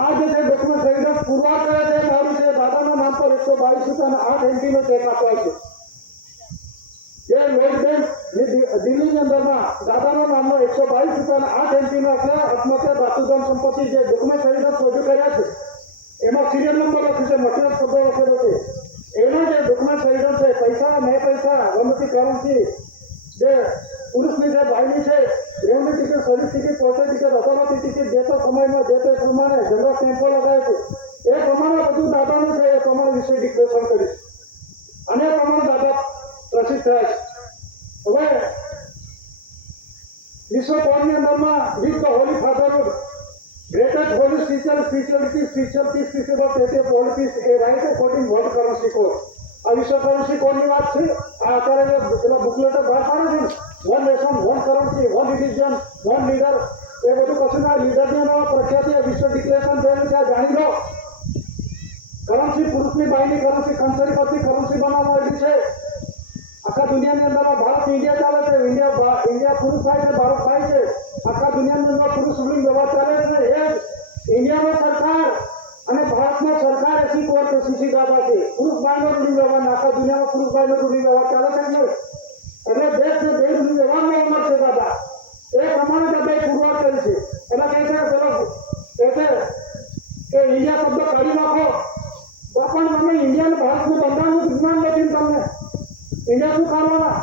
આ જે છે ડોક્યુમેન્ટ એવિડન્સ પુરવાર કરે છે મારું છે દાદાના નામ પર 122.8 એમપીનો ચેક આપ્યો છે. જે વોટ બેંક દિલ્હીની અંદરમાં દાદાના નામનો 122.8 એમપીનો આત્મહત્યા ધાતુધન સંપત્તિ જે ડોક્યુમેન્ટ એવિડન્સ રજૂ કર્યા છે એમાં સિરિયલ નંબર લખ્યું છે મટીરિયલ શબ્દો લખેલો છે. એનો જે ડોક્યુમેન્ટ એવિડન્સ છે પૈસા નહીં પૈસા ગમતી કરન્સી જે પુરુષની છે ભાઈની છે revenue ticket service ticket postal ticket અદાલતી ટિકિટ જે તે સમયમાં જે તે પ્રમાણે જનરલ સ્ટેમ્પો લગાવે છે એ પ્રમાણે બધું દાદાનું છે. એ પ્રમાણે વિશે ડિક્લેરેશન કરીશ અને એ પ્રમાણે દાદા પ્રસિદ્ધ થાય છે. હવે વિશ્વ કોર્ટની અંદરમાં with the holy fatherhood greatest holy spirituality spiritual peace peaceable તે holy peace a right according world currency code. આ વિશ્વ કરન્સી કોડની વાત છે. આ અત્યારે પેલા બુકલેટો બહાર પાડે છે ને one nation one currency one religion one leader એ બધું કશું ના લીડરની પ્રખ્યાતિ વિશ્વ ડિક્લેરેશન થયેલું છે. આ જાણી લો. કરન્સી પુરુષની બાઈની કરન્સી ખંસરી પરથી કરન્સી બનાવવામાં આવેલી છે. આખા દુનિયાની અંદર ભારત ઇન્ડિયા ચાલે છે. ઇન્ડિયા પુરુષ થાય છે ભારત થાય છે. આખા દુનિયાની અંદર પુરુષ રૂલિંગ વ્યવહાર ચાલે છે. એ ઇન્ડિયામાં સરકાર અને ભારતમાં સરકાર એસી કોર્ટ સીસી દાદા છે. પુરુષ બાઈનો રૂલિંગ વ્યવહાર આખા દુનિયામાં પુરુષ બાઈનો રૂલિંગ વ્યવહાર ચાલે છે એટલે દેશ ને દેશ રૂલિંગ વ્યવહારનો અમર છે દાદા. એ પ્રમાણે દાદાએ પુરવાર કરી છે. એના કહે છે પેલો કહે છે કે ઇન્ડિયા શબ્દ કાઢી નાખો તો પણ તમે ઇન્ડિયા અને ભારતનું બંધારણનું જ્ઞાન નથી તમને. ઇન્ડિયા શું કાઢવાના?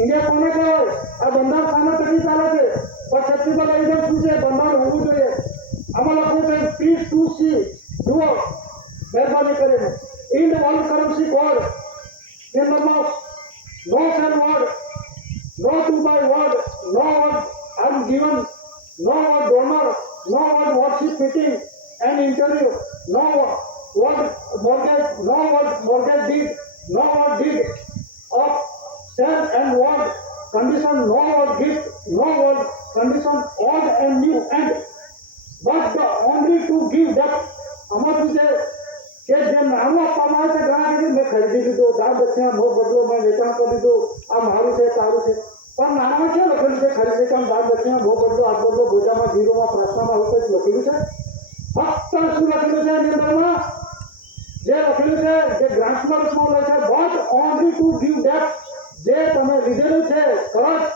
ઇન્ડિયા કોને કહેવાય? આ બંધારણ સામે તકી ચાલે છે. પણ સક્સેસફુલ એવિડન્સ શું છે? બંધારણ હોવું જોઈએ. આમાં લખવું છે પ્લીઝ ટુ સી જુઓ મહેરબાની કરીને in the world currency code in the most no shall word no to by word no word ungiven no word donor no word worship meeting and interview no word mortgage deed no word deed of sale and word condition no word gift no word condition old and new and but the only to give that અમારું જે કે જે નાનું આપવામાં આવે છે ગ્રાહક મેં ખરીદી લીધું દાળ દક્ષિણા ભોગ બદલો મેં વેચાણ કરી દીધું આ મારું છે તારું છે. પણ નાનામાં ક્યાં લખેલું છે ખરીદ વેચાણ દાળ દક્ષિણા ભોગ બદલો આ બદલો ભોજામાં ગીરોમાં પ્રશ્નમાં આવું કંઈક લખેલું છે? ફક્ત શું લખેલું છે એની અંદરમાં જે લખેલું છે જે ગ્રાન્ટના રૂપમાં લે છે but only to give that જે તમે લીધેલું છે current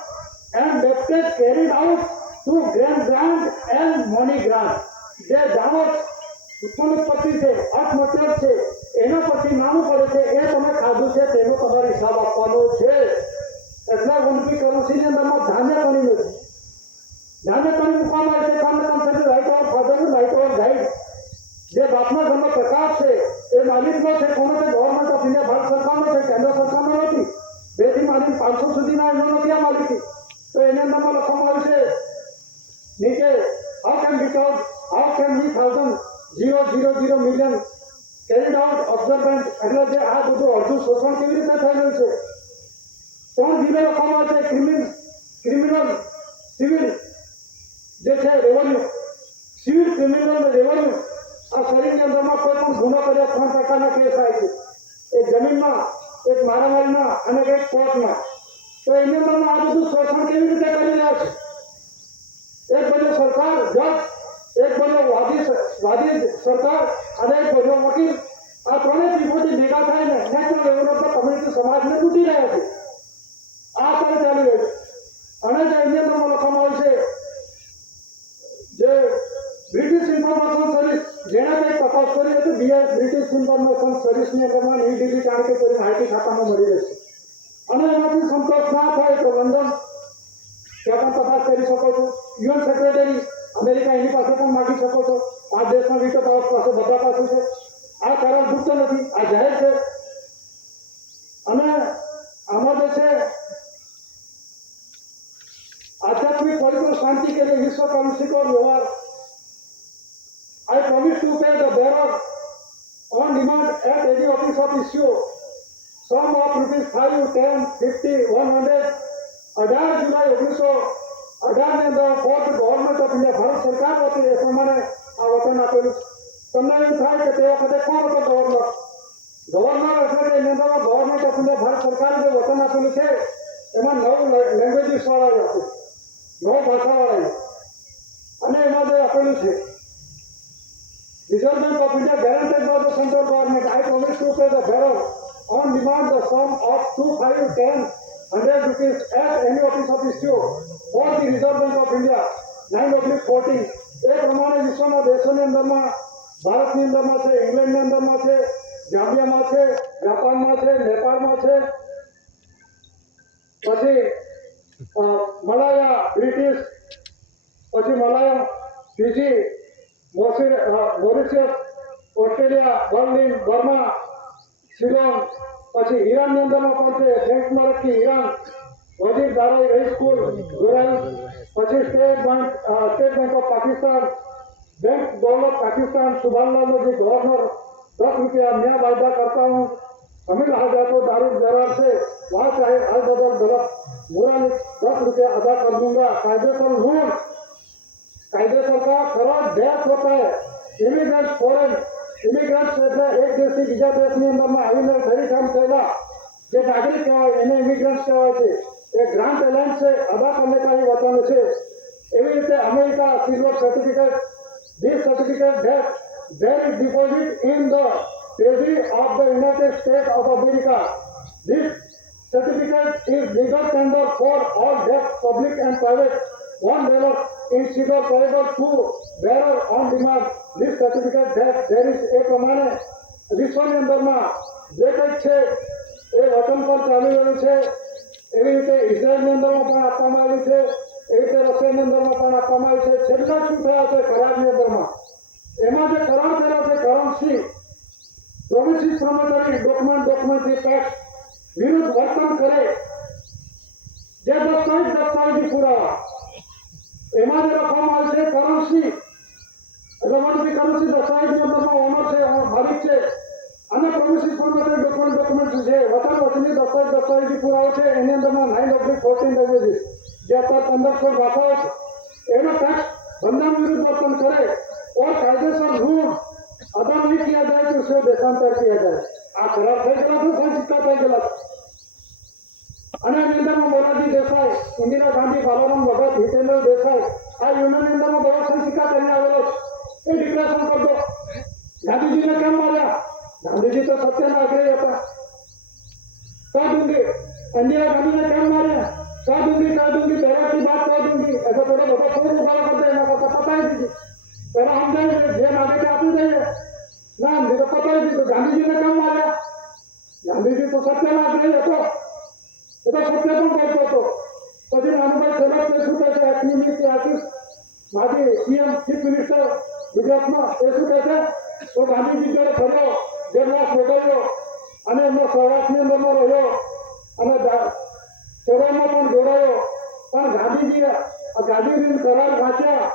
and deputed carried out to grant and money grant જે જાણો ઉત્પત્તિ છે અર્થમતલબ છે એના પછી નાનું પડે છે એ તમે ખાધું છે તેનો તમારે હિસાબ આપવાનો છે. એટલે વનકી કરન્સીની અંદરમાં ધાન્ય કણી નથી. ધાન્ય કણી મૂકવામાં આવે છે કામ right of father right of guide જે બાપના ઘરનો પ્રકાશ છે એ માલિકનો છે. કોનો છે? ગવર્મેન્ટ ઓફ ઇન્ડિયા ભારત સરકારનો છે. કેન્દ્ર સરકારનો નથી. 2 થી માંડીને 500 સુધીના એનો નથી આ માલિકી. તો એની અંદરમાં લખવામાં આવ્યું છે નીચે how can we 0.000 million carried out observant એટલે જે આ બધું અડધું શોષણ કેવી રીતે થઈ રહ્યું છે? 3 જીરો લખવામાં આવે છે ક્રિમિનલ સિવિલ જે છે રેવન્યુ સિવિલ ક્રિમિનલ રેવન્યુ આ શરીરની અંદરમાં કોઈ પણ ગુનો કર્યા 3 પ્રકારના કેસ થાય છે. એક જમીનમાં એક મારામારીમાં અને એક કોર્ટમાં. તો એની અંદરમાં આ બધું શોષણ કેવી રીતે કરી રહ્યા છે? એક બાજુ સરકાર જજ એક બાજુ વાદી સરકાર અને એક બાજુ વકીલ આ ત્રણેય ત્રિપુટી ભેગા થઈને નેશનલ લેવલ પર કમ્યુનિટી સમાજને લૂંટી રહ્યા છે. આ ડિસેમ્બરમાં સન 26 ની અંદરમાં EDB કારણ કે માહિતી ખાતામાં મળી રહેશે અને એનાથી સંતોષ ના થાય તો લંડન ત્યાં પણ તપાસ કરી શકો છો. UN સેક્રેટરી અમેરિકા એની પાસે પણ માગી શકો છો. 5 દેશના વીટો પાવર પાસે બધા પાસે છે. આ કરાર ગુપ્ત નથી, આ જાહેર છે. અને આમાં જે છે आध्यात्मिक पवित्र शांति के लिए विश्व काउंसिल और व्यवहार I promise to pay the bearer on demand at any office of issue sum of rupees 5, 10, 50, 100 18 जुलाई 1918 ની અંદર fourth government of India Bharat સરકાર વતી એ પ્રમાણે આ વચન આપેલું. તમને એવું થાય કે તે વખતે કોણ હતો ગવર્નર? ગવર્નર એટલે કે એની અંદર ગવર્મેન્ટ ઓફ ઇન્ડિયા ભારત સરકારે જે વચન આપેલું છે એમાં 9 લેંગ્વેજીસ વાળા હતું, 9 ભાષાવાળા. અને એમાં જે આપેલું છે Reserve Bank of India guaranteed by the central government. I promise to pay the bearer on demand the sum of 2, 5, 10, 100 rupees at any office of issue for the Reserve Bank of India 9/14. એ પ્રમાણે વિશ્વના દેશોની અંદરમાં ભારતની અંદરમાં છે, ઇંગ્લેન્ડની અંદરમાં છે, જામ્બિયામાં છે, જાપાનમાં છે, નેપાળમાં છે, પછી મલાયા, બ્રિટિશ, પછી Malaya, Fiji, Mauritius, Australia, Berlin, Burma, Ceylon, પછી ઈરાનની અંદરમાં પણ છે બેંકમાં રખી Iran, Wazir Darai high school જોડાયું, પછી state bank of Pakistan, bank दौलत पाकिस्तान, सुभानलाल जी गवर्नर 10 रुपया मैं वायदा करता हूँ अमीर हाजा को दारू जरार से वहाँ चाहे हर बदल गलत बुरा 10 रुपया अदा कर दूंगा. कायदेसर लूट, कायदेसर का खरा डेथ होता है. इमिग्रेंट फॉरेन इमिग्रेंट्स એટલે એક દેશથી બીજા દેશની અંદરમાં આવીને ફરી કામ થયેલા જે નાગરિક કહેવાય એને ઇમિગ્રન્ટ્સ કહેવાય છે. એ ગ્રાન્ટ એલાયન્સ છે, અદા કરને કા એ વચન છે. એવી રીતે America silver certificate, this certificate that there is deposit in the treasury of the United States of America. This certificate is legal tender for all debts, public and private, $1 in silver payable to bearer on demand. This certificate that there is એ પ્રમાણે વિશ્વની અંદરમાં જે કંઈક છે એ વચન પર ચાલી રહ્યું છે. એવી રીતે ઇઝરાયલની અંદરમાં પણ આપવામાં આવ્યું છે, એવી રીતે રશિયાની અંદરમાં પણ આપવામાં આવ્યું છે. છેલ્લા શું થયા છે કરારની અંદરમાં? એમાં જે કરાર થયેલો છે કરન્સી પ્રોમિસિસ પ્રોમિસરી ડોક્યુમેન્ટરી પેક્ટ વિરુદ્ધ વર્તન કરે જે દસ્તાવેજી પુરાવા એમાં જે લખવામાં આવે છે કરન્સી એટલે વનથી કરન્સી દસ્તાવેજની અંદરમાં ઓનર છે, માલિક છે, અને પ્રોમિસિસ પ્રોમિસરી ડોક્યુમેન્ટરી છે, વચન વચનની દસ્તાવેજી પુરાવો છે. એની અંદરમાં 9/14 લેંગ્વેજીસ જે અત્યારે 1500 ભાષાઓ છે એનો ટેક્સ બંધારણ વિરુદ્ધ વર્તન करे और कायदेसर लूट अदा नहीं किया जाए तो उसे देशांतर किया जाए. आ करार થઈ ગયેલા છે, સંચિતા થઈ ગયેલા છે. અને એની અંદરમાં મોરારજી દેસાઈ, ઇન્દિરા ગાંધી, બાલારામ ભગત, હિતેન્દ્ર દેસાઈ આ યુનિયનની અંદરમાં બહુ સંચિતા કરીને આવેલો છે. એ ડિક્લેરેશન કરતો ગાંધીજીને કેમ માર્યા? ગાંધીજી તો સત્યના આગ્રહી હતા. कह दूंगी इंदिरा गांधी ने क्या मारे? कह दूंगी तरह की बात कह दूंगी. ऐसा थोड़ा बहुत फोन उठा करते हैं ना, पता ही दीजिए पहले हम जाएंगे जेल आगे के आते जाइए ना, मुझे तो पता ही थी. तो गांधी जी ने क्या मारा? गांधी जी तो सत्य ना आग्रही હતો, એ તો સત્ય પણ બોલતો હતો. પછી નાનુભાઈ સેવક ને શું કહે છે, એક્ટિવિટી આર્ટિસ્ટ માજી સીએમ ચીફ મિનિસ્ટર ગુજરાતમાં એ શું કહે છે? તો ગાંધીજી જોડે ફર્યો, જેલવાસ ભોગવ્યો અને એમનો સૌરાષ્ટ્રની અંદરમાં રહ્યો અને ચરોમાં પણ જોડાયો. પણ ગાંધીજીએ ગાંધીજી કરાર વાંચ્યા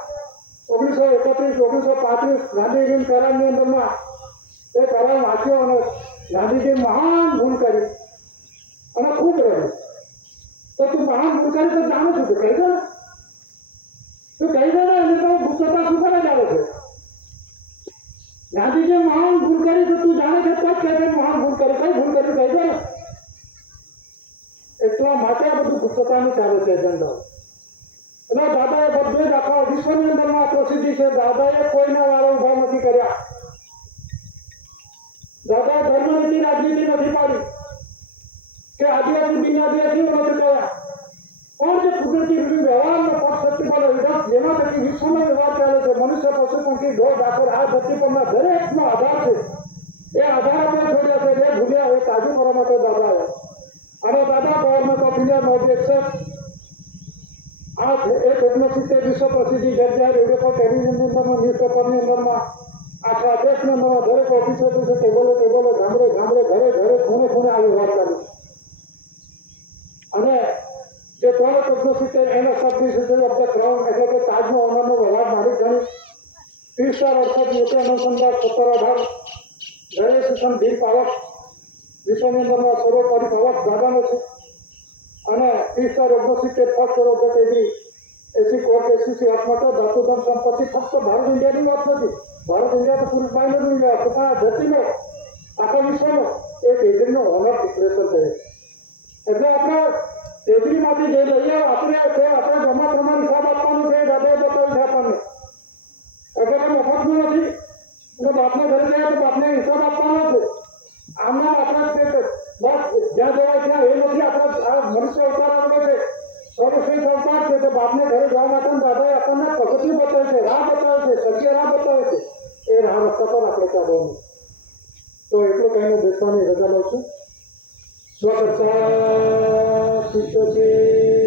1931 1935 ગાંધીજી કરારની અંદરમાં એ કરાર વાંચ્યો અને ગાંધીજી મહાન ભૂલ કરી અને ખૂબ રહ્યું. તો તું મહાન ભૂલ કરી તો જાણું છું, તું કહી દે ને, તું કહી દે ને, એને તો ગુપ્તતા શું કરે જાવે છે? ગાંધીજી મહાન ભૂલ કરી તો તું જાણે છે તો જ કહે મહાન ભૂલ કરી. કઈ ભૂલ કરી કહી દે. એટલા માટે આ બધું ગુપ્તતાનું ચાલે છે એજન્ડા. એટલે દાદાએ બધું જ આખા વિશ્વની અંદરમાં પ્રસિદ્ધિ છે. દાદાએ કોઈના વાળા ઉભા નથી કર્યા. દાદાએ ધર્મનીતિ રાજનીતિ નથી પાડી કે આદિવાસી બિન આદિવાસીઓ નથી કર્યા. પણ જે કુદરતી વ્યવહારનો પક્ષ શક્તિપાલ વિધાન જેના થકી વિશ્વનો વ્યવહાર ચાલે છે, મનુષ્ય પશુ પંખી ઢોર ડાકર આ ધરતી પરના દરેકનો આધાર છે. એ આધાર પર છોડ્યા છે જે ભૂલ્યા એ તાજું કરવા માટે દાદા આવ્યા અને દાદા government of India Modi accept આ 169 વિશ્વ પ્રસિદ્ધિ જગ્યા રેડિયો પર ટેલિવિઝનની અંદરમાં ન્યૂઝપેપરની અંદરમાં આખા દેશની અંદરમાં દરેક ઓફિસો ટેબલો ગામડે ઘરે ખૂણે આવી વાત ચાલી અને જે 369 એનો સબડિવિઝન ઓફ ધ ક્રાઉન એટલે કે તાજનો ઓનરનો વહીવટ માલિક ગણી 30 સ્ટાર અડસઠ યોગ્ય અનુસંધાન 17-18 ગ્રેજ્યુએશન બિલ પાવક વિશ્વની અંદરમાં સર્વોપરી પાવક દાદાનો છે અને 30 સ્ટાર 69 ફર્સ્ટ કરોડ ડિગ્રી એસી કોર્ટ એસસીસી હાથમાં ધાતુધન સંપત્તિ ફક્ત ભારત ઇન્ડિયાની વાત નથી. ભારત ઇન્ડિયા તો પૂરું બાય નથી ગયા પણ આ ધરતીનો આખા વિશ્વનો એક એજન્ટનો ઓનર ડિક્લેરેશન થયો એટલે આપણે તેજરીમાંથી જે લઈએ આપણે છે આપણે જમા પ્રમાણ હિસાબ આપવાનું છે દાદાએ બતાવ્યું છે આપણને એટલે મફતનું નથી એટલે બાપને ઘરે જાય તો બાપને હિસાબ આપવાનો છે આમના આપણે બસ જ્યાં જવાય ત્યાં એ નથી આપણે આ મનુષ્ય અવતાર આપણે છે સર્વશ્રેષ્ઠ અવતાર છે તો બાપને ઘરે જવા માટે દાદાએ આપણને પગથિયું બતાવે છે રાહ બતાવે છે સત્ય રાહ બતાવે છે એ રાહ રસ્તા પર આપણે ચાલવાનું તો એટલું કહીને બેસવાની રજા લઉં છું સ્વકર્તા શિષ્ય છે